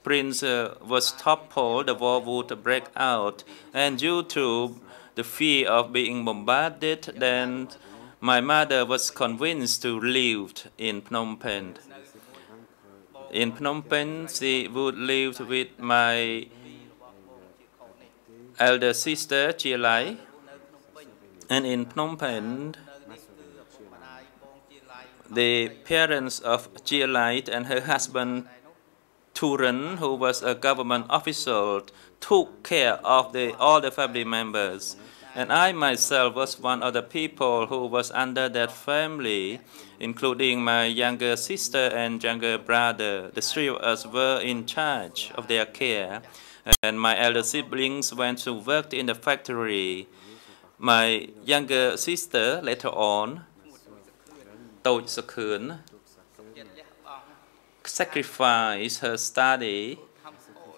prince was toppled, the war would break out. And due to the fear of being bombarded, then my mother was convinced to live in Phnom Penh. In Phnom Penh, she would live with my elder sister, Chia Lai. And in Phnom Penh, the parents of Chia Lai and her husband, Turan, who was a government official, took care of all the family members. And I myself was one of the people who was under that family, including my younger sister and younger brother. The 3 of us were in charge of their care. And my elder siblings went to work in the factory. My younger sister, later on, Duch Sakhun, sacrificed her study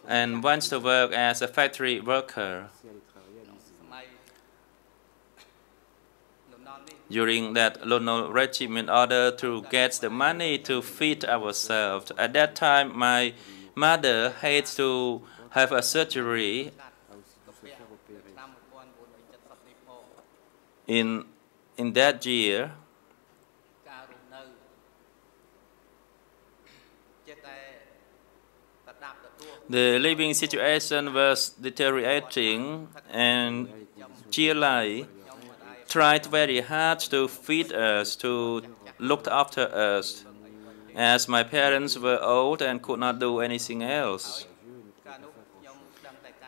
and went to work as a factory worker. During that colonial regime, in order to get the money to feed ourselves. At that time, my mother had to have a surgery in that year. The living situation was deteriorating, and Chia Lai tried very hard to feed us, to look after us, as my parents were old and could not do anything else.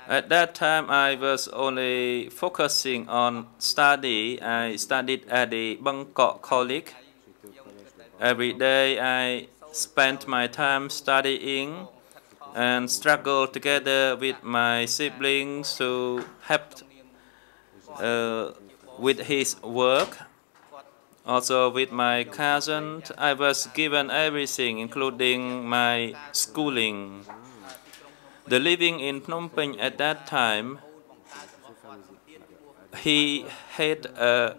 At that time, I was only focusing on study. I studied at the Bangkok College. Every day, I spent my time studying and struggled together with my siblings to help with his work. Also with my cousin, I was given everything, including my schooling. The living in Phnom Penh at that time, he had a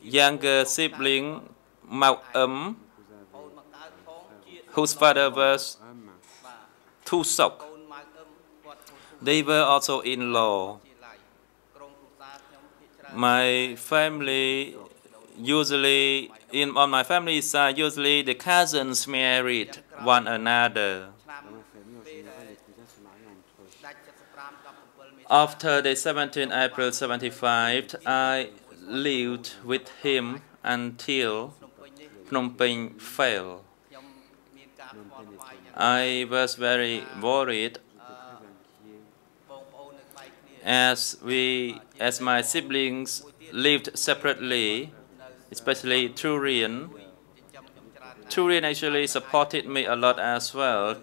younger sibling, Mao whose father was Tu Sok. They were also in-law. My family usually, on my family side, usually the cousins married one another. After the 17th April 75, I lived with him until Phnom Penh fell. I was very worried as my siblings lived separately, especially Turian. Turian actually supported me a lot as well,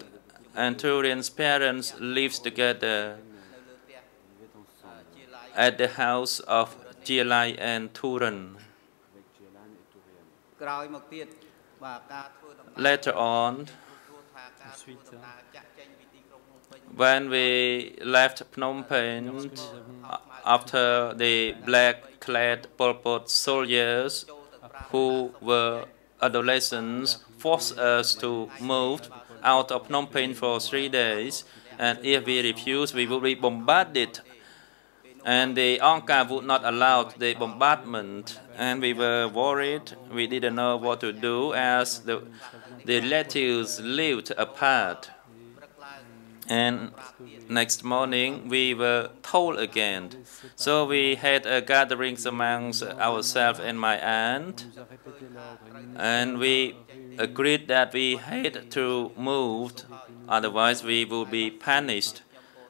and Turian's parents lived together at the house of Chia Lai and Turan. Later on, when we left Phnom Penh, after the black-clad Pol Pot soldiers who were adolescents forced us to move out of Phnom Penh for 3 days, and if we refused, we would be bombarded. And the Angkar would not allow the bombardment, and we were worried. We didn't know what to do as the relatives lived apart. And next morning, we were told again. So we had a gathering amongst ourselves and my aunt, and we agreed that we had to move, otherwise we would be punished.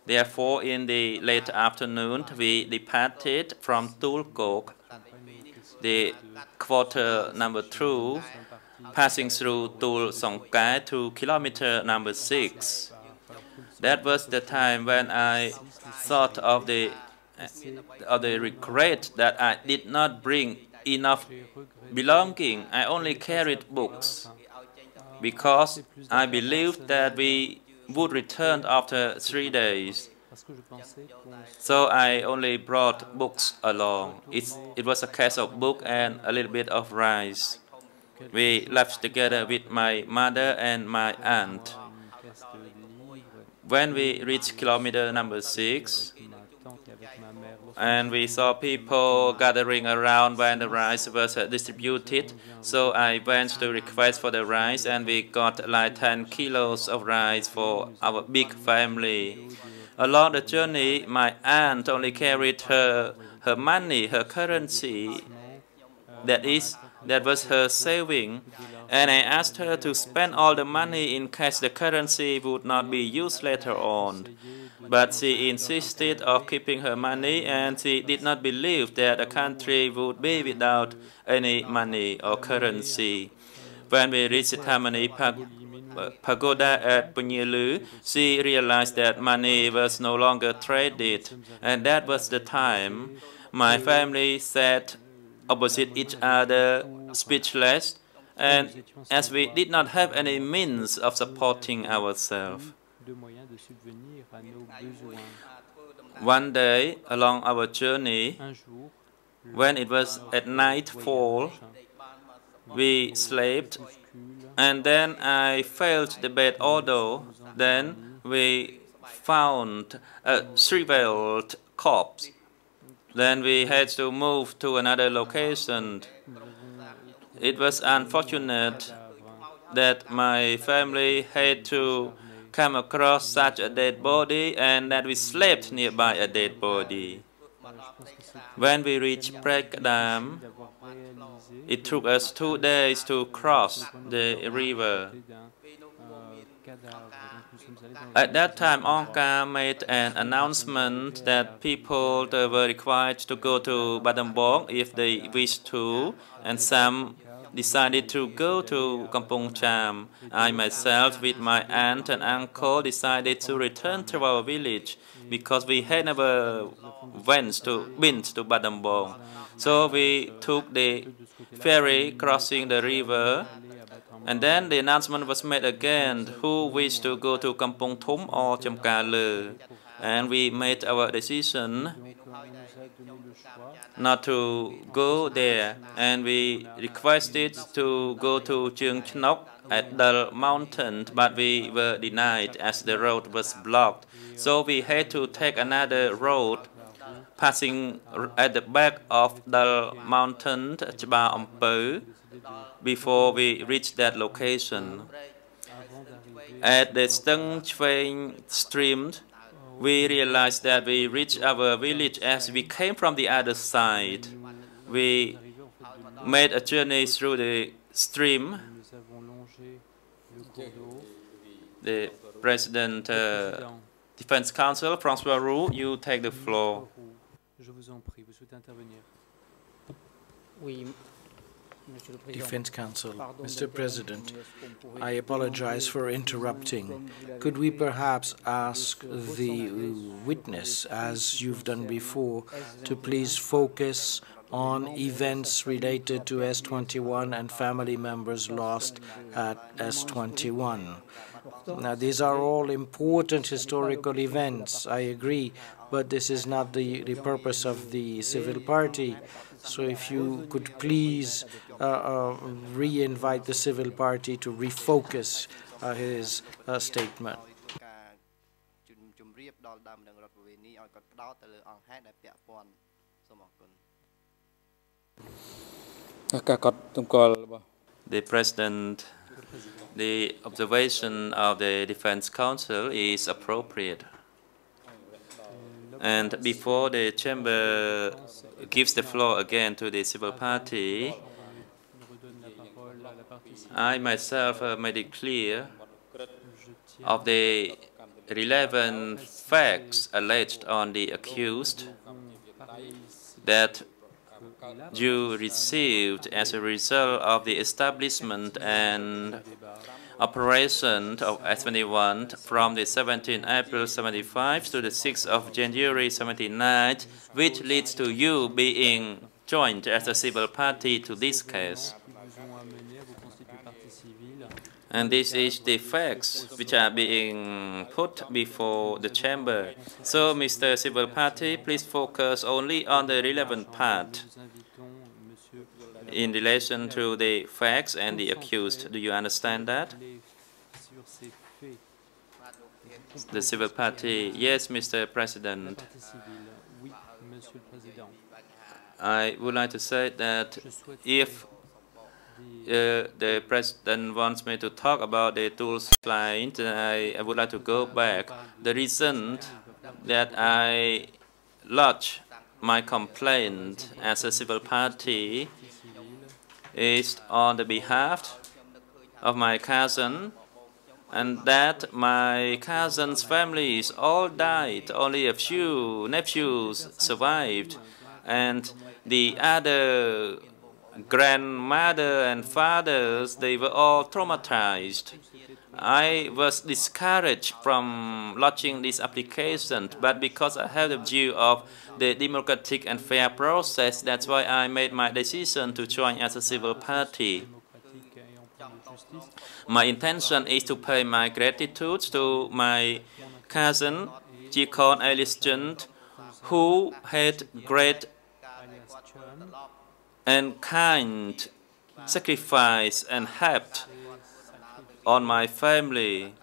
Therefore, in the late afternoon, we departed from Tul Kok, the quarter number 2, passing through Tul Songkai to kilometer number 6. That was the time when I thought of the regret that I did not bring enough belonging. I only carried books because I believed that we would return after 3 days. So I only brought books along. It was a case of book and a little bit of rice. We left together with my mother and my aunt. When we reached kilometer number 6, and we saw people gathering around when the rice was distributed, so I went to request for the rice, and we got like 10 kilos of rice for our big family. Along the journey, my aunt only carried her money, her currency, that was her saving, and I asked her to spend all the money in case the currency would not be used later on. But she insisted on keeping her money, and she did not believe that the country would be without any money or currency. When we reached the Tammany Pagoda at Punyilu, she realized that money was no longer traded, and that was the time my family sat opposite each other, speechless, and as we did not have any means of supporting ourselves. de moyens de subvenir à nos besoins. One day along our journey, Un jour, when it was at nightfall, we slept, and then I felt the bed odor. Then we found a shriveled corpse. Then we had to move to another location. It was unfortunate that my family had to come across such a dead body and that we slept nearby a dead body. When we reached Prekdam, it took us 2 days to cross the river. At that time, Onka made an announcement that people were required to go to Badambong if they wished to, and some decided to go to Kampong Cham. I myself, with my aunt and uncle, decided to return to our village because we had never been to Badambong. So we took the ferry crossing the river, and then the announcement was made again, who wished to go to Kampong Thum or Chamkale. And we made our decision not to go there, and we requested to go to Cheung Chnok at the mountain, but we were denied as the road was blocked. So we had to take another road passing at the back of the mountain, Chba Ampu, before we reached that location. At the Stung Chweng stream, we realized that we reached our village as we came from the other side. We made a journey through the stream. The President Defense Council, François Roux, you take the floor. Je vous en prie, vous souhaitez intervenir. Defense Counsel. Mr. President, I apologize for interrupting. Could we perhaps ask the witness, as you've done before, to please focus on events related to S21 and family members lost at S21? Now, these are all important historical events, I agree, but this is not the purpose of the civil party. So if you could please re-invite the civil party to refocus his statement. The President, the observation of the Defense Council is appropriate. And before the chamber gives the floor again to the civil party, I myself made it clear of the relevant facts alleged on the accused that you received as a result of the establishment and operation of S21 from the 17th April 75 to the 6th of January 79, which leads to you being joined as a civil party to this case. And this is the facts which are being put before the chamber. So, Mr. Civil Party, please focus only on the relevant part in relation to the facts and the accused. Do you understand that? The civil party, yes, Mr. President. I would like to say that if the President wants me to talk about the tools line, I would like to go back. The reason that I lodged my complaint as a civil party is on the behalf of my cousin, and that my cousin's families all died. Only a few nephews survived, and the other grandmother and fathers, they were all traumatized. I was discouraged from lodging this application, but because I have the view of the democratic and fair process, that's why I made my decision to join as a civil party. my intention is to pay my gratitude to my cousin, Jikon Alias, who had great and kind sacrifice and helped on my family.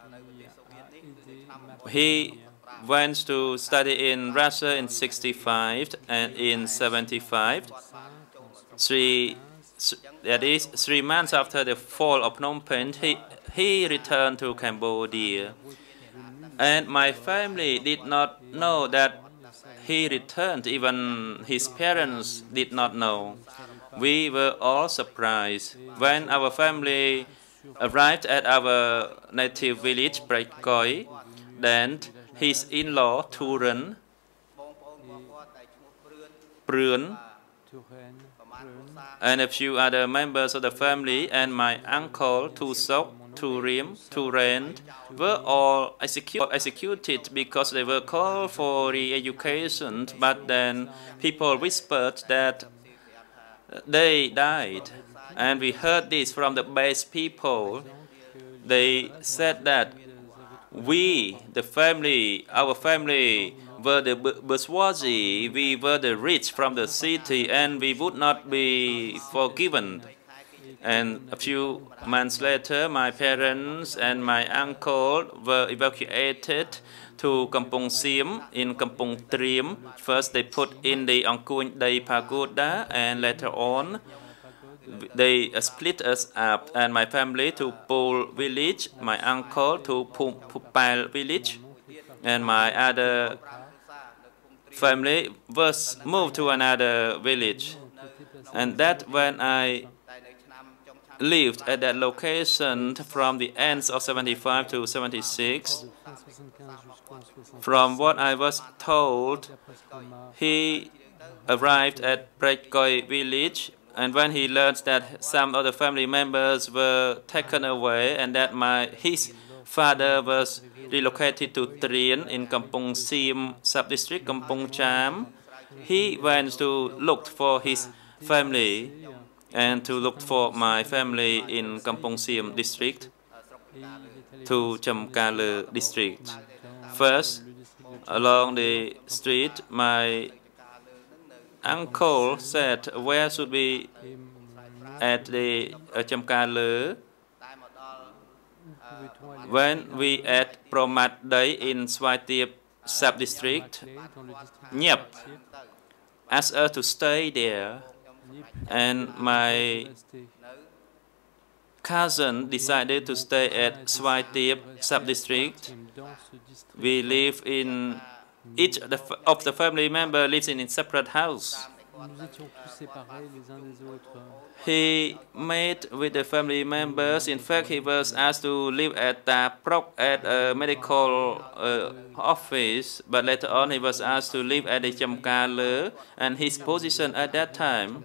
He went to study in Russia in 65 and in 75. That is 3 months after the fall of Phnom Penh, he returned to Cambodia. And my family did not know that he returned. Even his parents did not know. We were all surprised. When our family arrived at our native village, Breakoi, then his in-law, Thuren, Pruen, and a few other members of the family, and my uncle, Thusok, Thuren, were all executed because they were called for re-education, but then people whispered that they died. And we heard this from the base people. They said that we, the family, our family, were the bourgeoisie, we were the rich from the city, and we would not be forgiven. And a few months later, my parents and my uncle were evacuated to Kampong Siem in Kampong Trim. First, they put in the Angkuing Day Pagoda, and later on, they split us up, and my family to Pol village, my uncle to Pupal village, and my other family was moved to another village. And that when I lived at that location from the ends of 75 to 76, from what I was told, he arrived at Breakoi village, and when he learned that some of the family members were taken away and that his father was relocated to Trien in Kampong Siem sub-district, Kampong Cham, he went to look for his family and to look for my family in Kampong Siem district to Chamkale district. First, along the street, my uncle said, where should we at the Chamkale? When we at Promat Day in Swaitiep sub-district, Nyep asked us to stay there, and my cousin decided to stay at Swaitiep sub-district. We live in, each of the family member lives in a separate house. He met with the family members. In fact, he was asked to live at Prok at a medical office, but later on he was asked to live at the Chamkale, and his position at that time,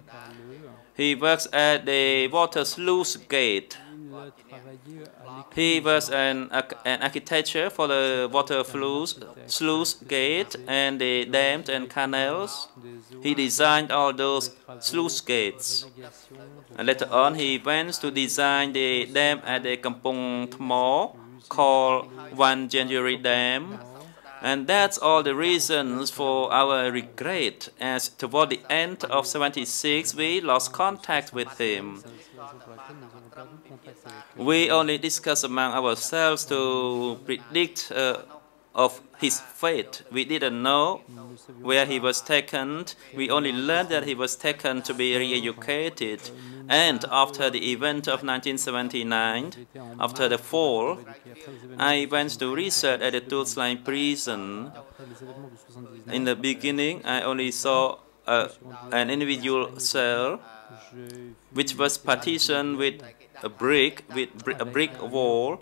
he works at the water sluice gate. He was an architecture for the water sluice gate and the dams and canals. He designed all those sluice gates. And later on, he went to design the dam at the Kampong Thmo called 1 January Dam. And that's all the reasons for our regret, as toward the end of 76, we lost contact with him. We only discussed among ourselves to predict of his fate. We didn't know where he was taken. We only learned that he was taken to be re-educated. And after the event of 1979, after the fall, I went to research at the Duch prison. In the beginning, I only saw an individual cell which was partitioned with a brick wall,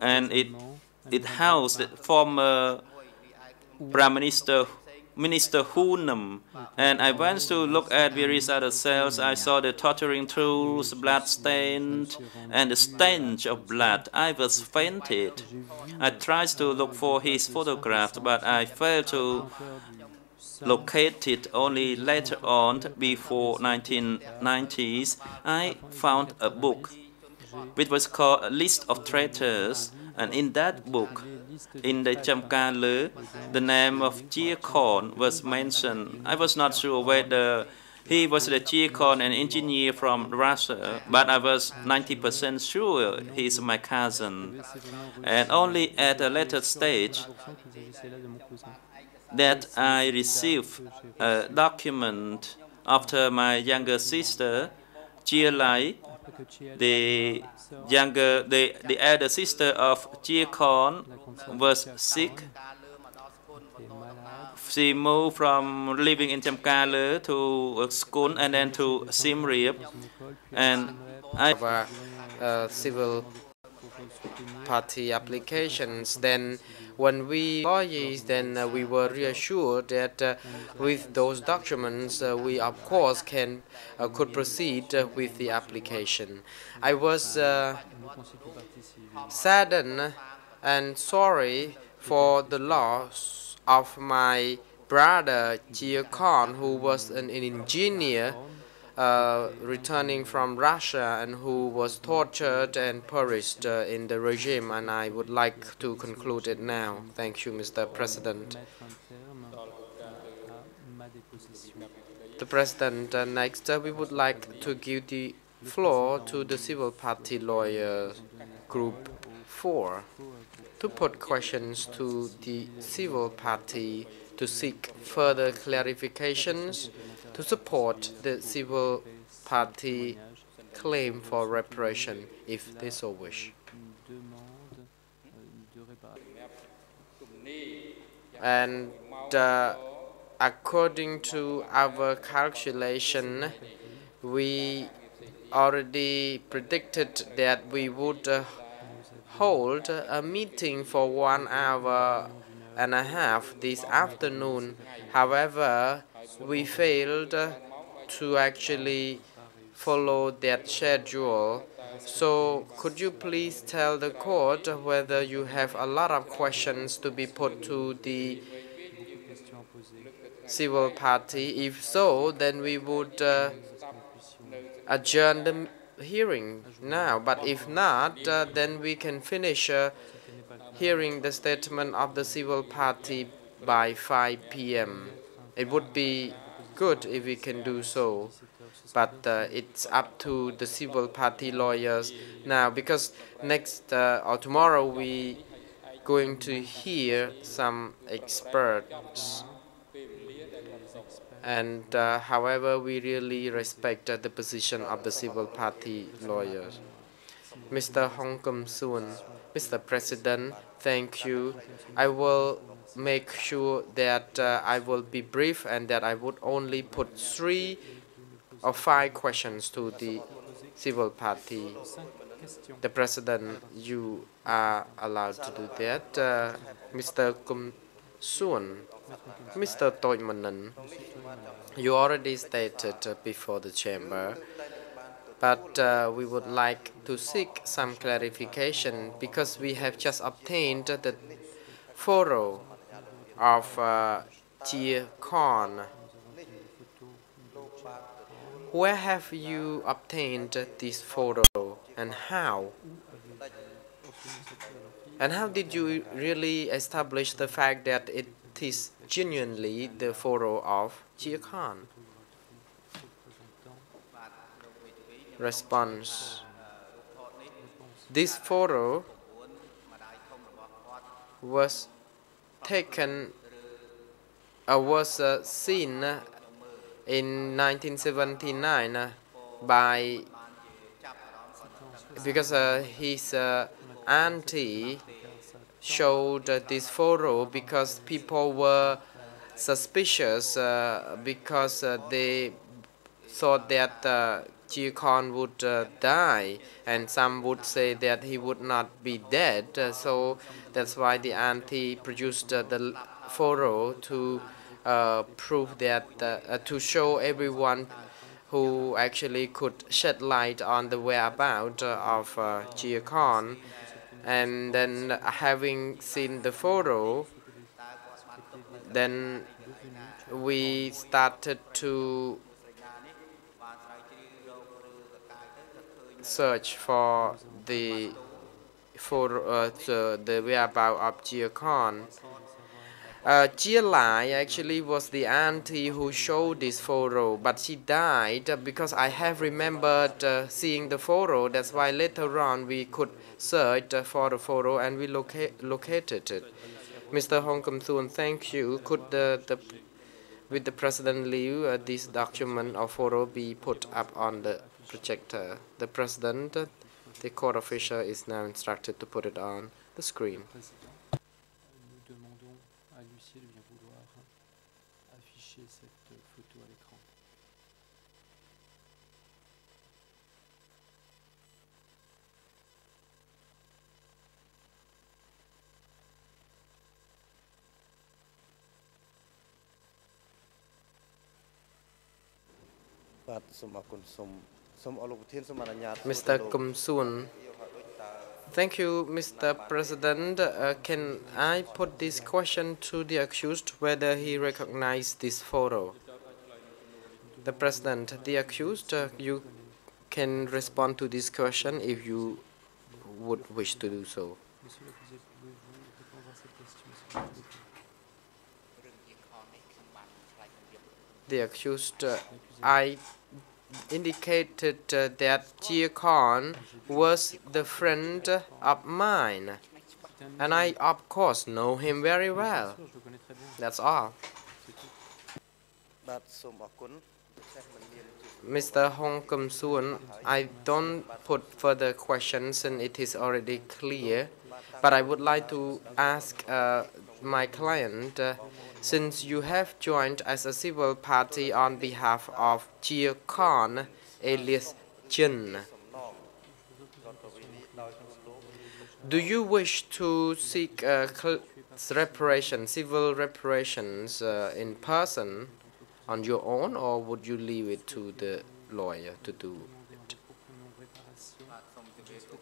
and it housed the former Prime Minister Hunam. And I went to look at various other cells. I saw the torturing tools, blood stained, and the stench of blood. I was fainted. I tried to look for his photograph, but I failed to locate it. Only later on, before 1990s, I found a book which was called A List of Traitors. And in that book, in the Chamka Le, the name of Chia Khon was mentioned. I was not sure whether he was the Chia Khon, an engineer from Russia, but I was 90% sure he's my cousin. And only at a later stage that I received a document after my younger sister, Chia Lai, the elder sister of Chia Khon, was sick. She moved from living in Chamkale to school and then to Siem Reap. And I civil party applications. Then when we employees, then we were reassured that with those documents, we of course could proceed with the application. I was saddened and sorry for the loss of my brother Chia Khan, who was an engineer returning from Russia and who was tortured and perished in the regime, and I would like to conclude it now. Thank you, Mr. President. The President, next we would like to give the floor to the civil party lawyer group 4 to put questions to the civil party to seek further clarifications to support the civil party claim for reparation if they so wish. And according to our calculation, we already predicted that we would hold a meeting for 1 hour and a half this afternoon. However, we failed to actually follow that schedule. So could you please tell the court whether you have a lot of questions to be put to the civil party? If so, then we would adjourn the hearing now. But if not, then we can finish hearing the statement of the civil party by 5 p.m. It would be good if we can do so, but it's up to the civil party lawyers now, because next or tomorrow we going to hear some experts. And however, we really respect the position of the civil party lawyers. Mr. Hong Kum Soon, Mr. President, thank you. I will make sure that I will be brief and that I would only put 3 or 5 questions to the civil party. The President, you are allowed to do that. Mr. Kum Soon, Mr. Toimanan, you already stated before the chamber, but we would like to seek some clarification because we have just obtained the photo of Chia Khan. Where have you obtained this photo and how? And how did you really establish the fact that it is genuinely the photo of Chia Khan? Response. This photo was taken was seen in 1979 by because his auntie showed this photo because people were suspicious because they thought that Chia Khan would die, and some would say that he would not be dead. So that's why the auntie produced the photo to prove that, to show everyone who actually could shed light on the whereabouts of Chia Khan. And then having seen the photo, then we started to search for the the whereabouts of Jia Khan. Jia Lai actually was the auntie who showed this photo, but she died because I have remembered seeing the photo. That's why later on we could search for the photo and we located it. Mr. Hong Kum Soon, thank you. Could with the President Liu, this document or photo be put up on the projector? The President, the court official, is now instructed to put it on the screen. Nous demandons à l'huissier de bien vouloir afficher cette photo à l'écran. Mr. Kum Soon. Thank you, Mr. President. Can I put this question to the accused whether he recognized this photo? The President, the accused, you can respond to this question if you would wish to do so. Monsieur l'accusé, pouvez-vous répondre à cette question, s'il vous plaît? The accused, I indicated that Jia Khan was the friend of mine, and I of course know him very well. That's all. Mr. Hong Kum Soon, I don't put further questions and it is already clear, but I would like to ask my client, since you have joined as a civil party on behalf of Jia Khan, alias Jin, do you wish to seek reparation, civil reparations in person on your own, or would you leave it to the lawyer to do it?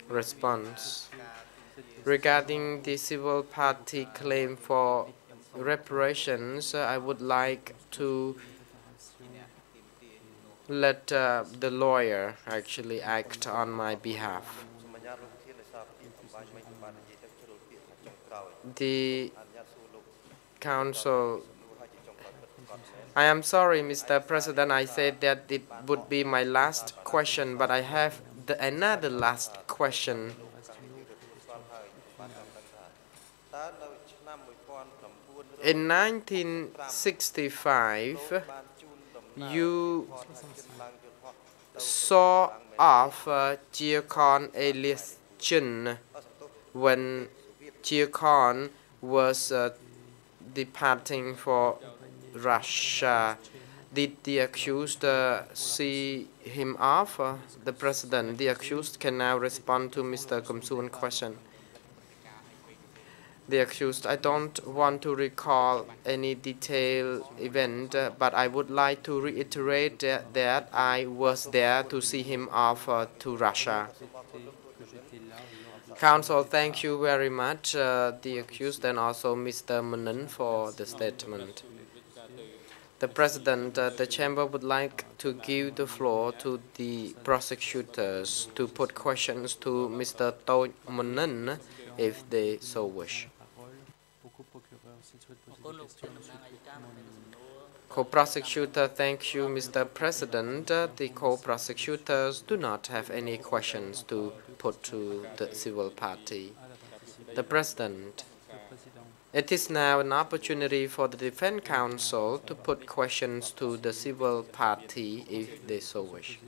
Response. Regarding the civil party claim for reparations, I would like to let the lawyer actually act on my behalf. The counsel. I am sorry, Mr. President, I said that it would be my last question, but I have another last question. In 1965, you saw off Jia Khan alias Jin when Jia Khan was departing for Russia. Did the accused see him off? The President, the accused can now respond to Mr. Kum Soon's question. The accused, I don't want to recall any detailed event, but I would like to reiterate that I was there to see him off to Russia. Counsel, thank you very much, the accused and also Mr. Munan for the statement. The President, the Chamber would like to give the floor to the prosecutors to put questions to Mr. Duch Munan if they so wish. Co-prosecutor, thank you, Mr. President. The co-prosecutors do not have any questions to put to the civil party. The President, it is now an opportunity for the defense counsel to put questions to the civil party if they so wish.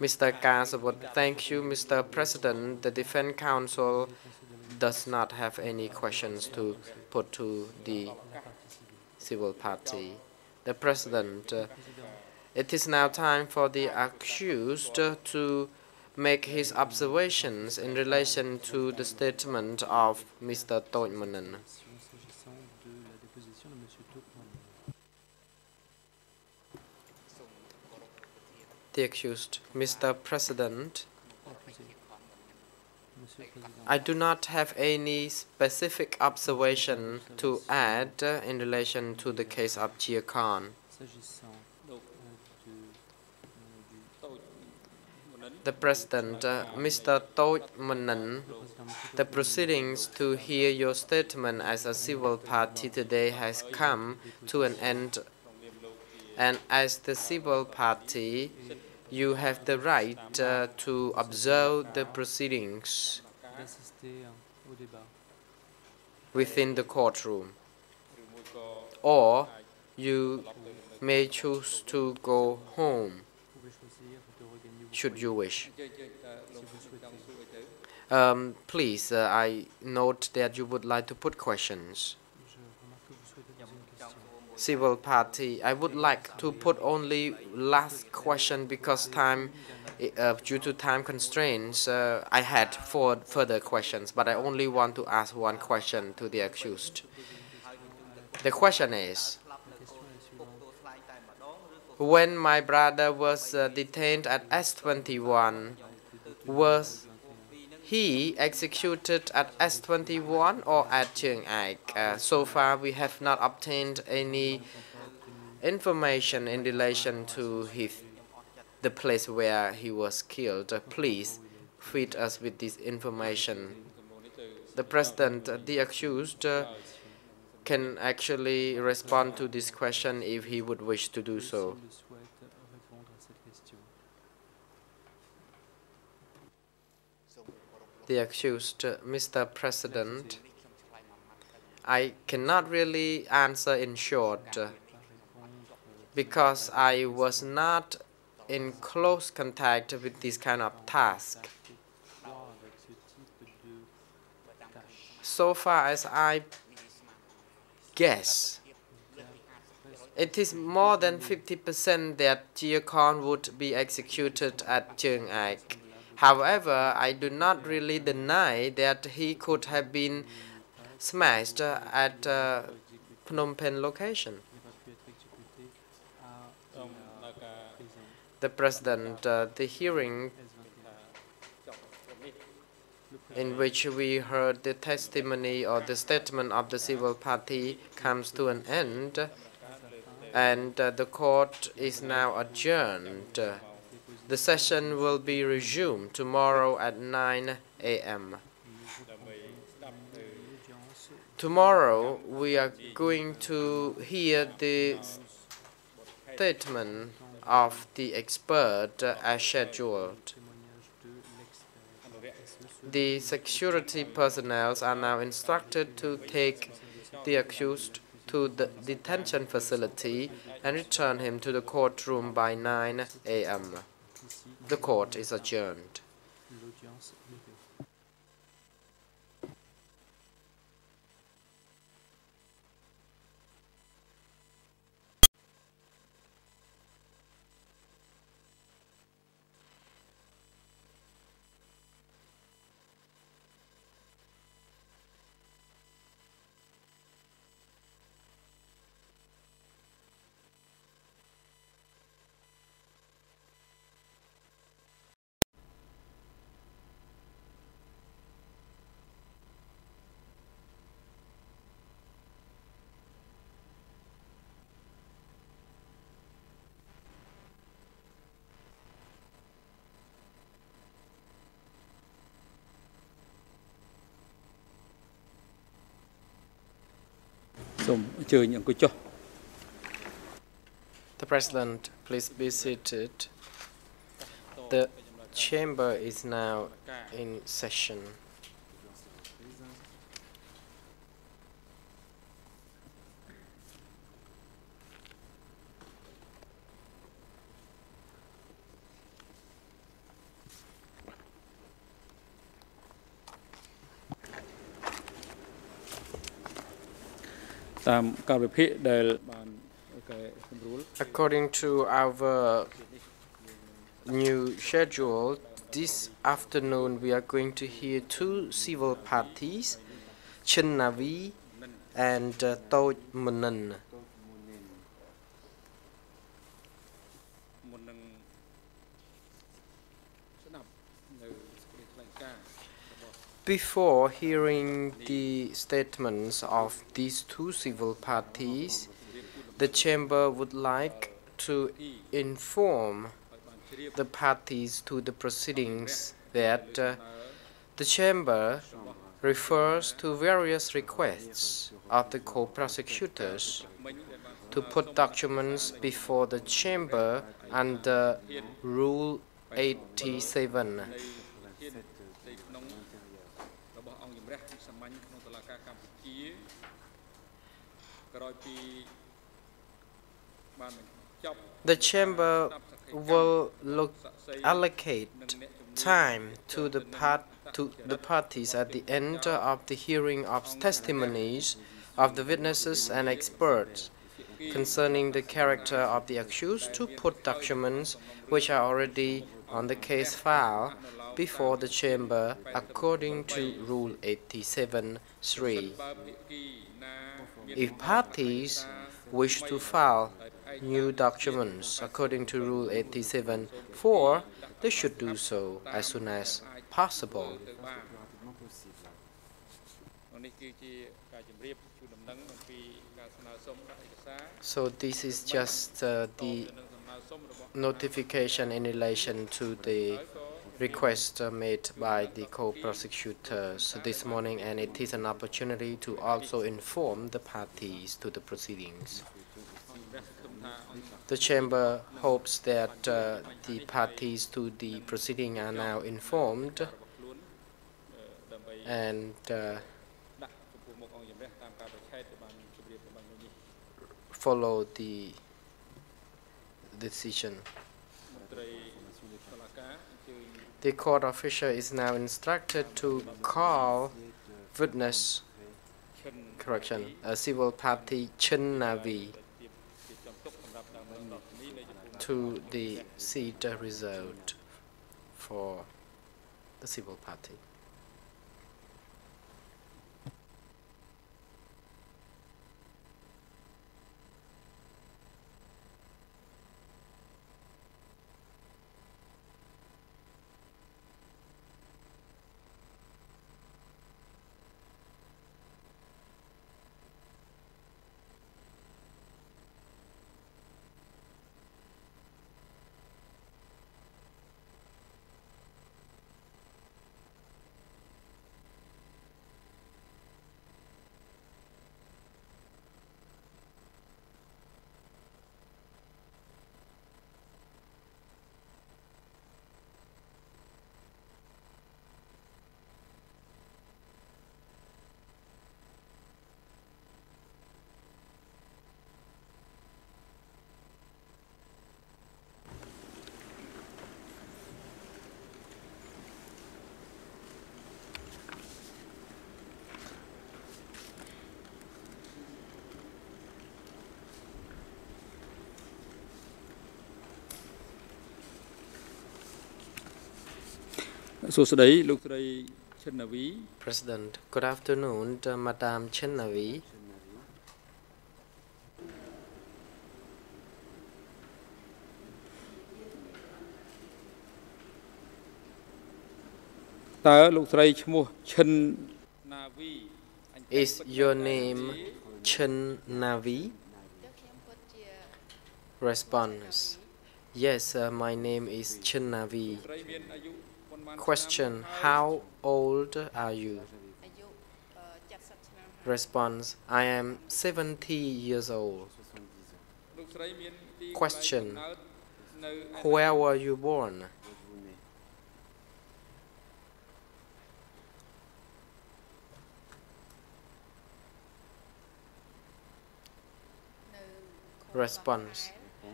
Mr. Kasabot, thank you, Mr. President. The defense counsel does not have any questions to put to the civil party. The President, it is now time for the accused to make his observations in relation to the statement of Mr. Duch Munan. The accused, Mr. President, I do not have any specific observation to add in relation to the case of Jia Khan. The President, Mr. Duch Munnen, the proceedings to hear your statement as a civil party today has come to an end, and as the civil party, you have the right to observe the proceedings d'assister au débat. within the courtroom, or you may choose to go home Vous pouvez choisir de regagner vos should you wish. si vous souhaitez. Please, I note that you would like to put questions. Je remarque que vous souhaitez poser une question. Civil party, I would like to put only last question because due to time constraints, I had 4 further questions, but I only want to ask one question to the accused. The question is, when my brother was detained at S21, was he executed at S21 or at Kaing Guek? So far, we have not obtained any information in relation to the place where he was killed. Please feed us with this information. The President, the accused, can actually respond to this question if he would wish to do so. S'il souhaite répondre à cette question. The accused, Mr. President, I cannot really answer in short because I was not in close contact with this kind of task. So far as I guess, it is more than 50% that Jia Khan would be executed at Kaing Guek. However, I do not really deny that he could have been smashed at Phnom Penh location. The President, the hearing in which we heard the testimony or the statement of the civil party comes to an end, and the court is now adjourned. The session will be resumed tomorrow at 9 a.m. Tomorrow we are going to hear the statement of the expert as scheduled. The security personnel are now instructed to take the accused to the detention facility and return him to the courtroom by 9 a.m. The court is adjourned. L'audience levée. The President, please be seated. The chamber is now in session. According to our new schedule, this afternoon we are going to hear 2 civil parties, Chin Navi and Duch Munnen. Before hearing the statements of these 2 civil parties, the chamber would like to inform the parties to the proceedings that the Chamber refers to various requests of the co-prosecutors to put documents before the Chamber under Rule 87. The Chamber will allocate time to the parties at the end of the hearing of testimonies of the witnesses and experts concerning the character of the accused to put documents which are already on the case file before the Chamber according to Rule 87(3). If parties wish to file new documents according to Rule 87(4), they should do so as soon as possible. So this is just the notification in relation to the request made by the co-prosecutors this morning, and it is an opportunity to also inform the parties to the proceedings. The Chamber hopes that the parties to the proceeding are now informed and follow the decision. The court official is now instructed to call witness, a civil party Chen Navi, to the seat reserved for the civil party. President, good afternoon, Madam Chen Navi. Is your name Chen Navi? Response: Yes, my name is Chen Navi. Question: How old are you? Response: I am 70 years old. Question: Where were you born? Response: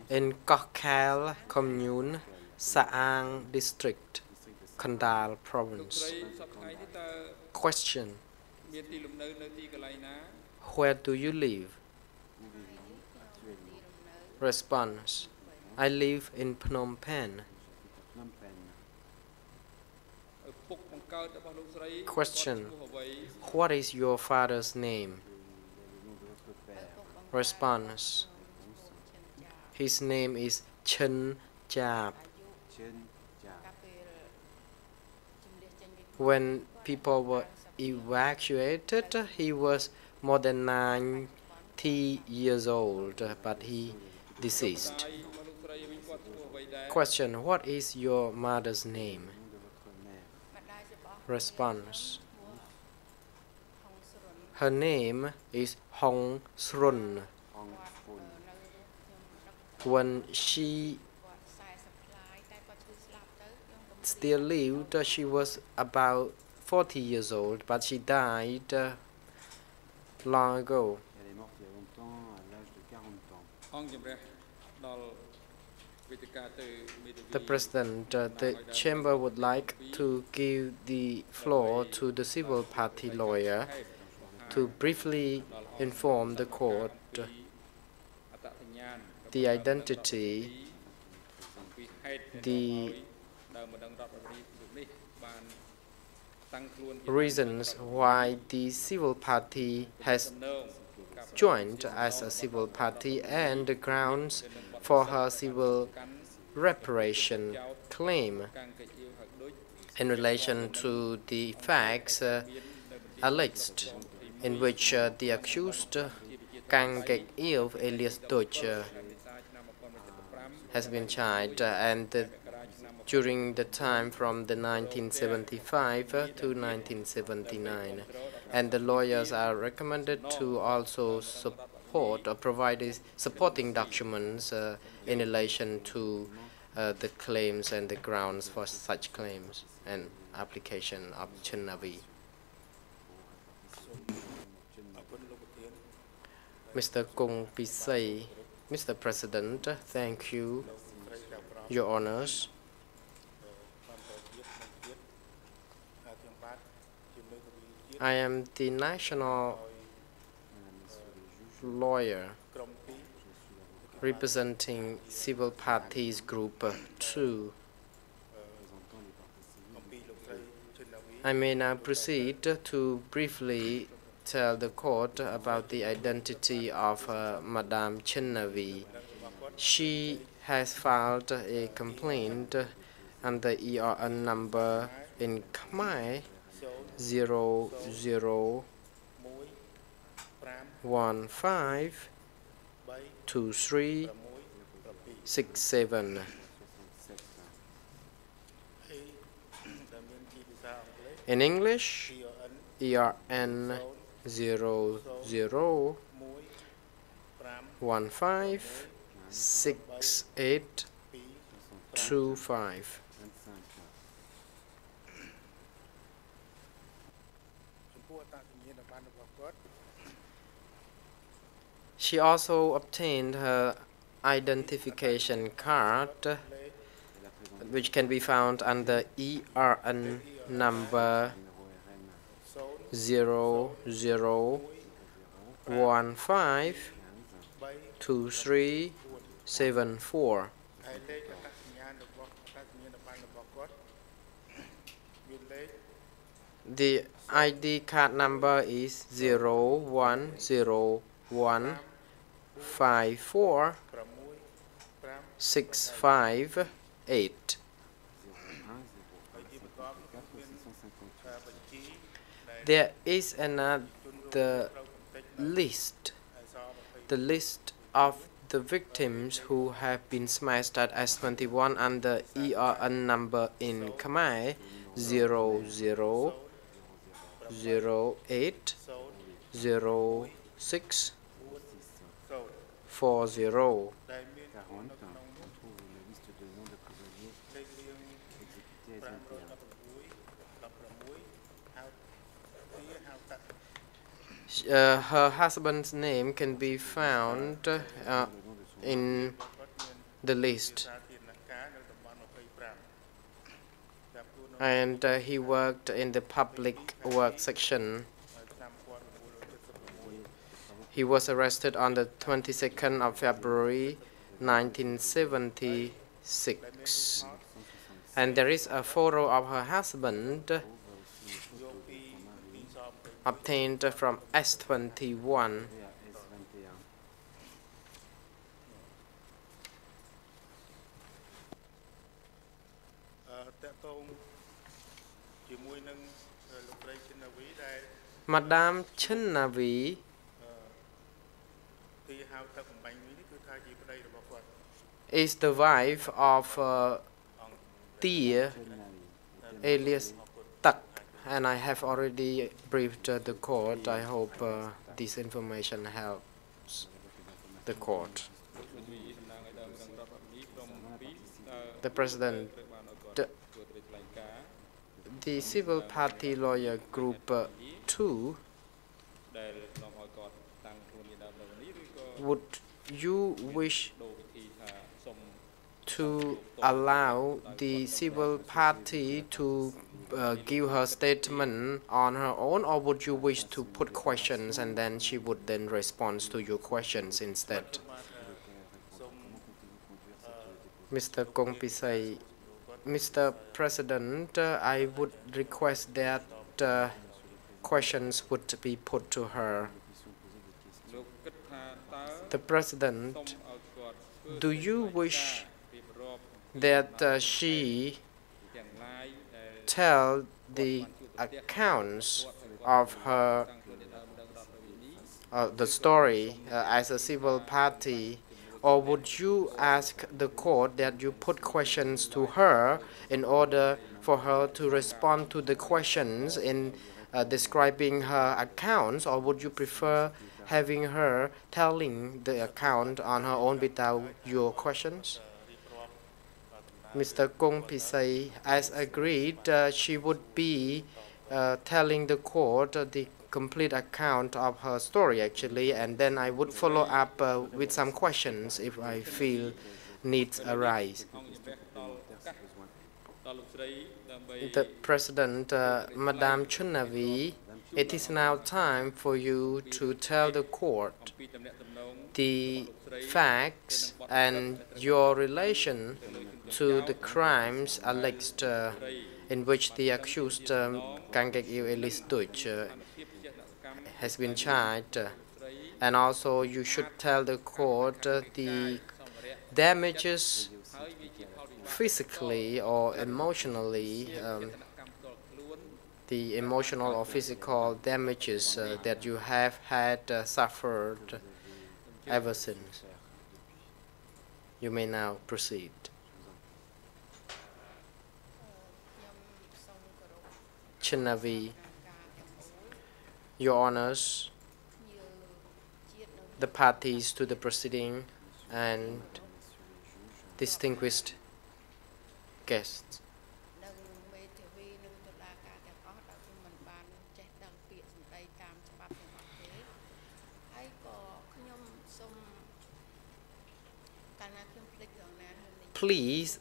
In Koh Khel Commune, Saang District, Kandal Province. Question: Where do you live? Response: I live in Phnom Penh. Question: What is your father's name? Response: His name is Chen Jab. When people were evacuated, he was more than 90 years old, but he deceased. Question: What is your mother's name? Response: Her name is Hong Srun. When she still lived, she was about 40 years old, but she died long ago. The President, the Chamber would like to give the floor to the civil party lawyer to briefly inform the court the identity, the reasons why the civil party has joined as a civil party and the grounds for her civil reparation claim in relation to the facts alleged in which the accused Kaing Guek Eav, alias Duch, has been tried, and during the time from the 1975 to 1979. And the lawyers are recommended to also support or provide supporting documents in relation to the claims and the grounds for such claims and application of Chinnavi. Mr. Kung Pisay, Mr. President, thank you, Your Honors. I am the national lawyer representing Civil Parties Group 2. I may now proceed to briefly tell the court about the identity of Madame Chinnavi. She has filed a complaint under ERN number in Khmer 00152367. In English, ERN 00156825. She also obtained her identification card, which can be found under ERN number 00152374. The ID card number is 010154658. There is another list, the list of the victims who have been smashed at S21 under ERN number in Khmer 00080640. Her husband's name can be found in the list, and he worked in the public work section. He was arrested on the 22nd of February 1976, and there is a photo of her husband obtained from S21. Madame Chinnavi is the wife of Tia, alias Duch, and I have already briefed the court. I hope this information helps the court. The President, the civil party lawyer group 2, would you wish to allow the civil party to give her statement on her own, or would you wish to put questions and then she would then respond to your questions instead? Mr. Kong Pisai, Mr. President, I would request that questions would be put to her. The President, do you wish that she tell the accounts of her the story as a civil party, or would you ask the court that you put questions to her in order for her to respond to the questions in describing her accounts, or would you prefer having her telling the account on her own without your questions? Mr. Kong Pisai, as agreed, she would be telling the court the complete account of her story actually, and then I would follow up with some questions if I feel needs arise. The President, Madame Chunavi, it is now time for you to tell the court the facts and your relation to the crimes alleged in which the accused Kaing Guek Eav alias Duch has been charged, and also you should tell the court the damages physically or emotionally, the emotional or physical damages that you have had suffered ever since. You may now proceed. Chinavi, Your Honors, the parties to the proceeding, and distinguished guests. Please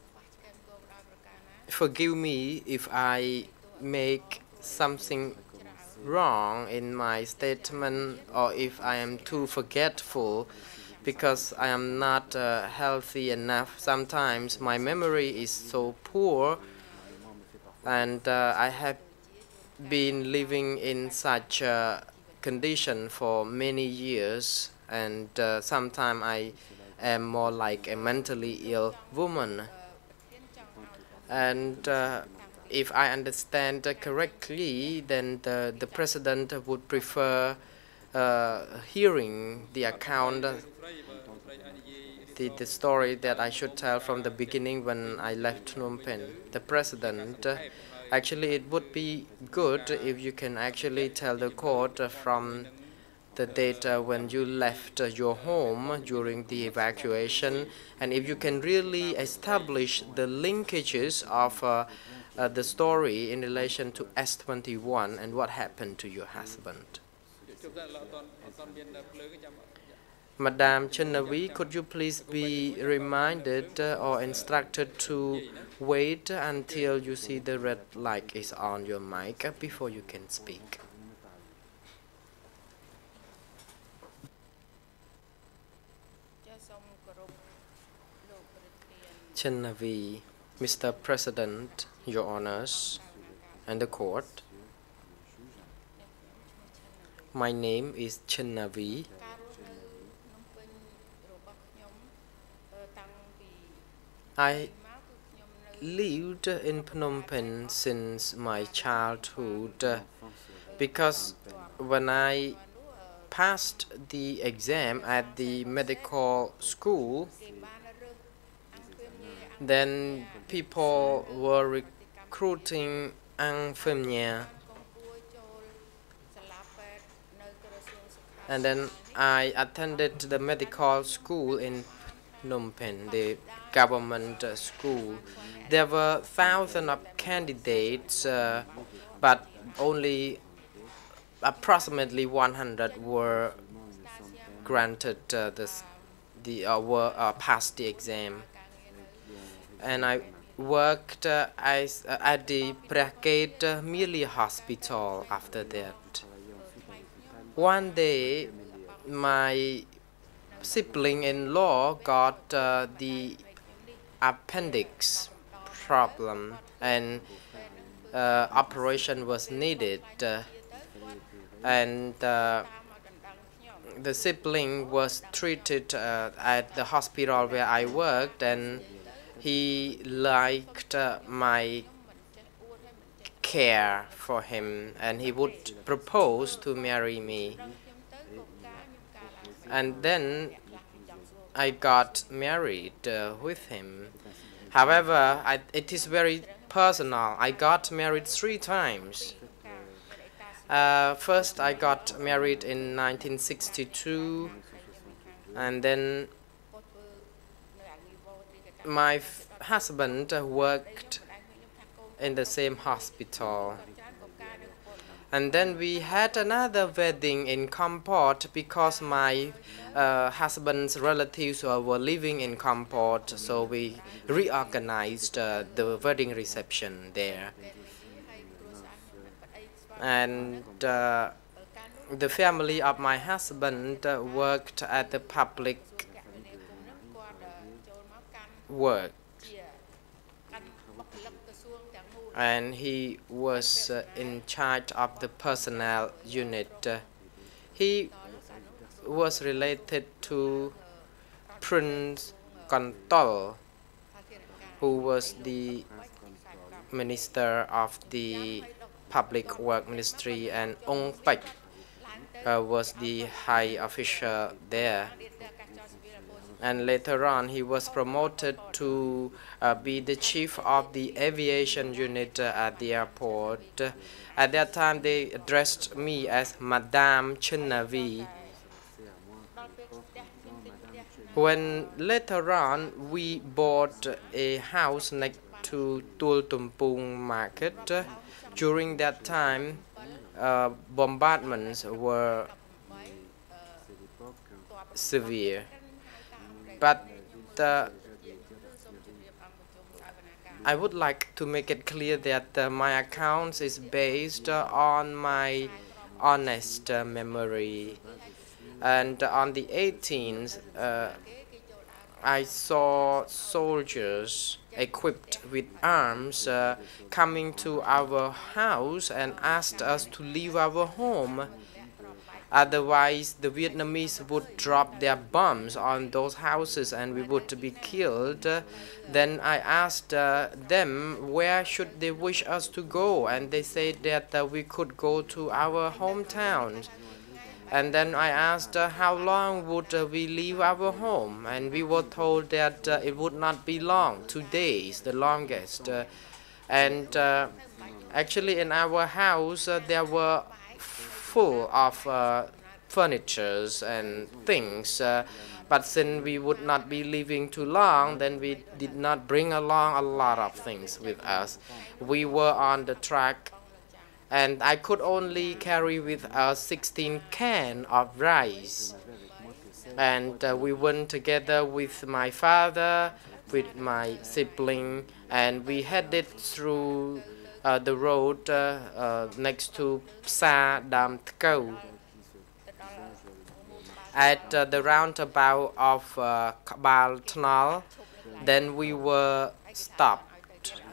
forgive me if I make something wrong in my statement, or if I am too forgetful, because I am not healthy enough. Sometimes my memory is so poor, and I have been living in such a condition for many years, and sometimes I am more like a mentally ill woman. And if I understand correctly, then the President would prefer hearing the account, the story that I should tell from the beginning when I left Phnom Penh. The President, actually it would be good if you can actually tell the court from the date when you left your home during the evacuation, and if you can really establish the linkages of the story in relation to S21 and what happened to your husband. Madame Chenavi, could you please be reminded or instructed to wait until you see the red light is on your mic before you can speak. Chenavi, Mr. President, Your Honors, and the court. My name is Chenavi. I lived in Phnom Penh since my childhood because when I passed the exam at the medical school, Then people were recruiting infirmières. And then I attended the medical school in Phnom Penh, the government school. There were thousands of candidates, but only approximately 100 were granted were passed the exam. And I worked at the Prakhet Mili Hospital after that. One day, my sibling-in-law got the appendix problem, and operation was needed. And the sibling was treated at the hospital where I worked, and he liked my care for him, and he would propose to marry me. And then I got married with him. However, it is very personal. I got married 3 times. First, I got married in 1962, and then my husband worked in the same hospital. And then we had another wedding in Kampot because my husband's relatives were living in Kampot, so we reorganized the wedding reception there. And the family of my husband worked at the public work, and he was in charge of the personnel unit. He was related to Prince Kontol, who was the minister of the public work ministry, and Ong Pech was the high official there. And later on, he was promoted to be the chief of the aviation unit at the airport. At that time, they addressed me as Madame Chinnavi. When later on, we bought a house next to Tul Tumpung market. During that time, bombardments were severe. But I would like to make it clear that my account is based on my honest memory. And on the 18th, I saw soldiers equipped with arms coming to our house and asked us to leave our home. Otherwise, the Vietnamese would drop their bombs on those houses and we would be killed. Then I asked them where should they wish us to go, and they said that we could go to our hometown. And then I asked how long would we leave our home, and we were told that it would not be long, 2 days, the longest. Actually in our house there were full of furnitures and things, but since we would not be living too long, then we did not bring along a lot of things with us. We were on the track, and I could only carry with us 16 cans of rice. And we went together with my father, with my sibling, and we headed through the road next to Psa Dam Tkau. At the roundabout of Kabal Tunnel, then we were stopped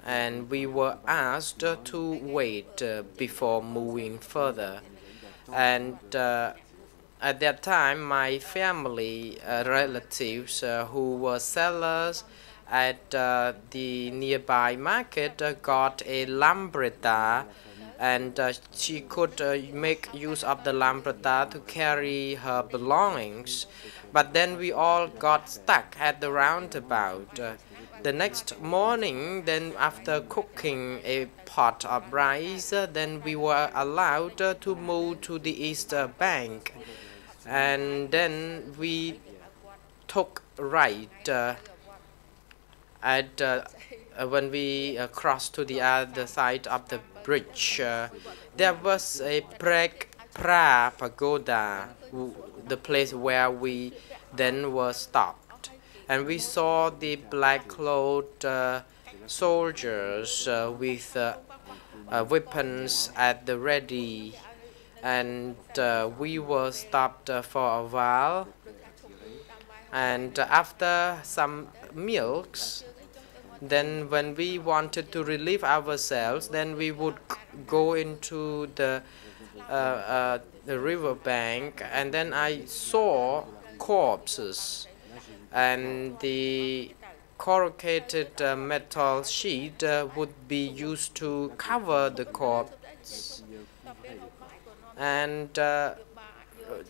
and we were asked to wait before moving further. And at that time, my family relatives who were sellers at the nearby market got a lambretta, and she could make use of the lambretta to carry her belongings. But then we all got stuck at the roundabout. The next morning, then after cooking a pot of rice, then we were allowed to move to the east bank. And then we took right at when we crossed to the other side of the bridge. There was a Pra pagoda, the place where we then were stopped. And we saw the black-clothed soldiers with weapons at the ready. And we were stopped for a while. And after some milks, then when we wanted to relieve ourselves, then we would go into the river bank, and then I saw corpses, and the corrugated metal sheet would be used to cover the corpse. And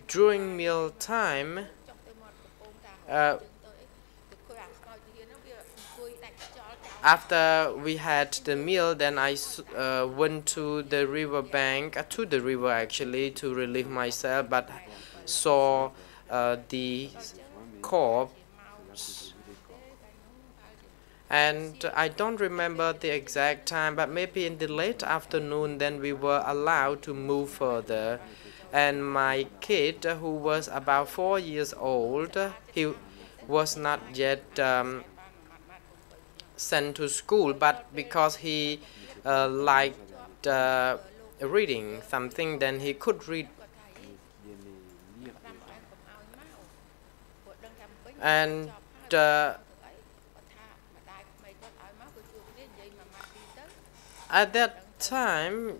during meal time, after we had the meal, then I went to the river bank, to the river actually, to relieve myself, but saw the corpse. And I don't remember the exact time, but maybe in the late afternoon, then we were allowed to move further. And my kid, who was about 4 years old, he was not yet sent to school, but because he liked reading something, then he could read. And at that time,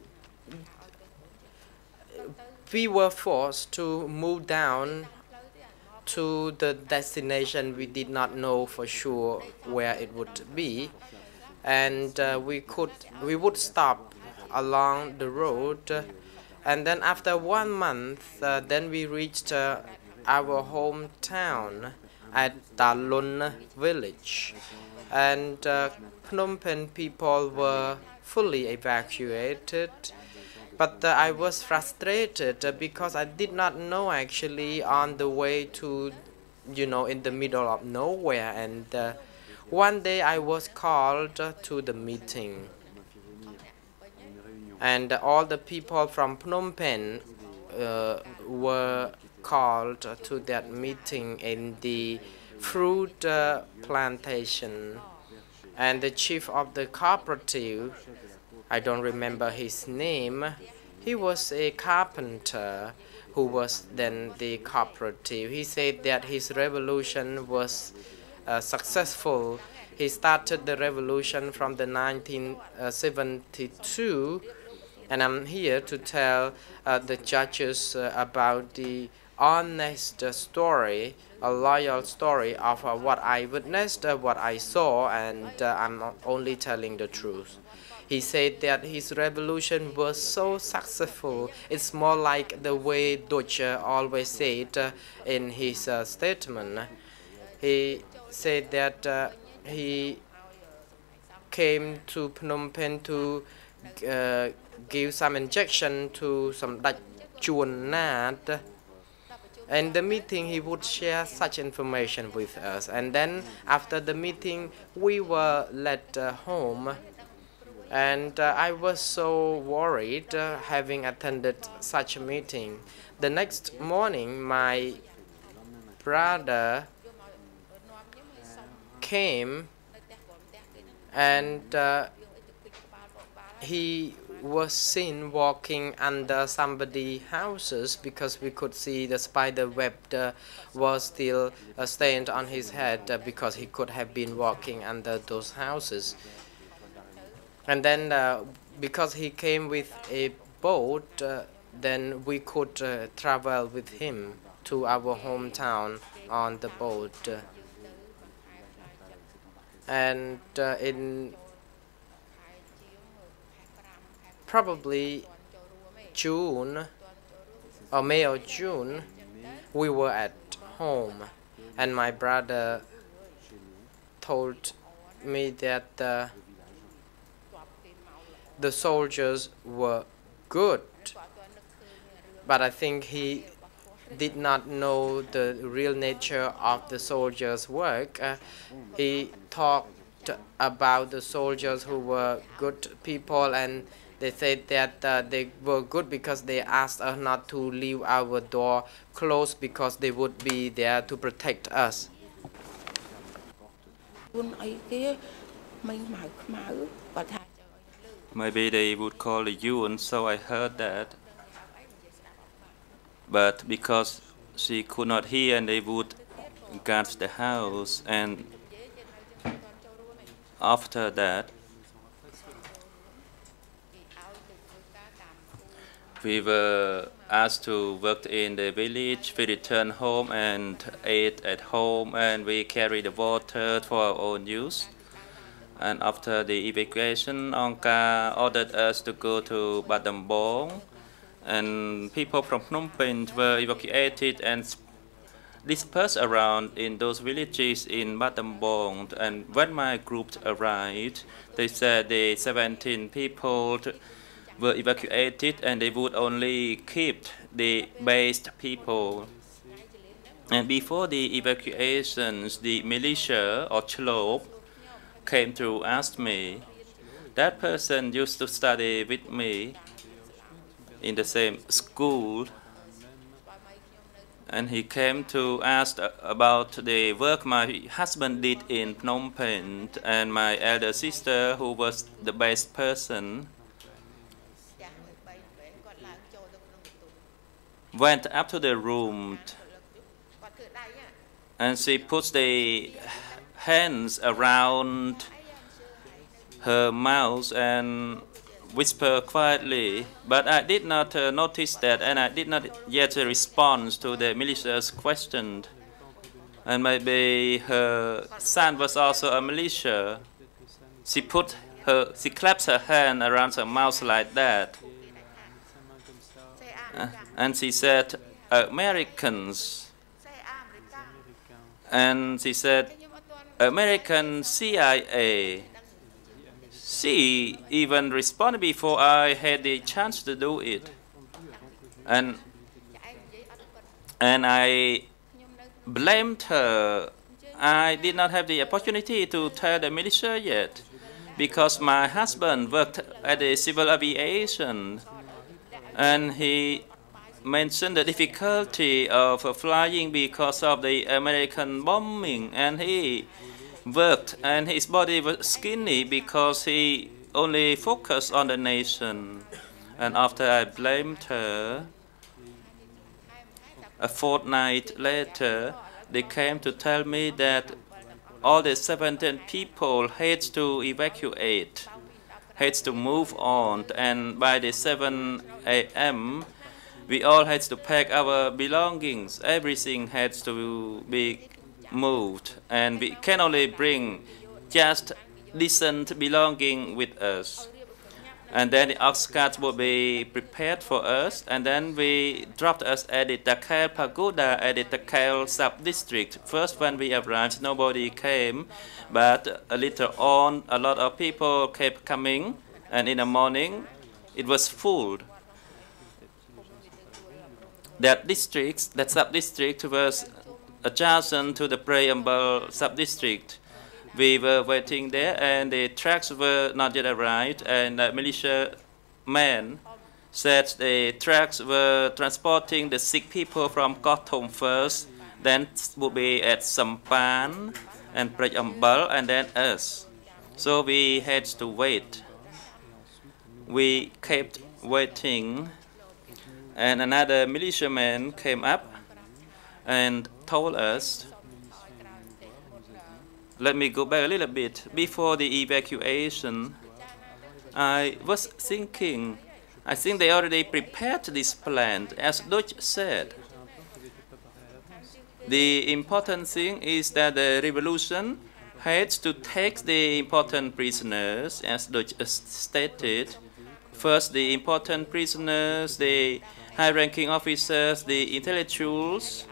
we were forced to move down to the destination. We did not know for sure where it would be, and we would stop along the road, and then after 1 month, then we reached our hometown at Talon village, and Phnom Penh people were fully evacuated. But I was frustrated because I did not know actually on the way to, in the middle of nowhere. And one day I was called to the meeting. And all the people from Phnom Penh were called to that meeting in the fruit plantation. And the chief of the cooperative, I don't remember his name, he was a carpenter who was then the cooperative. He said that his revolution was successful. He started the revolution from the 1972, and I'm here to tell the judges about the honest story, a loyal story of what I witnessed, what I saw, and I'm only telling the truth. He said that his revolution was so successful. It's more like the way Duch always said in his statement. He said that he came to Phnom Penh to give some injection to some Dach Chuan Nat. In the meeting, he would share such information with us. And then after the meeting, we were led home. And I was so worried having attended such a meeting. The next morning, my brother came, and he was seen walking under somebody's houses because we could see the spider web was still stained on his head because he could have been walking under those houses. And then because he came with a boat, then we could travel with him to our hometown on the boat. And in probably June or May or June, we were at home, and my brother told me that the soldiers were good, but I think he did not know the real nature of the soldiers' work. He talked about the soldiers who were good people, and they said that they were good because they asked us not to leave our door closed because they would be there to protect us. Maybe they would call the Yun, so I heard that. But because she could not hear, and they would guard the house, and after that, we were asked to work in the village. We returned home and ate at home, and we carried the water for our own use. And after the evacuation, Angka ordered us to go to Badambong, and people from Phnom Penh were evacuated and dispersed around in those villages in Badambong. And when my group arrived, they said the 17 people were evacuated, and they would only keep the based people. And before the evacuations, the militia or Chlop came to ask me. That person used to study with me in the same school, and he came to ask about the work my husband did in Phnom Penh, and my elder sister, who was the best person, went up to the room, and she puts the hands around her mouth and whisper quietly, but I did not notice that, and I did not yet respond to the militia's question. And maybe her son was also a militia. She claps her hand around her mouth like that, and she said, "Americans," and she said, "American CIA." She even responded before I had the chance to do it. And I blamed her. I did not have the opportunity to tell the militia yet, because my husband worked at the civil aviation, and he mentioned the difficulty of flying because of the American bombing, and he worked, and his body was skinny because he only focused on the nation. And after I blamed her, a fortnight later, they came to tell me that all the 17 people had to evacuate, had to move on, and by the 7 a.m., we all had to pack our belongings. Everything had to be moved, and we can only bring just decent belonging with us. And then the ox carts will be prepared for us, and then we dropped us at the Takhail Pagoda at the Takhail sub-district. First, when we arrived, nobody came, but later on, a lot of people kept coming, and in the morning, it was full. That sub-district was adjacent to the Preamble sub-district. We were waiting there, and the trucks were not yet arrived, and the militia man said the trucks were transporting the sick people from Kothom first, then would be at Sampan and Preamble, and then us. So we had to wait. We kept waiting, and another militiaman came up and told us, let me go back a little bit. Before the evacuation, I was thinking, I think they already prepared this plan. As Duch said, the important thing is that the revolution had to take the important prisoners, as Duch stated. First, the important prisoners, the high-ranking officers, the intellectuals,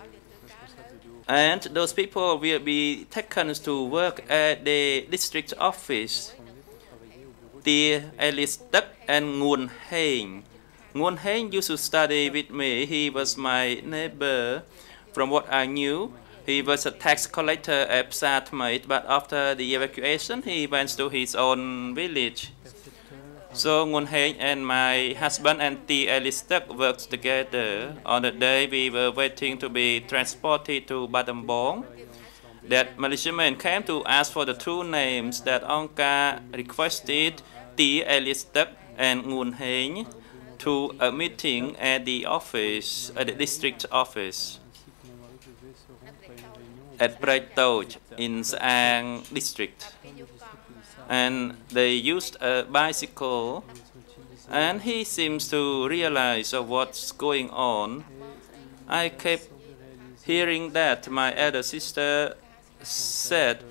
And those people will be taken to work at the district office. The alias Duch and Nguyen Heng. Nguyen Heng used to study with me. He was my neighbor. From what I knew, he was a tax collector at Psatmate, but after the evacuation, he went to his own village. So Nguyen Heng and my husband and the alias Duch worked together. On the day we were waiting to be transported to Battambang, that militiamen came to ask for the two names that Angka requested, the alias Duch and Nguyen Heng, to a meeting at the office, at the district office at Duch in Saang district. And they used a bicycle, and he seems to realize of what's going on. I kept hearing that my elder sister said,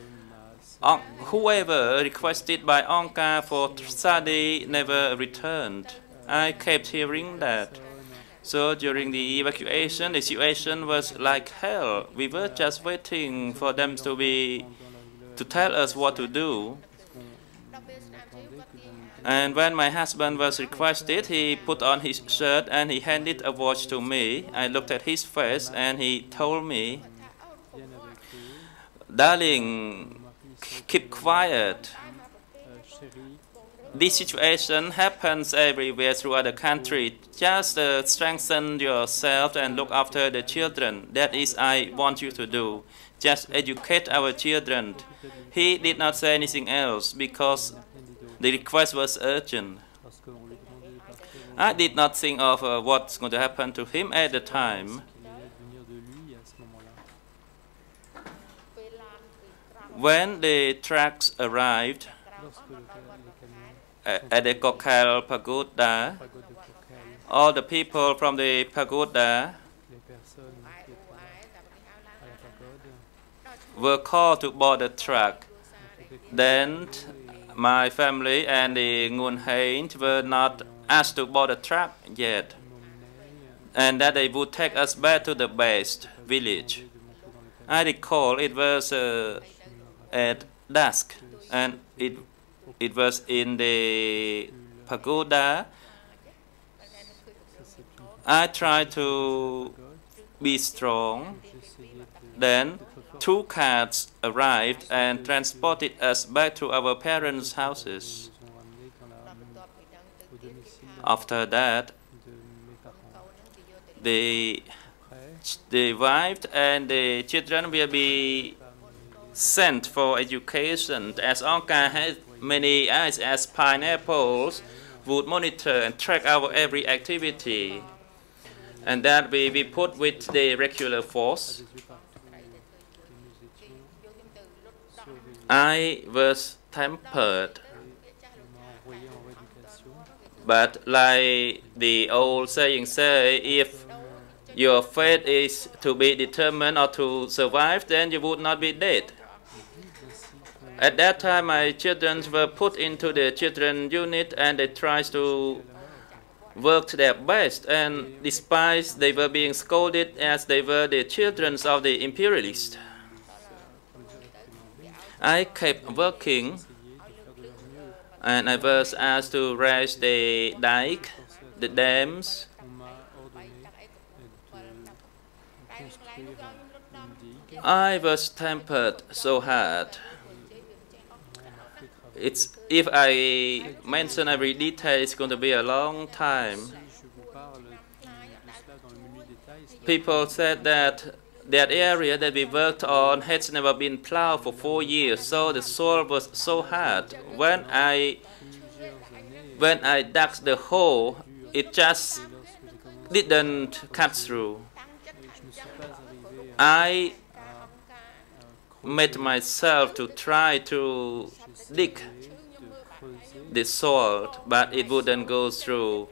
whoever requested by Angka for study never returned. I kept hearing that. So during the evacuation, the situation was like hell. We were just waiting for them to tell us what to do. And when my husband was requested, he put on his shirt and he handed a watch to me. I looked at his face and he told me, "Darling, keep quiet. This situation happens everywhere throughout the country. Just strengthen yourself and look after the children. That is I want you to do. Just educate our children." He did not say anything else because the request was urgent. I did not think of what's going to happen to him at the time. When the trucks arrived at the Kokhel Pagoda, all the people from the pagoda were called to board the truck. Then my family and the Nguyen Heng were not asked to board the truck yet, and that they would take us back to the base village. I recall it was at dusk, and it was in the pagoda. I tried to be strong. Then 2 cars arrived and transported us back to our parents' houses. After that, the wife and the children will be sent for education, as Angka has many eyes as pineapples, would monitor and track our every activity, and that we put with the regular force. I was tempered, but like the old saying say, if your fate is to be determined or to survive, then you would not be dead. At that time, my children were put into the children unit, and they tried to work their best, and despite they were being scolded as they were the children of the imperialists, I kept working, and I was asked to raise the dike, the dams. I was tempered so hard. If I mention every detail, it's going to be a long time. People said that area that we worked on has never been plowed for 4 years, so the soil was so hard. When I dug the hole, it just didn't cut through. I made myself to try to dig the soil, but it wouldn't go through,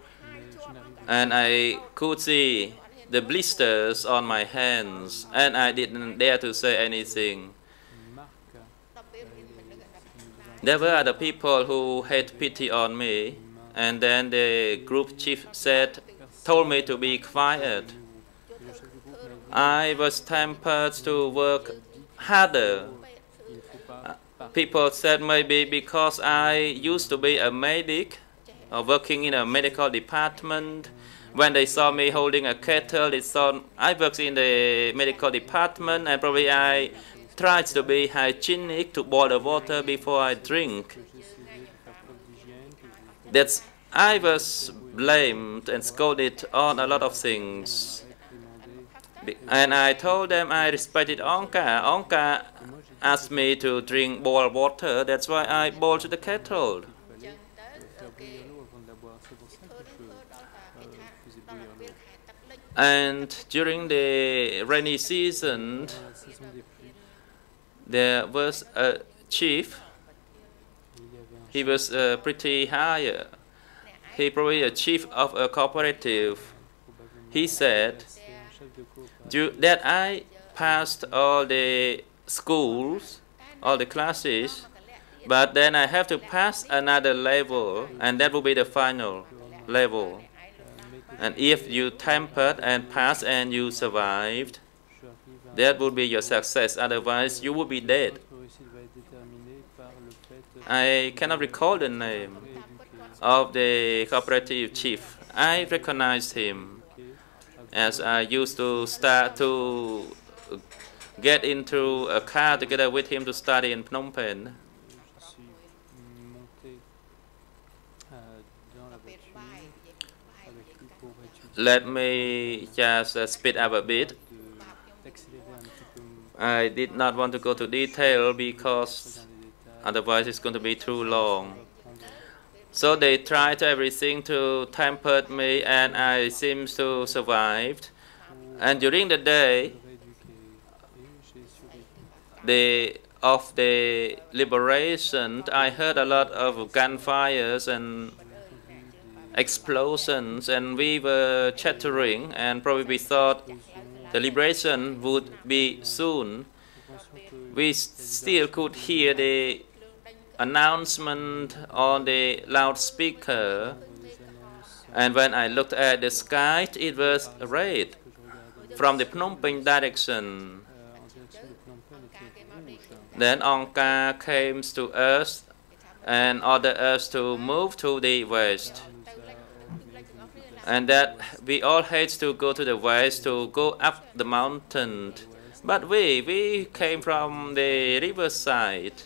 and I could see the blisters on my hands, and I didn't dare to say anything. There were other people who had pity on me, and then the group chief told me to be quiet. I was tempted to work harder. People said maybe because I used to be a medic or working in a medical department. When they saw me holding a kettle, they thought I worked in the medical department, and probably I tried to be hygienic to boil the water before I drink. That's I was blamed and scolded on a lot of things. And I told them I respected Onka. Onka asked me to drink boiled water. That's why I boiled the kettle. And during the rainy season, there was a chief. He was pretty high. He probably a chief of a cooperative. He said that I passed all the schools, all the classes, but then I have to pass another level, and that will be the final level. And if you tempered and passed and you survived, that would be your success. Otherwise, you would be dead. I cannot recall the name of the cooperative chief. I recognized him as I used to start to get into a car together with him to study in Phnom Penh. Let me just speed up a bit. I did not want to go to detail because otherwise it's going to be too long. So they tried everything to temper me, and I seem to survive. And during the day of the liberation, I heard a lot of gunfires and explosions, and we were chattering, and probably we thought the liberation would be soon. We still could hear the announcement on the loudspeaker, and when I looked at the sky, it was red from the Phnom Penh direction. Then Onka came to us and ordered us to move to the west, and that we all had to go to the west to go up the mountain. But we came from the riverside,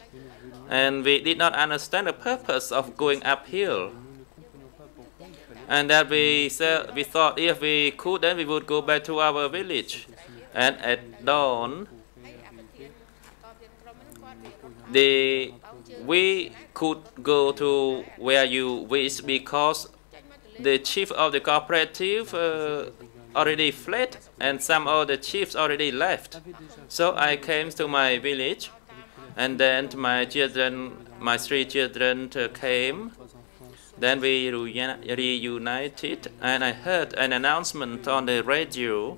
and we did not understand the purpose of going uphill. And that we thought if we could, then we would go back to our village. And at dawn, we could go to where you wish because the chief of the cooperative already fled, and some of the chiefs already left. So I came to my village, and then my children, my 3 children came. Then we reunited, and I heard an announcement on the radio.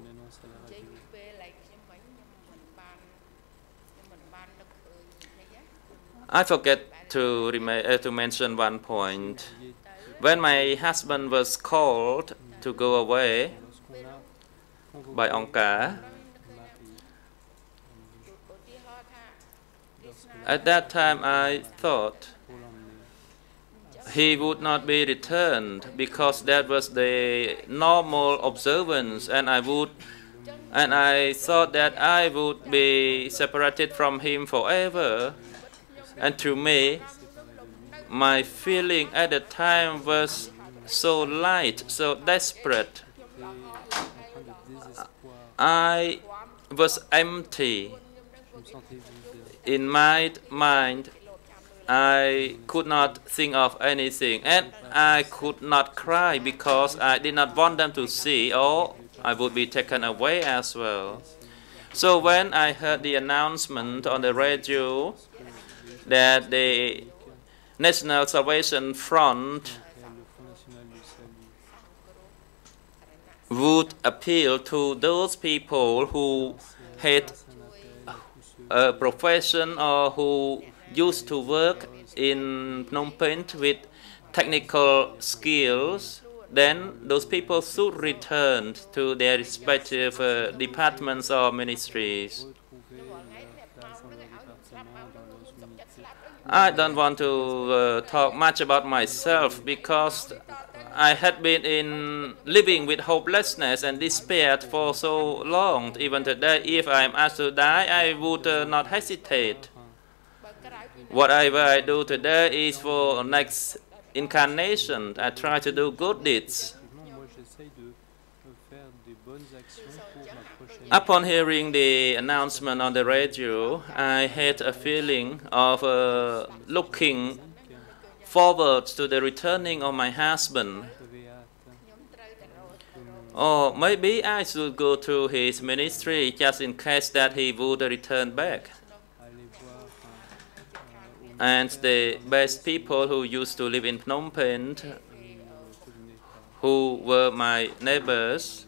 I forget to mention one point. When my husband was called to go away by Onka, at that time I thought he would not be returned because that was the normal observance, and I thought that I would be separated from him forever. And to me, my feeling at the time was so light, so desperate. I was empty. In my mind, I could not think of anything, and I could not cry because I did not want them to see, or I would be taken away as well. So when I heard the announcement on the radio that the National Salvation Front would appeal to those people who had a profession or who used to work in Phnom Penh with technical skills, then those people should return to their respective departments or ministries. I don't want to talk much about myself because I had been living with hopelessness and despair for so long. Even today, if I am asked to die, I would not hesitate. Whatever I do today is for next incarnation. I try to do good deeds. Upon hearing the announcement on the radio, I had a feeling of looking forward to the returning of my husband. Or maybe I should go to his ministry just in case that he would return back. And the best people who used to live in Phnom Penh, who were my neighbors,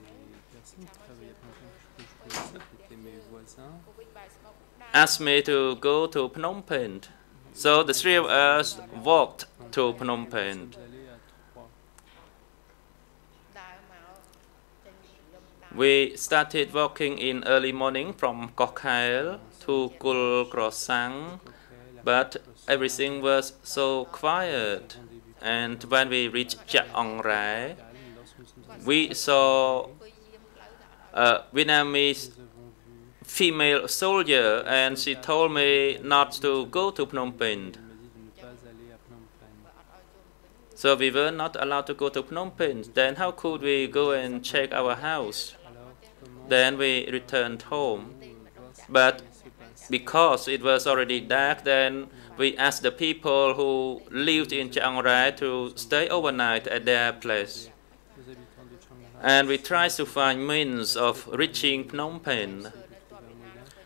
asked me to go to Phnom Penh. So the three of us walked to Phnom Penh. We started walking in early morning from Koh Kael to Kul Krosang, but everything was so quiet. And when we reached Chak Ong Rai, we saw a Vietnamese female soldier, and she told me not to go to Phnom Penh. So we were not allowed to go to Phnom Penh. Then how could we go and check our house? Then we returned home. But because it was already dark, then we asked the people who lived in Chiang Rai to stay overnight at their place. And we tried to find means of reaching Phnom Penh.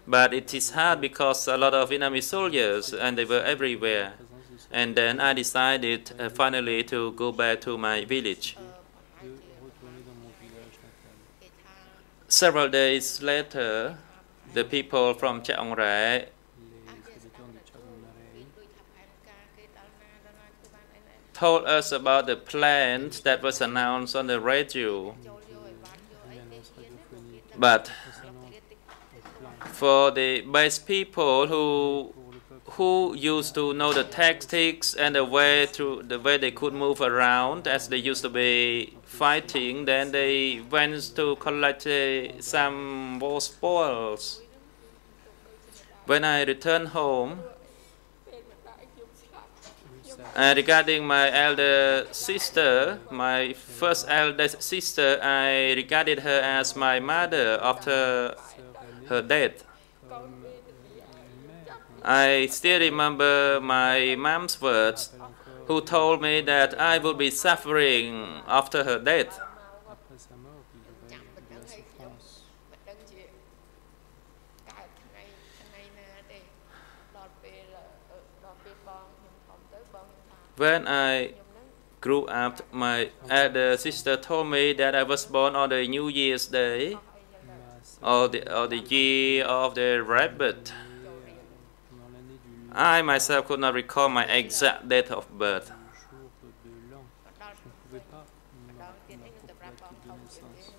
But it is hard because a lot of Vietnamese soldiers, and they were everywhere. And then I decided finally to go back to my village. Several days later, the people from Chiang Rai told us about the plan that was announced on the radio. But for the base people who used to know the tactics and the way they could move around as they used to be fighting, then they went to collect some war spoils. When I returned home, regarding my elder sister, my first eldest sister, I regarded her as my mother after her death. I still remember my mom's words, who told me that I would be suffering after her death. When I grew up, my elder sister told me that I was born on the New Year's Day, or the year of the rabbit. I myself could not recall my exact date of birth.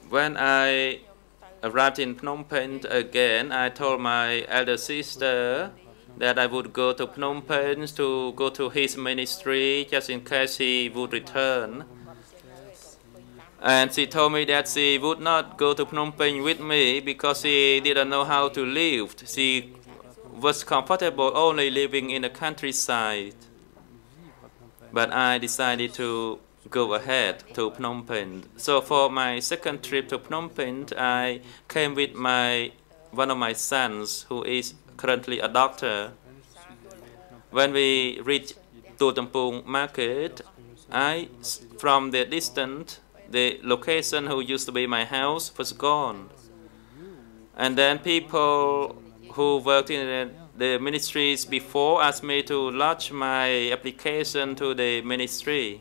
When I arrived in Phnom Penh again, I told my elder sister that I would go to Phnom Penh to go to his ministry just in case he would return. And she told me that she would not go to Phnom Penh with me because she didn't know how to live. She was comfortable only living in the countryside. But I decided to go ahead to Phnom Penh. So for my second trip to Phnom Penh, I came with one of my sons, who is currently a doctor. When we reached Totampung market, from the distance, the location who used to be my house was gone. And then people who worked in the ministries before asked me to lodge my application to the ministry.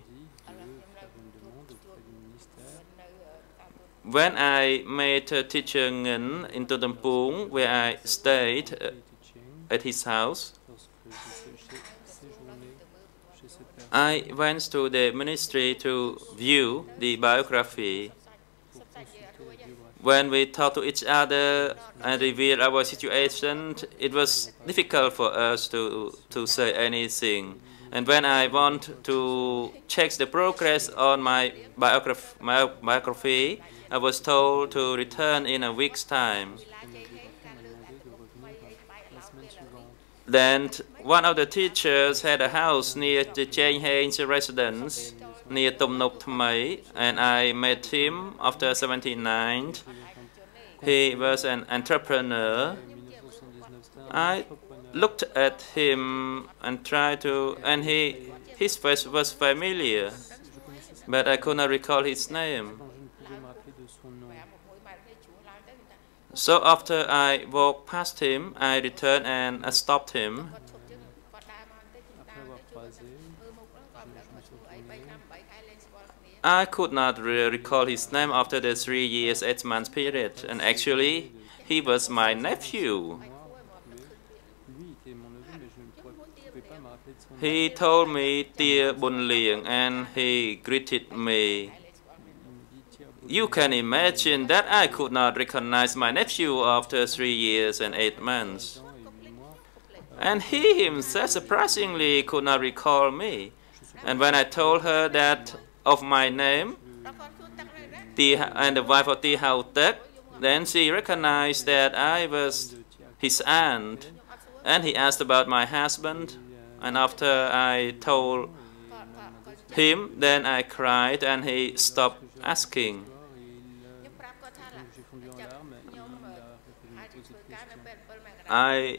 When I met Teacher Nguyen in Totampung, where I stayed at his house, I went to the ministry to view the biography. When we talked to each other and revealed our situation, it was difficult for us to say anything. And when I want to check the progress on my biography, I was told to return in a week's time. Then one of the teachers had a house near the Chang Hain's residence, near Tum Nok Thmai, and I met him after 79. He was an entrepreneur. I looked at him and tried to, and his face was familiar, but I could not recall his name. So after I walked past him, I returned and I stopped him. I could not recall his name after the 3 years, 8 months period, and actually, he was my nephew. He told me Tia Bun Liang, and he greeted me. You can imagine that I could not recognize my nephew after 3 years and 8 months. And he himself surprisingly could not recall me. And when I told her that of my name, Tia and the wife of Tia Hau Tek, then she recognized that I was his aunt. And he asked about my husband. And after I told him, then I cried and he stopped asking. I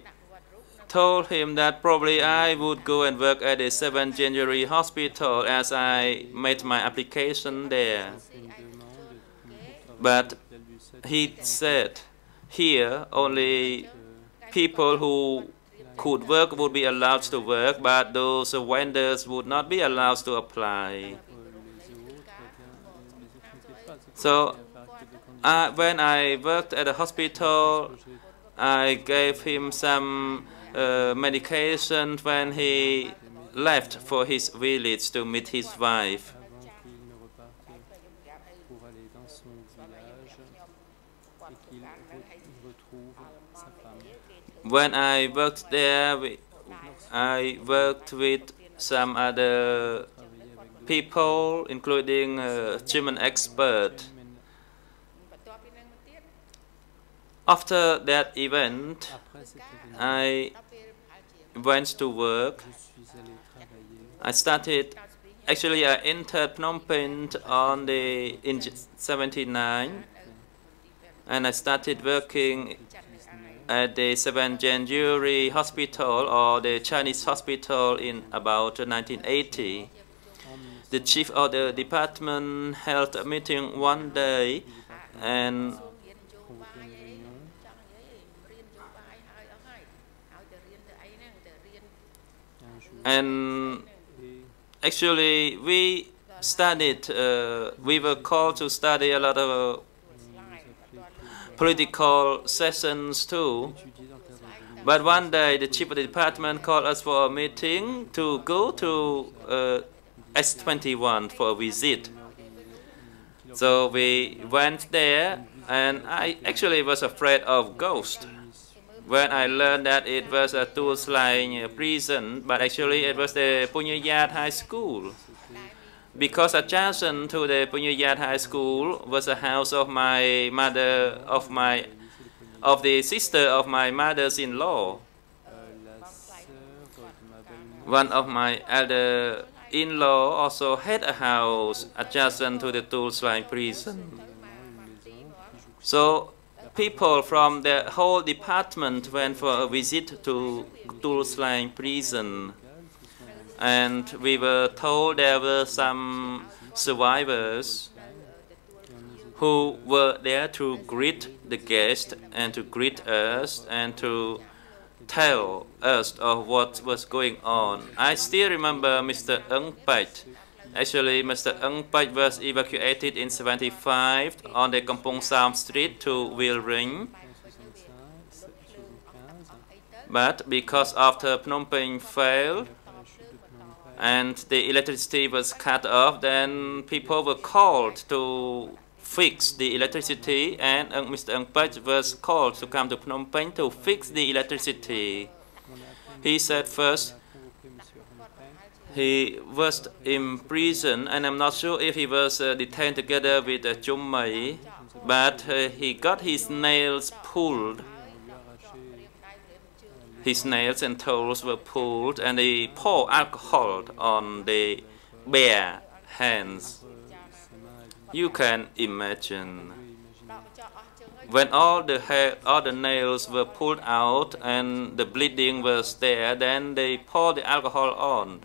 told him that probably I would go and work at the 7th January hospital as I made my application there. But he said, here only people who could work would be allowed to work, but those vendors would not be allowed to apply. So when I worked at the hospital, I gave him some medication when he left for his village to meet his wife. When I worked there, I worked with some other people, including a German expert. After that event, I went to work. I entered Phnom Penh in 79, and I started working at the 7th January hospital, or the Chinese hospital, in about 1980. The chief of the department held a meeting one day, and actually we were called to study a lot of political sessions too. But one day the chief of the department called us for a meeting to go to S21 for a visit. So we went there, and I actually was afraid of ghosts when I learned that it was a two-line prison, but actually it was the Punyayat High School. Because adjacent to the Punyayat High School was a house of my mother, of the sister of my mother's-in-law. One of my elder in-law also had a house adjacent to the two-line prison. So people from the whole department went for a visit to two-line prison. And we were told there were some survivors who were there to greet the guests and to greet us and to tell us of what was going on. I still remember Mr. Ung Pach. Actually, Mr. Ung Pach was evacuated in 75 on the Kampong Sam Street to Wil Ring. But because after Phnom Penh failed, and the electricity was cut off, then people were called to fix the electricity, and Mr. Ung Pech was called to come to Phnom Penh to fix the electricity. He said first he was in prison, and I'm not sure if he was detained together with Chum Mai, but he got his nails pulled. His nails and toes were pulled, and they poured alcohol on the bare hands. You can imagine. When all the nails were pulled out and the bleeding was there, then they poured the alcohol on.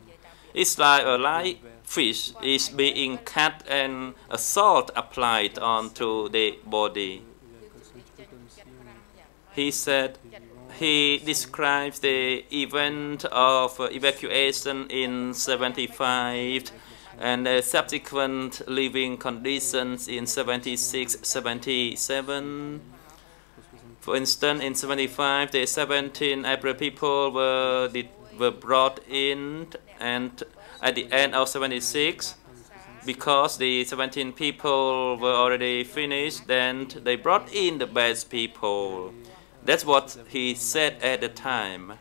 It's like a live fish is being cut and a salt applied onto the body. He said he describes the event of evacuation in 75 and the subsequent living conditions in 76, 77. For instance, in 75, the 17 April people were brought in, and at the end of 76, because the 17 people were already finished, then they brought in the best people. That's what he said at the time.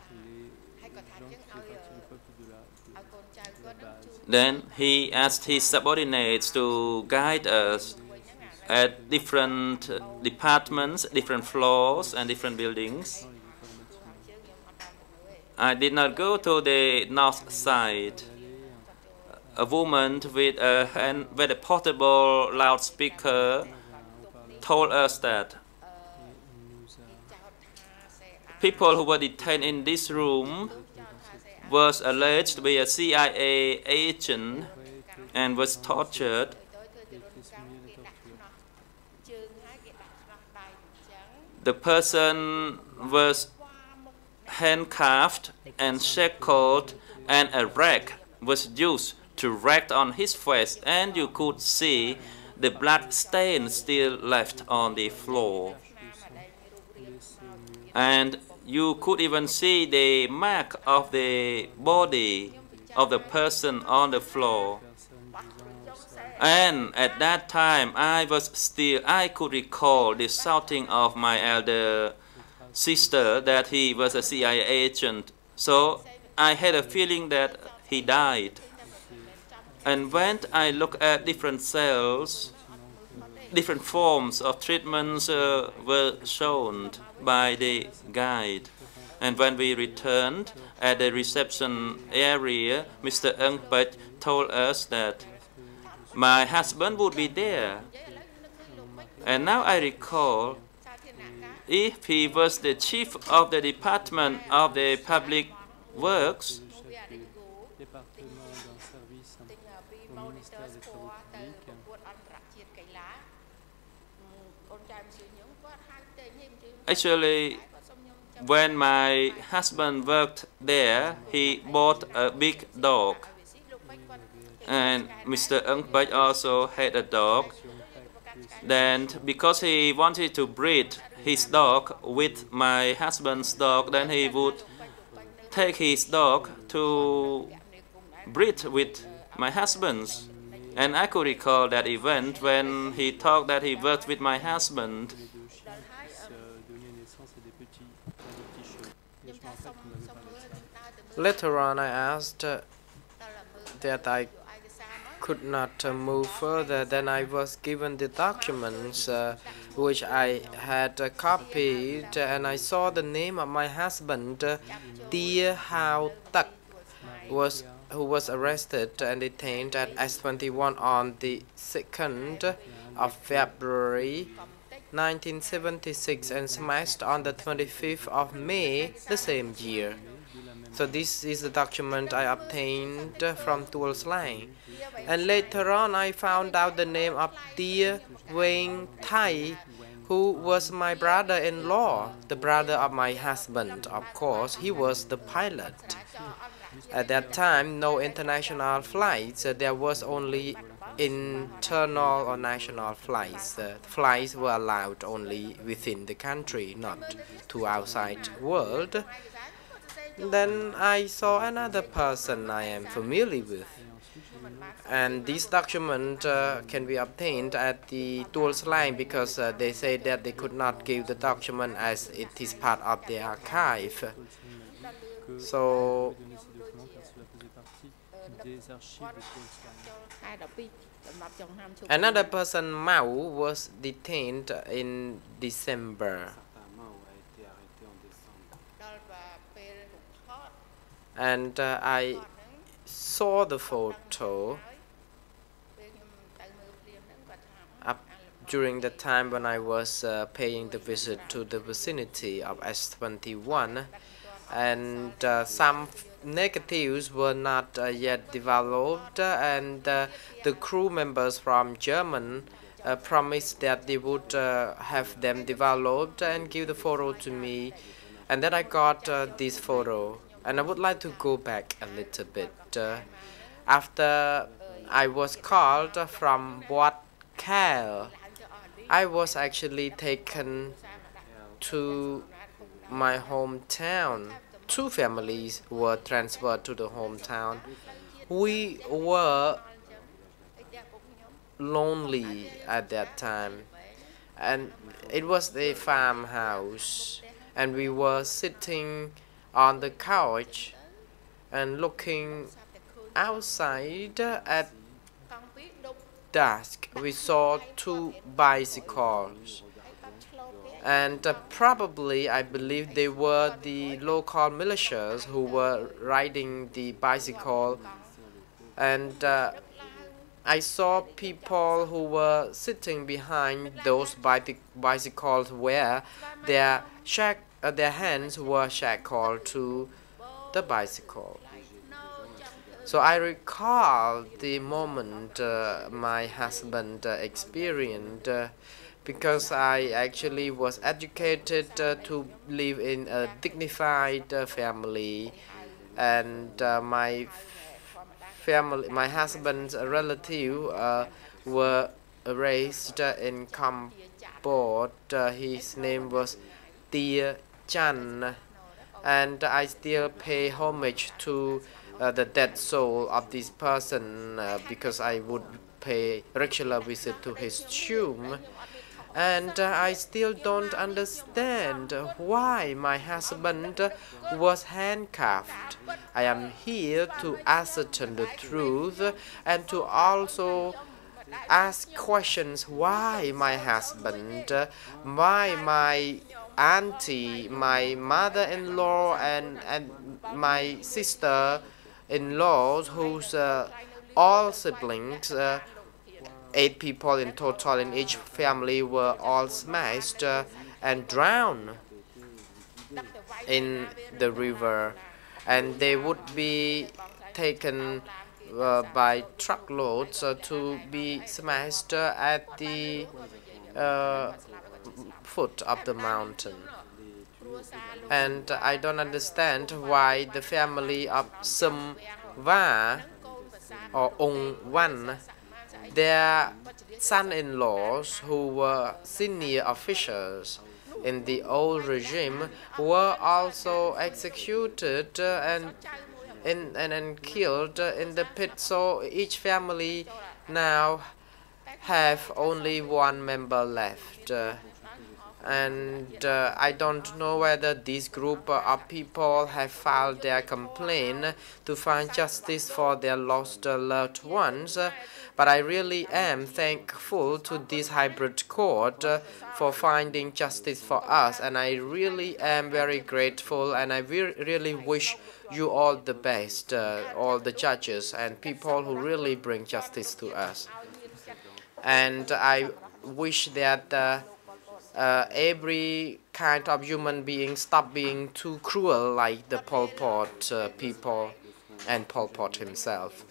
Then he asked his subordinates to guide us at different departments, different floors, and different buildings. I did not go to the north side. A woman with a portable loudspeaker told us that people who were detained in this room was alleged to be a CIA agent and was tortured. The person was handcuffed and shackled, and a rag was used to rag on his face, and you could see the blood stain still left on the floor. And you could even see the mark of the body of the person on the floor. And at that time, I could recall the shouting of my elder sister that he was a CIA agent. So I had a feeling that he died. And when I look at different cells, different forms of treatments were shown by the guide. And when we returned at the reception area, Mr. Ung Pech told us that my husband would be there. And now I recall, if he was the chief of the Department of the Public Works, actually, when my husband worked there, he bought a big dog. And Mr. Ung Pech also had a dog. Then, because he wanted to breed his dog with my husband's dog, then he would take his dog to breed with my husband's. And I could recall that event when he talked that he worked with my husband. Later on, I asked that I could not move further. Then I was given the documents which I had copied, and I saw the name of my husband, Tia Hao Tak, who was arrested and detained at S21 on the 2nd of February 1976 and smashed on the 25th of May the same year. So this is the document I obtained from Tuol Sleng. And later on, I found out the name of Tia Wang Thai, who was my brother-in-law, the brother of my husband. Of course, he was the pilot. At that time, no international flights. There was only internal or national flights. Flights were allowed only within the country, not to outside world. Then I saw another person I am familiar with. And this document can be obtained at the Dual's line because they say that they could not give the document as it is part of the archive. So another person, Mao, was detained in December. And I saw the photo during the time when I was paying the visit to the vicinity of S21, and some negatives were not yet developed, and the crew members from German promised that they would have them developed and give the photo to me, and then I got this photo. And I would like to go back a little bit. After I was called from Wat Kal, I was actually taken to my hometown. Two families were transferred to the hometown. We were lonely at that time, and it was a farmhouse, and we were sitting on the couch and looking outside at dusk. We saw two bicycles, and probably I believe they were the local militias who were riding the bicycle, and I saw people who were sitting behind those bicycles where their hands were shackled to the bicycle. So I recall the moment my husband experienced because I actually was educated to live in a dignified family, and my husband's relative were raised in Cambodia. His name was Tia Chan, and I still pay homage to the dead soul of this person because I would pay regular visit to his tomb. And I still don't understand why my husband was handcuffed. I am here to ascertain the truth and to also ask questions why my husband, why my auntie, my mother-in-law, and my sister-in-laws, whose all siblings, 8 people in total in each family, were all smashed and drowned in the river, and they would be taken by truckloads to be smashed at the foot of the mountain. And I don't understand why the family of Sum Va or Ong Wan, their son-in-laws who were senior officials in the old regime, were also executed and killed in the pit. So each family now have only one member left. And I don't know whether this group of people have filed their complaint to find justice for their lost loved ones. But I really am thankful to this hybrid court for finding justice for us. And I really am very grateful, and I really wish you all the best, all the judges and people who really bring justice to us. And I wish that every kind of human being stop being too cruel like the Pol Pot people and Pol Pot himself.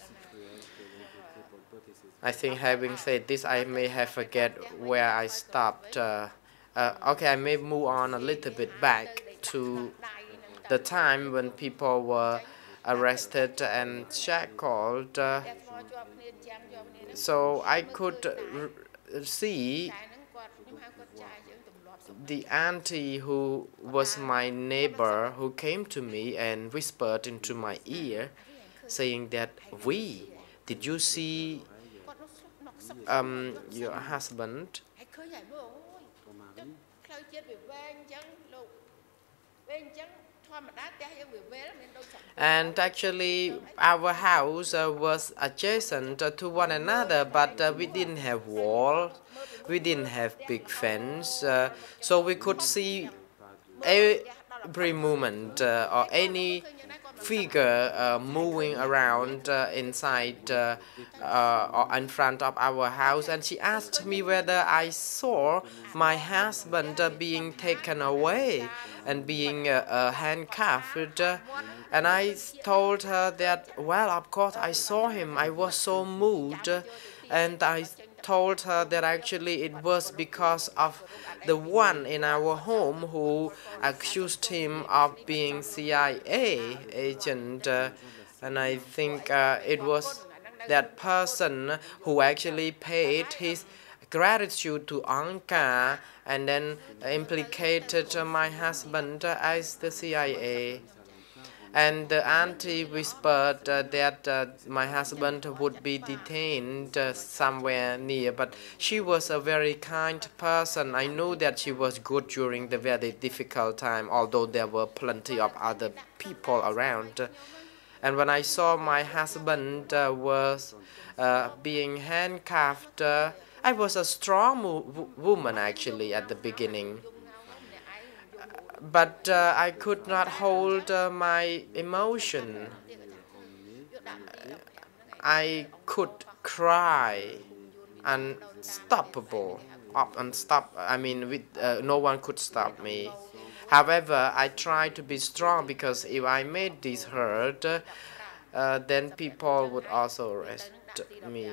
I think having said this, I may have forget where I stopped. Okay, I may move on a little bit back to the time when people were arrested and shackled. So I could see the auntie who was my neighbor who came to me and whispered into my ear, saying that, did you see your husband? And actually, our house was adjacent to one another, but we didn't have wall, we didn't have big fence, so we could see every movement or any figure moving around inside or in front of our house. And she asked me whether I saw my husband being taken away and being handcuffed. And I told her that, well, of course I saw him. I was so moved. And I told her that actually it was because of the one in our home who accused him of being CIA agent. And I think it was that person who actually paid his gratitude to Anka and then implicated my husband as the CIA. And the auntie whispered that my husband would be detained somewhere near, but she was a very kind person. I knew that she was good during the very difficult time, although there were plenty of other people around. And when I saw my husband was being handcuffed, I was a strong woman actually at the beginning. But I could not hold my emotion. I could cry unstoppable, I mean, no one could stop me. However, I tried to be strong because if I made this hurt, then people would also arrest me.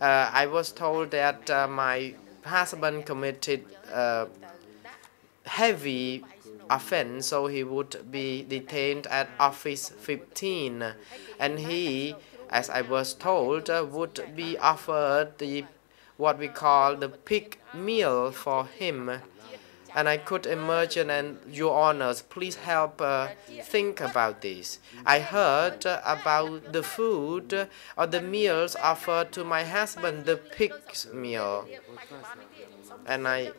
I was told that my husband committed heavy offense, so he would be detained at office 15, and he, as I was told, would be offered what we call the pig meal for him. And I could imagine, and Your Honors, please help think about this. I heard about the food or the meals offered to my husband, the pig's meal, and I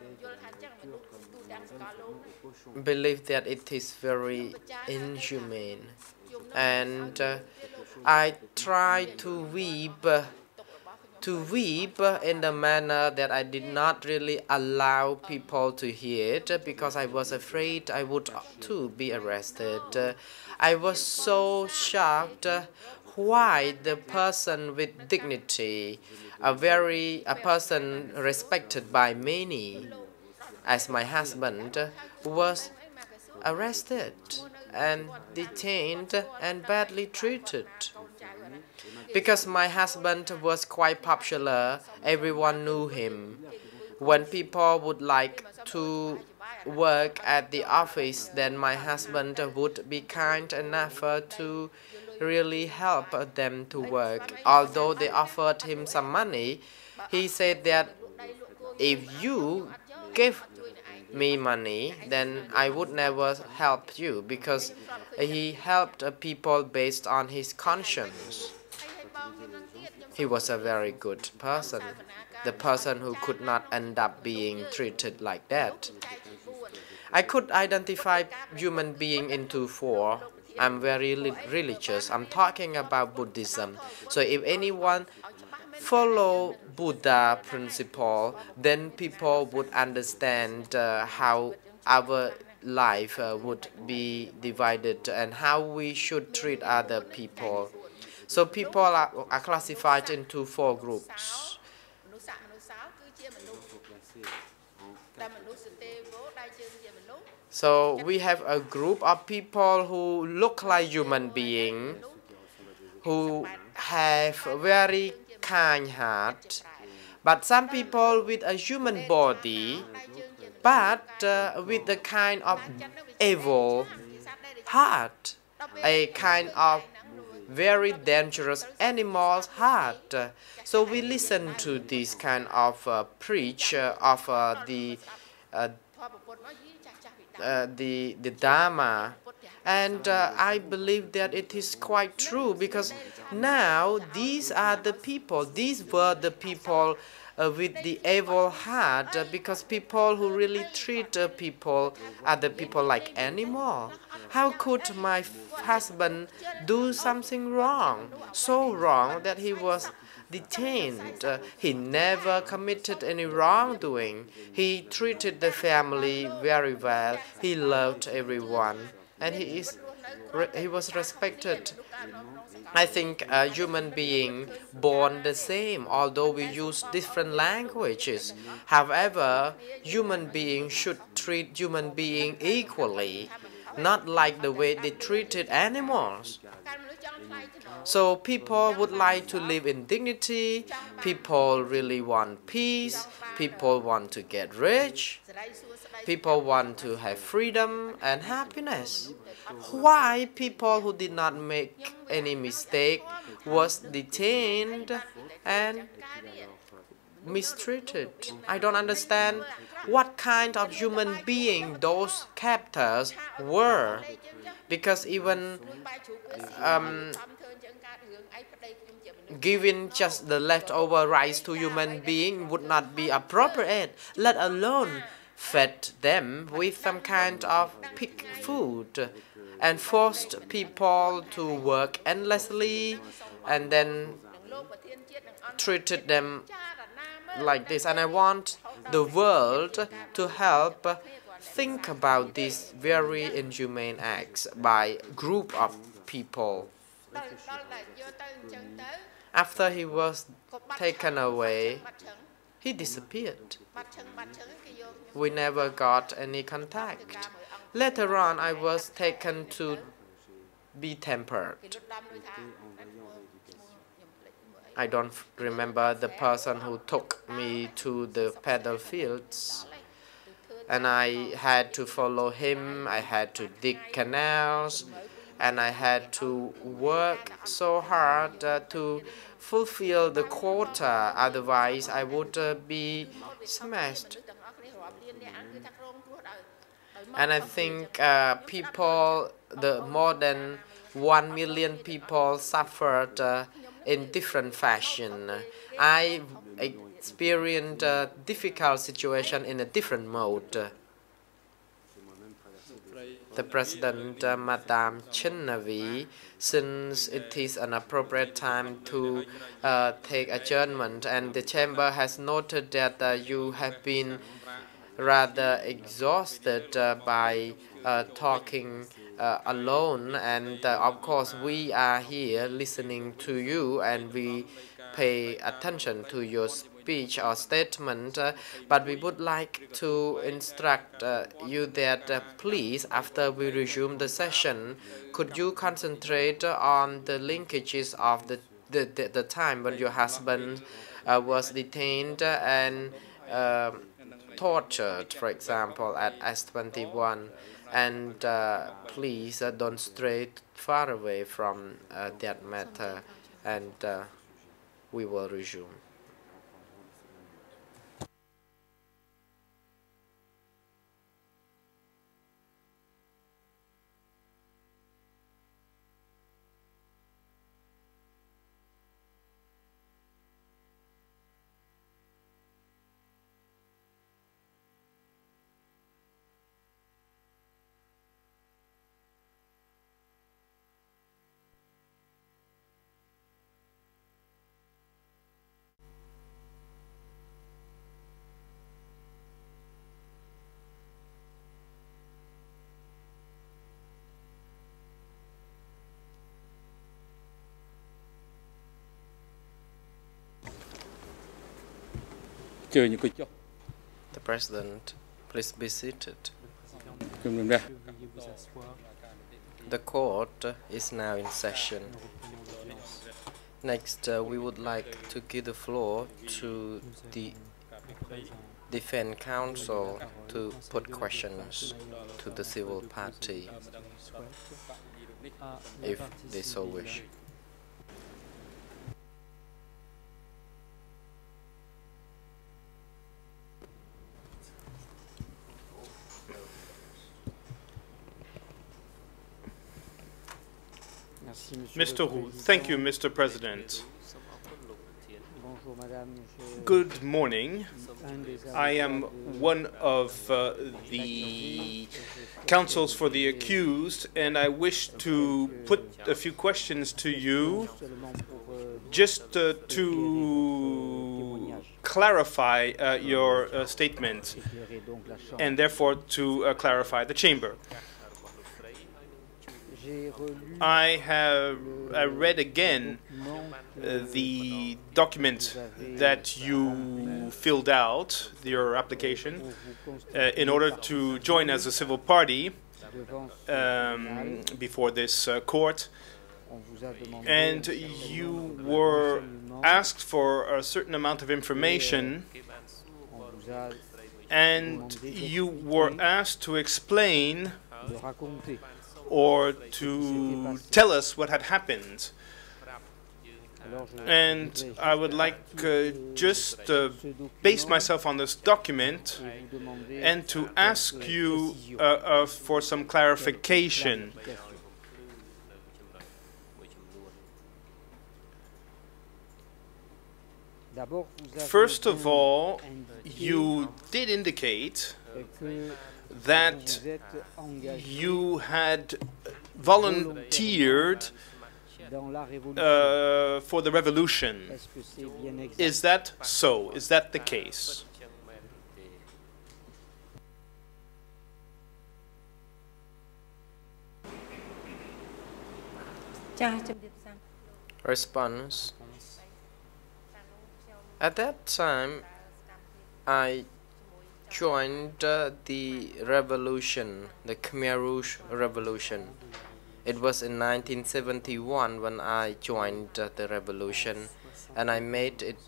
believe that it is very inhumane. And I try to weep in the manner that I did not really allow people to hear it, because I was afraid I would too be arrested. I was so shocked why the person with dignity, a person respected by many, as my husband, was arrested and detained and badly treated. Because my husband was quite popular, everyone knew him. When people would like to work at the office, then my husband would be kind enough to really help them to work. Although they offered him some money, he said that if you give me money, then I would never help you, because he helped people based on his conscience. He was a very good person, the person who could not end up being treated like that. I could identify human being into four. I'm very religious. I'm talking about Buddhism. So if anyone follow Buddha principle, then people would understand how our life would be divided and how we should treat other people. So people are classified into four groups. So we have a group of people who look like human beings, who have very kind heart, but some people with a human body, but with the kind of evil heart, a kind of very dangerous animal's heart. So we listen to this kind of preach of the the Dharma. And I believe that it is quite true, because now these are the people, these were the people with the evil heart, because people who really treat people are the people like animal. How could my husband do something wrong, so wrong that he was detained? He never committed any wrongdoing. He treated the family very well. He loved everyone, and he was respected. I think a human being born the same, although we use different languages. However, human beings should treat human being equally, not like the way they treated animals. So people would like to live in dignity. People really want peace. People want to get rich. People want to have freedom and happiness. Why people who did not make any mistake was detained and mistreated? I don't understand what kind of human being those captors were, because even giving just the leftover rice to human being would not be appropriate, let alone fed them with some kind of pig food, and forced people to work endlessly and then treated them like this. And I want the world to help think about these very inhumane acts by group of people. After he was taken away, he disappeared. We never got any contact. Later on, I was taken to be tempered. I don't remember the person who took me to the paddle fields, and I had to follow him. I had to dig canals, and I had to work so hard to fulfill the quota. Otherwise, I would be smashed. And I think more than 1 million people suffered in different fashion. I experienced a difficult situation in a different mode. The President, Madame Chinnavi, since it is an appropriate time to take adjournment, and the chamber has noted that you have been rather exhausted by talking alone, and of course we are here listening to you, and we pay attention to your speech or statement, but we would like to instruct you that please, after we resume the session, could you concentrate on the linkages of the time when your husband was detained and tortured, for example, at S21, and please don't stray far away from that matter, and we will resume. The President, please be seated. The court is now in session. Next, we would like to give the floor to the defense counsel to put questions to the civil party, if they so wish. Mr. Roux. Thank you, Mr. President. Good morning. I am one of the counsels for the accused, and I wish to put a few questions to you just to clarify your statement and therefore to clarify the chamber. I read again the document that you filled out, your application, in order to join as a civil party before this court, and you were asked for a certain amount of information, and you were asked to explain or to tell us what had happened. And I would like just base myself on this document and to ask you for some clarification. First of all, you did indicate that you had volunteered for the revolution. Is that so? Is that the case? Response. At that time, I joined the revolution, the Khmer Rouge Revolution. It was in 1971 when I joined the revolution, and I made it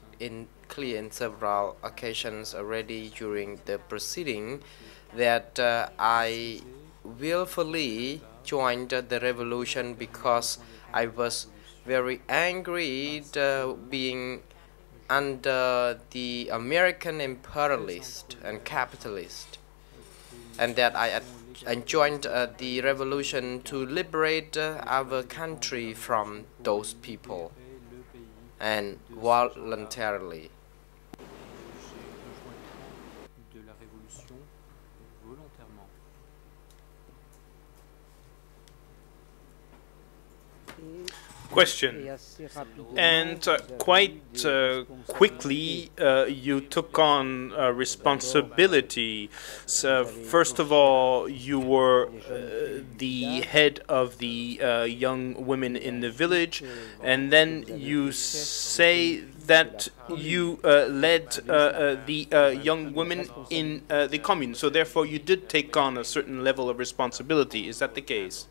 clear in several occasions already during the proceeding that I willfully joined the revolution because I was very angry being under the American imperialist and capitalist, and that I joined the revolution to liberate our country from those people, and voluntarily. Question. And quite quickly you took on responsibility. So first of all, you were the head of the young women in the village, and then you say that you led the young women in the commune. So therefore you did take on a certain level of responsibility. Is that the case?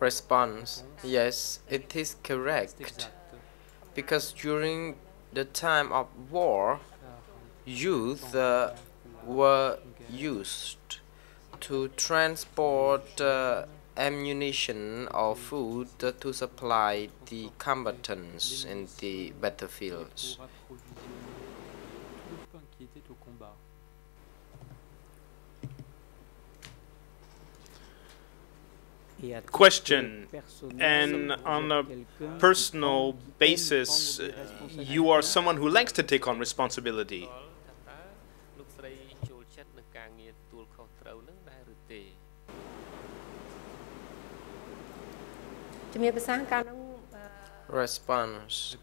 Response. Yes, it is correct. Because during the time of war, youth were used to transport ammunition or food to supply the combatants in the battlefields. Question. And on a personal basis, you are someone who likes to take on responsibility. Response.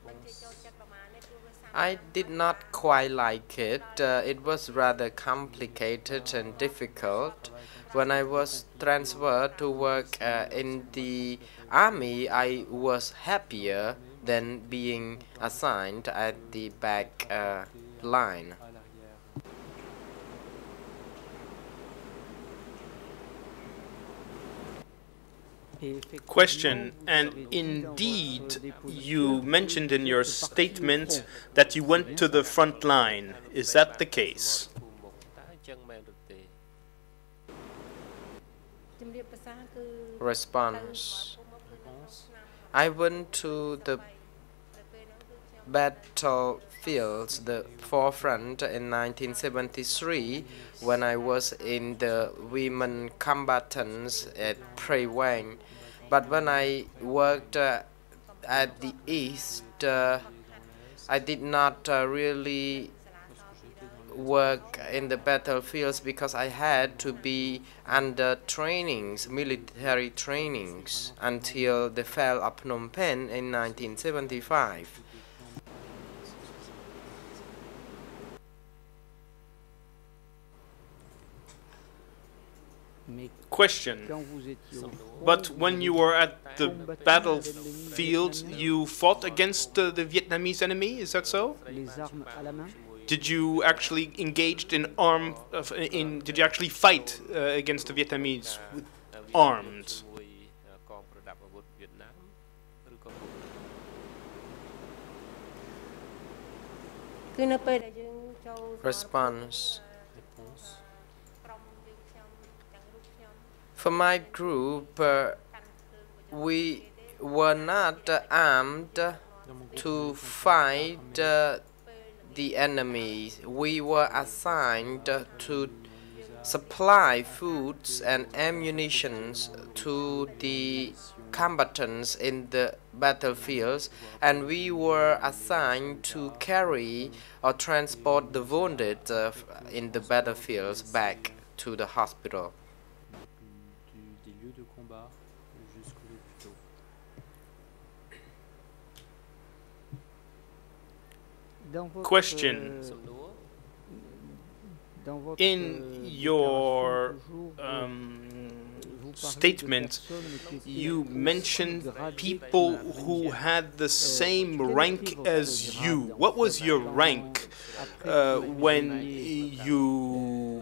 I did not quite like it. It was rather complicated and difficult. When I was transferred to work in the army, I was happier than being assigned at the back line. Question. And indeed, you mentioned in your statement that you went to the front line. Is that the case? Response. I went to the battlefield battlefields, the forefront in 1973 when I was in the women combatants at Prey Wang. But when I worked at the East, I did not really work in the battlefields because I had to be under trainings, military trainings, until the fall of Phnom Penh in 1975. Question. But when you were at the battlefield, you fought against the Vietnamese enemy, is that so? Did you actually engaged in did you actually fight against the Vietnamese with arms? Response. For my group, we were not armed to fight the enemy. We were assigned to supply foods and ammunition to the combatants in the battlefields, and we were assigned to carry or transport the wounded in the battlefields back to the hospital. Des lieux de combat jusqu'aux hôpitaux. Question. In your statement, you mentioned people who had the same rank as you. What was your rank when you,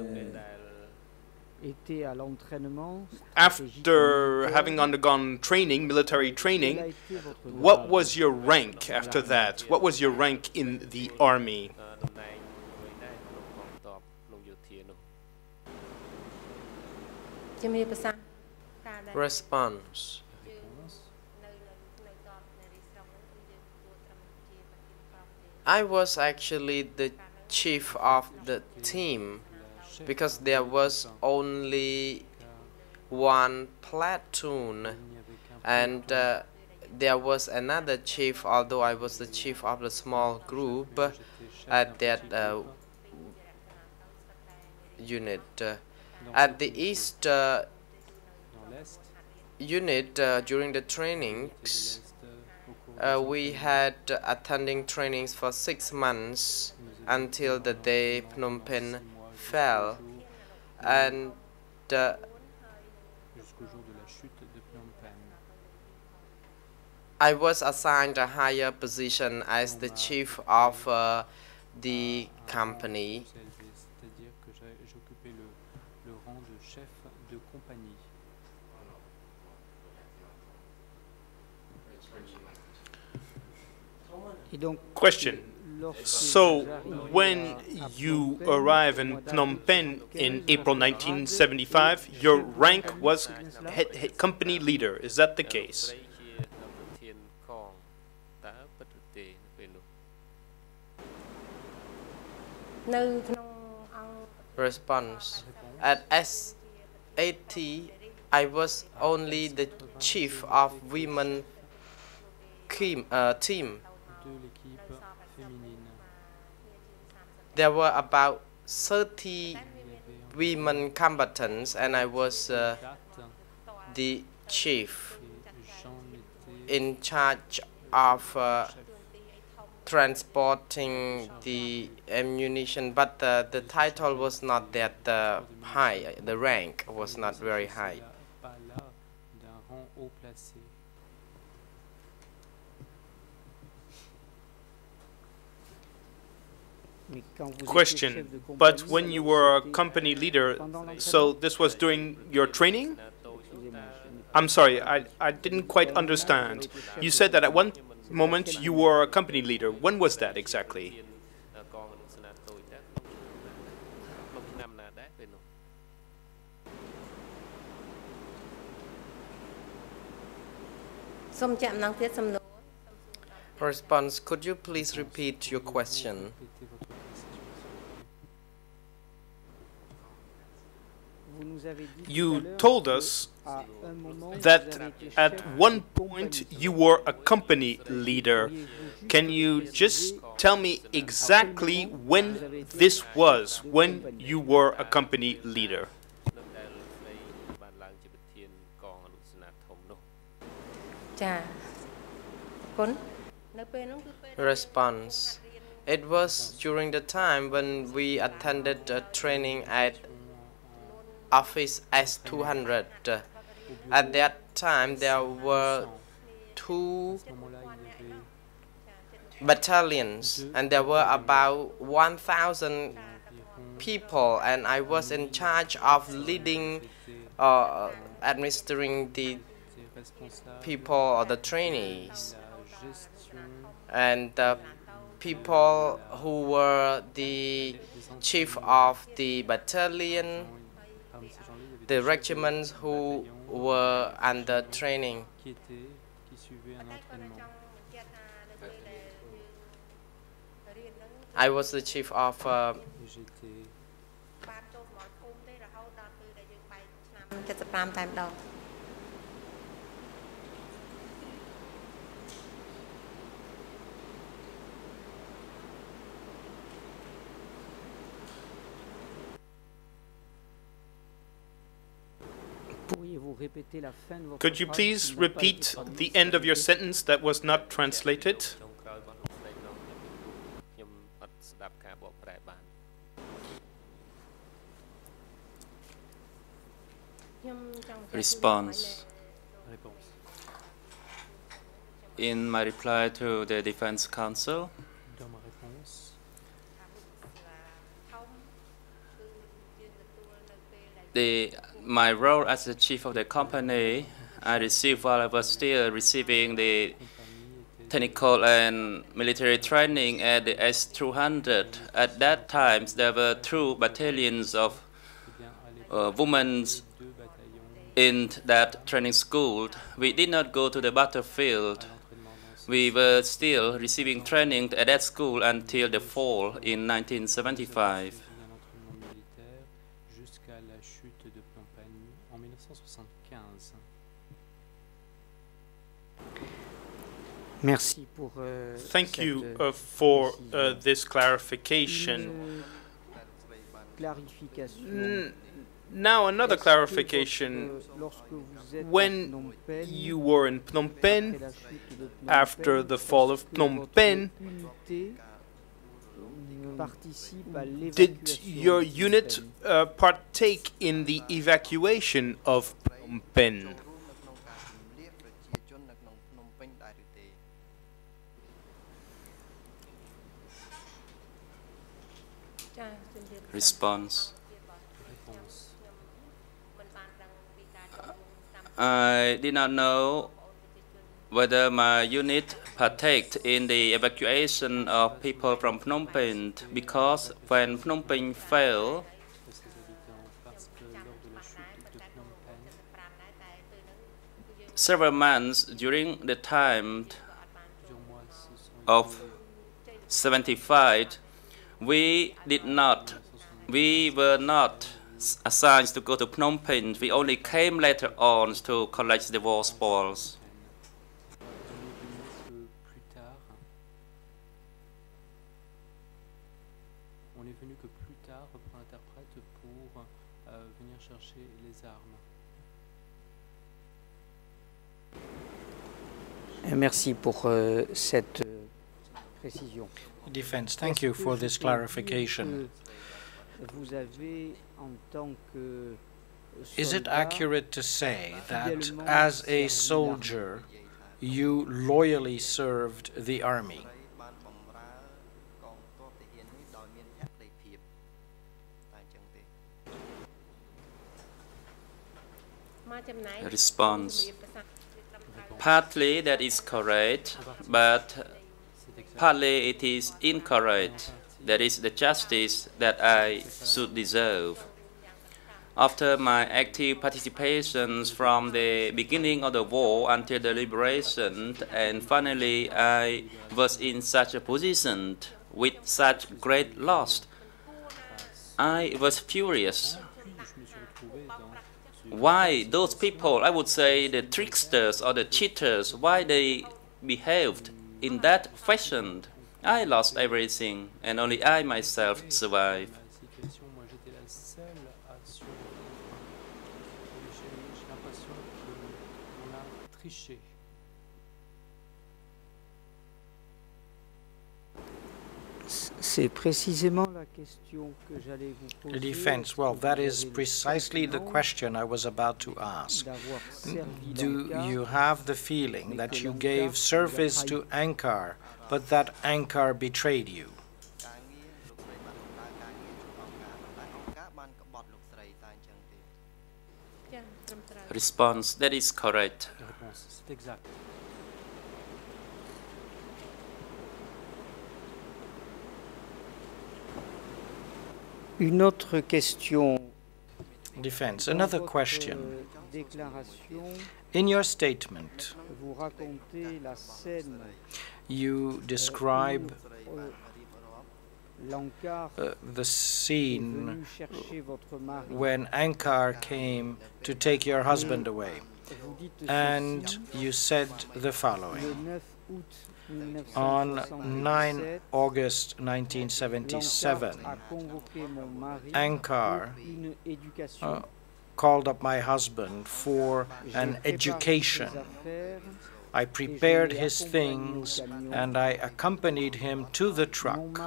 after having undergone training, military training, what was your rank after that? What was your rank in the army? Response. I was actually the chief of the team because there was only one platoon, and there was another chief, although I was the chief of the small group at that unit. At the East unit, during the trainings, we had attending trainings for 6 months until the day Phnom Penh fell, and I was assigned a higher position as the chief of the company. Question. So, when you arrive in Phnom Penh in April 1975, your rank was company leader. Is that the case? Response. At S80, I was only the chief of women team. There were about 30 women combatants, and I was the chief in charge of transporting the ammunition, but the title was not that high. The rank was not very high. Question. But when you were a company leader, so this was during your training? I'm sorry, I didn't quite understand. You said that at one moment you were a company leader. When was that exactly? Response, could you please repeat your question? You told us that at one point you were a company leader. Can you just tell me exactly when this was, when you were a company leader? Response, it was during the time when we attended training at Office S200. At that time, there were 2 battalions, and there were about 1,000 people, and I was in charge of leading or administering the people or the trainees, and the people who were the chief of the battalion, the regiments who were under training. I was the chief of Could you please repeat the end of your sentence that was not translated? Response. In my reply to the Defense Council, my role as the chief of the company, I received while I was still receiving the technical and military training at the S200. At that time, there were 2 battalions of women in that training school. We did not go to the battlefield. We were still receiving training at that school until the fall in 1975. Thank you for this clarification. Now another clarification. When you were in Phnom Penh, after the fall of Phnom Penh, did your unit partake in the evacuation of Phnom Penh? Response. I did not know whether my unit partaked in the evacuation of people from Phnom Penh, because when Phnom Penh fell, several months during the time of 75, we were not assigned to go to Phnom Penh. We only came later on to collect the war spoils. Merci pour cette précision. Defense, thank you for this clarification. Is it accurate to say that as a soldier, you loyally served the army? Response. Partly that is correct, but partly it is incorrect. That is the justice that I should deserve. After my active participations from the beginning of the war until the liberation, and finally I was in such a position with such great loss, I was furious. Why those people, I would say the tricksters or the cheaters, why they behaved in that fashion? I lost everything, and only I myself survived. Moi, j'étais la seule à survivre. J'ai l'impression qu'on a triché. C'est précisément la question que j'allais vous poser. The defense, well, that is precisely the question I was about to ask. Do you have the feeling that you gave service to Ankar, but that Ankar betrayed you? Response, that is correct. C'est exact. Une autre question. Defense, another question. Déclaration, In your statement, vous racontez la scène you describe l'Ankar the scene venu chercher votre mari. when Ankar came to take your husband away. Vous dites And ceci, you said the le following. 9 août On 9 1977, August 1977, a convoqué mon mari Ankar pour une éducation. called up my husband for an education. I prepared his things and I accompanied him to the truck.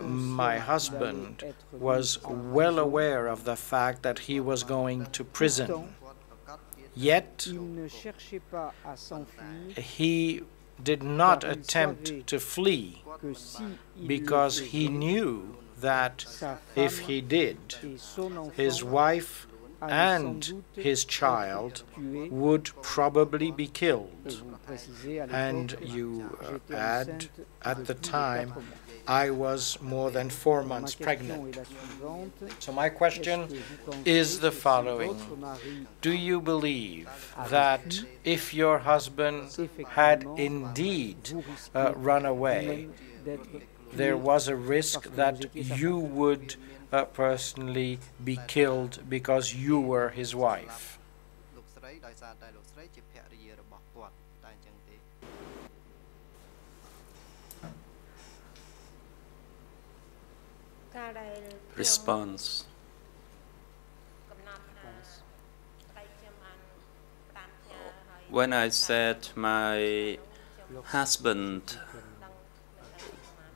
My husband was well aware of the fact that he was going to prison. Yet, he did not attempt to flee because he knew that if he did, his wife and his child would probably be killed. And you add, at the time, I was more than 4 months pregnant. So my question is the following. Do you believe that if your husband had indeed run away, there was a risk that you would personally be killed because you were his wife? Response. When I said my husband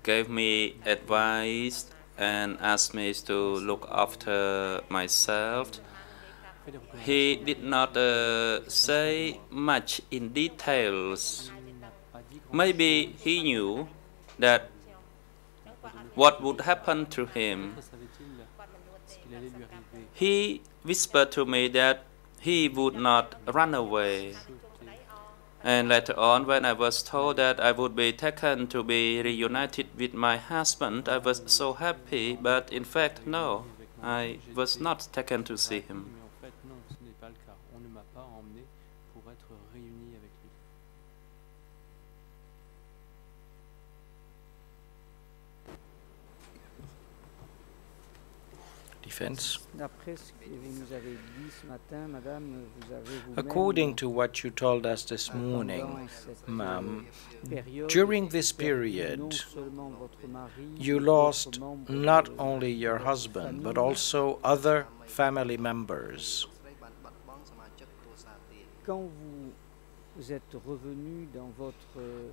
gave me advice and asked me to look after myself, he did not say much in details. Maybe he knew that what would happen to him. He whispered to me that he would not run away. And later on, when I was told that I would be taken to be reunited with my husband, I was so happy, but in fact, no, I was not taken to see him. Defense. According According to what you told us this morning, ma'am, during this period, you lost not only your husband, but also other family members.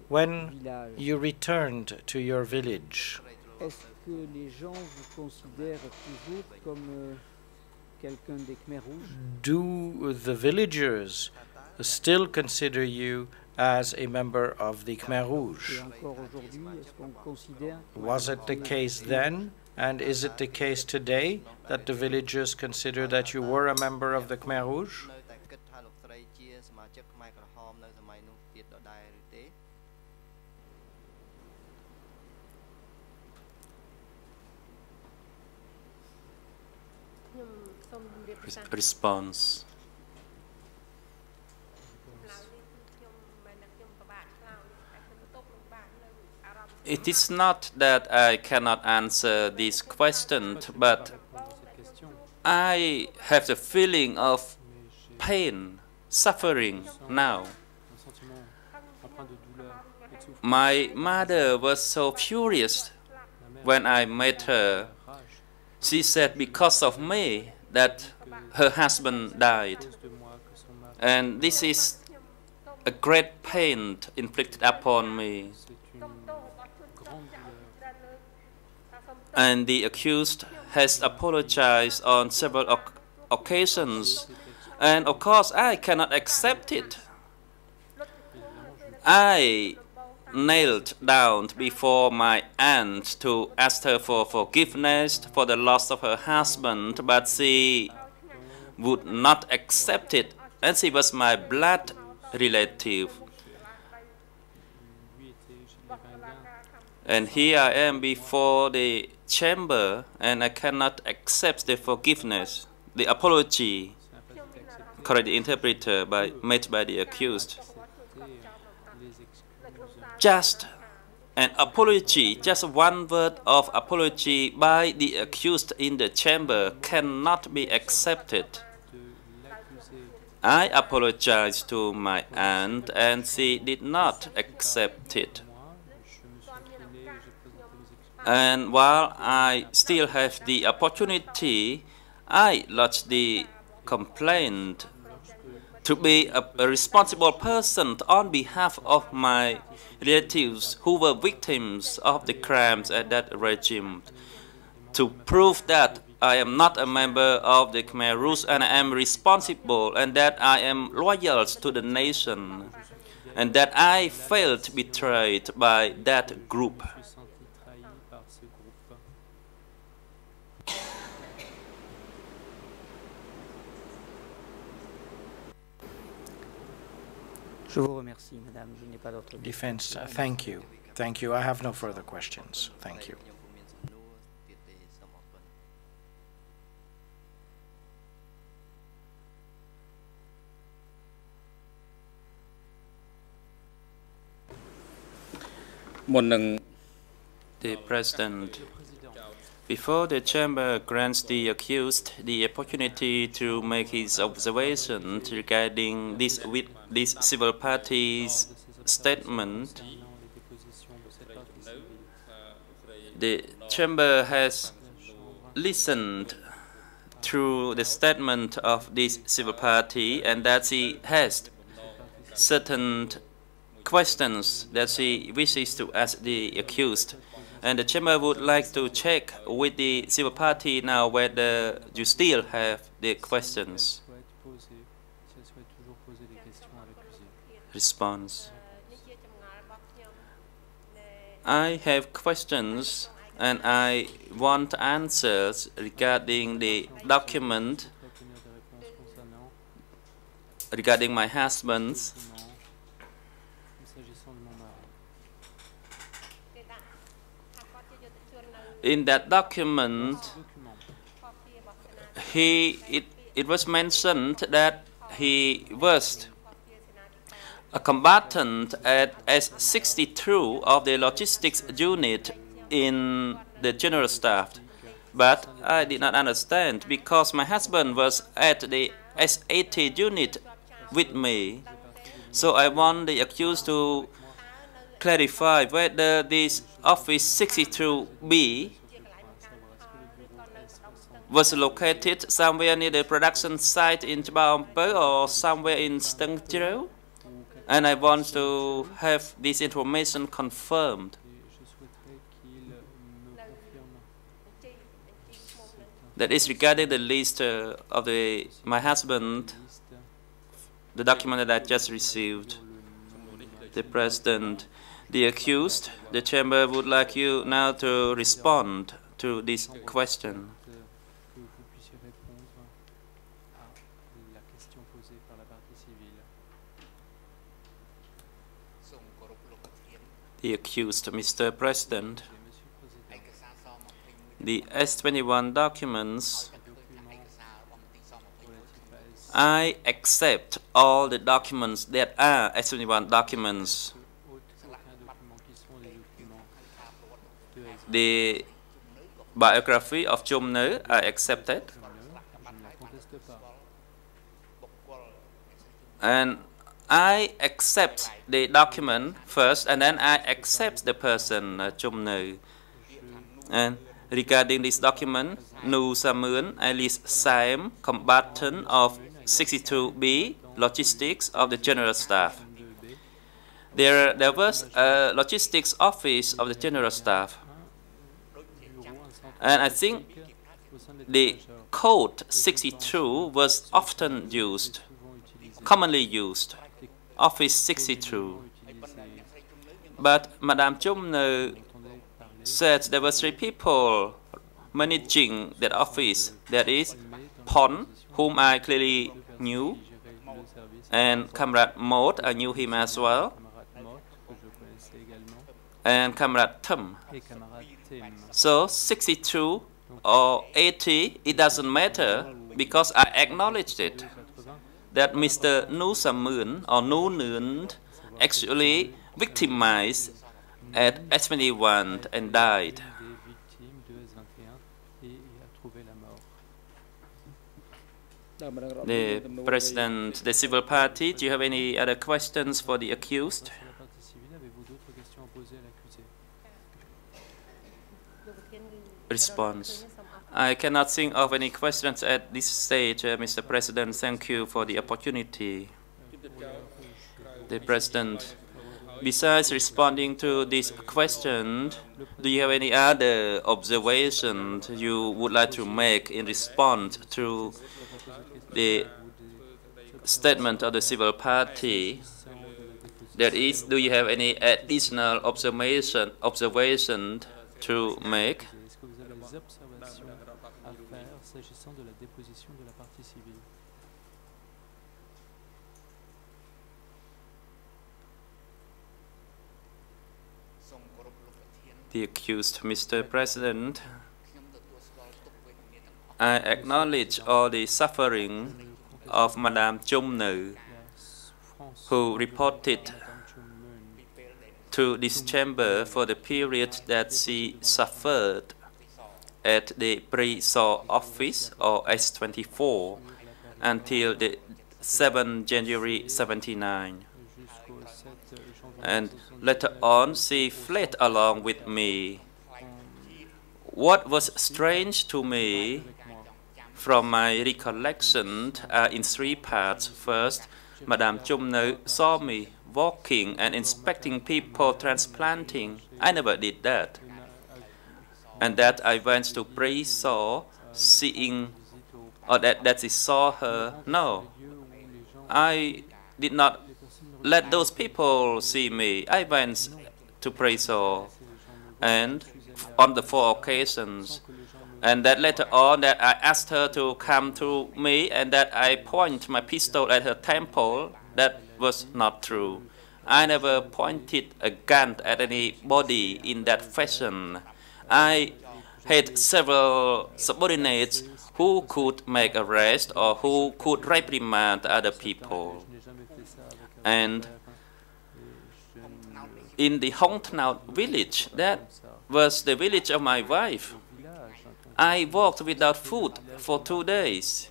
When you returned to your village, que les gens vous considèrent toujours comme quelqu'un des Khmers rouges? Do the villagers still consider you as a member of the Khmer Rouge? Was it the case then, and is it the case today, that the villagers consider that you were a member of the Khmer Rouge? Response. It is not that I cannot answer this question, but I have the feeling of pain, suffering now. My mother was so furious when I met her. She said because of me that her husband died. And this is a great pain inflicted upon me. And the accused has apologized on several occasions. And of course, I cannot accept it. I knelt down before my aunt to ask her for forgiveness for the loss of her husband, but she would not accept it, and she was my blood relative. And here I am before the chamber, and I cannot accept the forgiveness, the apology, correctly interpreted made by the accused. Just an apology, just one word of apology by the accused in the chamber cannot be accepted. I apologized to my aunt, and she did not accept it. And while I still have the opportunity, I lodged the complaint to be a responsible person on behalf of my relatives who were victims of the crimes at that regime, to prove that I am not a member of the Khmer Rouge and I am responsible, and that I am loyal to the nation, and that I felt betrayed by that group. Je vous remercie, madame. Je n'ai pas d'autres questions. Defense, thank you. Thank you. I have no further questions. Thank you. The President, before the chamber grants the accused the opportunity to make his observations regarding this civil party's statement, the chamber has listened to the statement of this civil party, and that she has certain questions that she wishes to ask the accused. And the chamber would like to check with the civil party now whether you still have the questions. Response. I have questions and I want answers regarding the document regarding my husband's. In that document, it was mentioned that he was a combatant at S62 of the logistics unit in the general staff. But I did not understand because my husband was at the S80 unit with me. So I want the accused to clarify whether this Office 62B was located somewhere near the production site in Chabaompo or somewhere in Stengtiro, and I want to have this information confirmed. That is regarding the list of my husband, the document that I just received. The President, the accused, the chamber would like you now to respond to this question. The accused, Mr. President, the S21 documents I accept all the documents that are S21 documents. The biography of Chum Neu, I accepted. And I accept the document first, and then I accept the person, Chum Neu. And regarding this document, Nu Samun, alias Sam, combatant of 62B, logistics of the General Staff. There was a logistics office of the General Staff. And I think the code 62 was often used, commonly used, Office 62. But Madame Chum Neu said there were 3 people managing that office. That is Pon, whom I clearly knew, and Comrade Mode, I knew him as well, and Comrade Tum. So 62 or 80, it doesn't matter, because I acknowledged it, that Mr. Nu Samun or Nu Nguyen actually victimized at S21 and died. The President, the civil party, do you have any other questions for the accused? Response. I cannot think of any questions at this stage, Mr. President. Thank you for the opportunity. The President, besides responding to this question, do you have any other observations you would like to make in response to the statement of the civil party? That is, do you have any additional observation to make? The accused, Mr. President, I acknowledge all the suffering of Madame Chum Neu, who reported to this chamber for the period that she suffered at the pre-SAW office or S24 until the 7th January 79. And later on, she fled along with me. What was strange to me from my recollection are in 3 parts. First, Madame Chum Neu saw me walking and inspecting people transplanting. I never did that. And that I went to pre-SAW seeing, or that she saw her. No, I did not let those people see me. I went to pre-SAW and on the 4 occasions. And that later on that I asked her to come to me and that I point my pistol at her temple. That was not true. I never pointed a gun at anybody in that fashion. I had several subordinates who could make arrest or who could reprimand other people. And in the Hong Tnau village, that was the village of my wife, I walked without food for 2 days.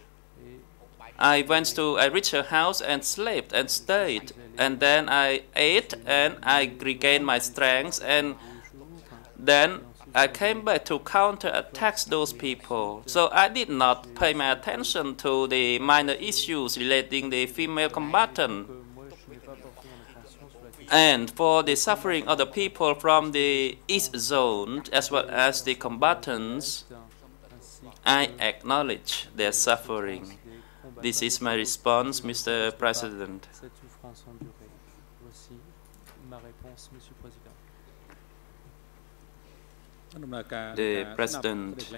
I reached her house and slept and stayed. And then I ate and I regained my strength. And then I came back to counterattack those people. So I did not pay my attention to the minor issues relating the female combatant. And for the suffering of the people from the East Zone, as well as the combatants, I acknowledge their suffering. This is my response, Mr. President. The President,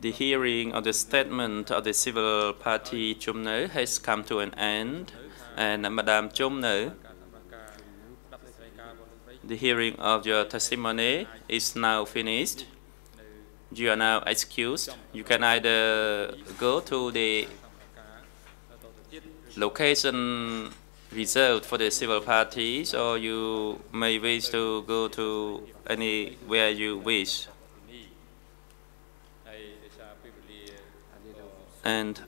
the hearing of the statement of the civil party Chum Neu has come to an end, and Madame Chum Neu, the hearing of your testimony is now finished. You are now excused. You can either go to the location reserved for the civil parties, or you may wish to go to anywhere you wish. And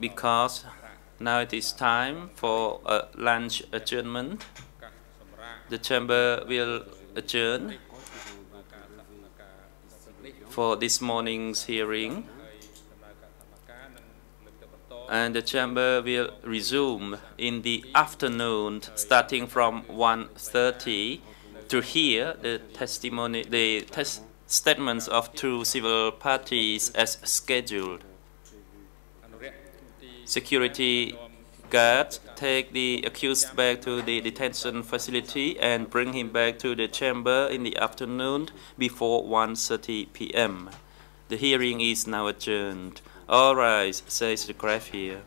because now it is time for a lunch adjournment, the chamber will adjourn for this morning's hearing, and the chamber will resume in the afternoon starting from 1:30 to hear the testimony, statements of two civil parties as scheduled. Security guards take the accused back to the detention facility and bring him back to the chamber in the afternoon before 1:30 p.m. The hearing is now adjourned. All rise, says the graph here.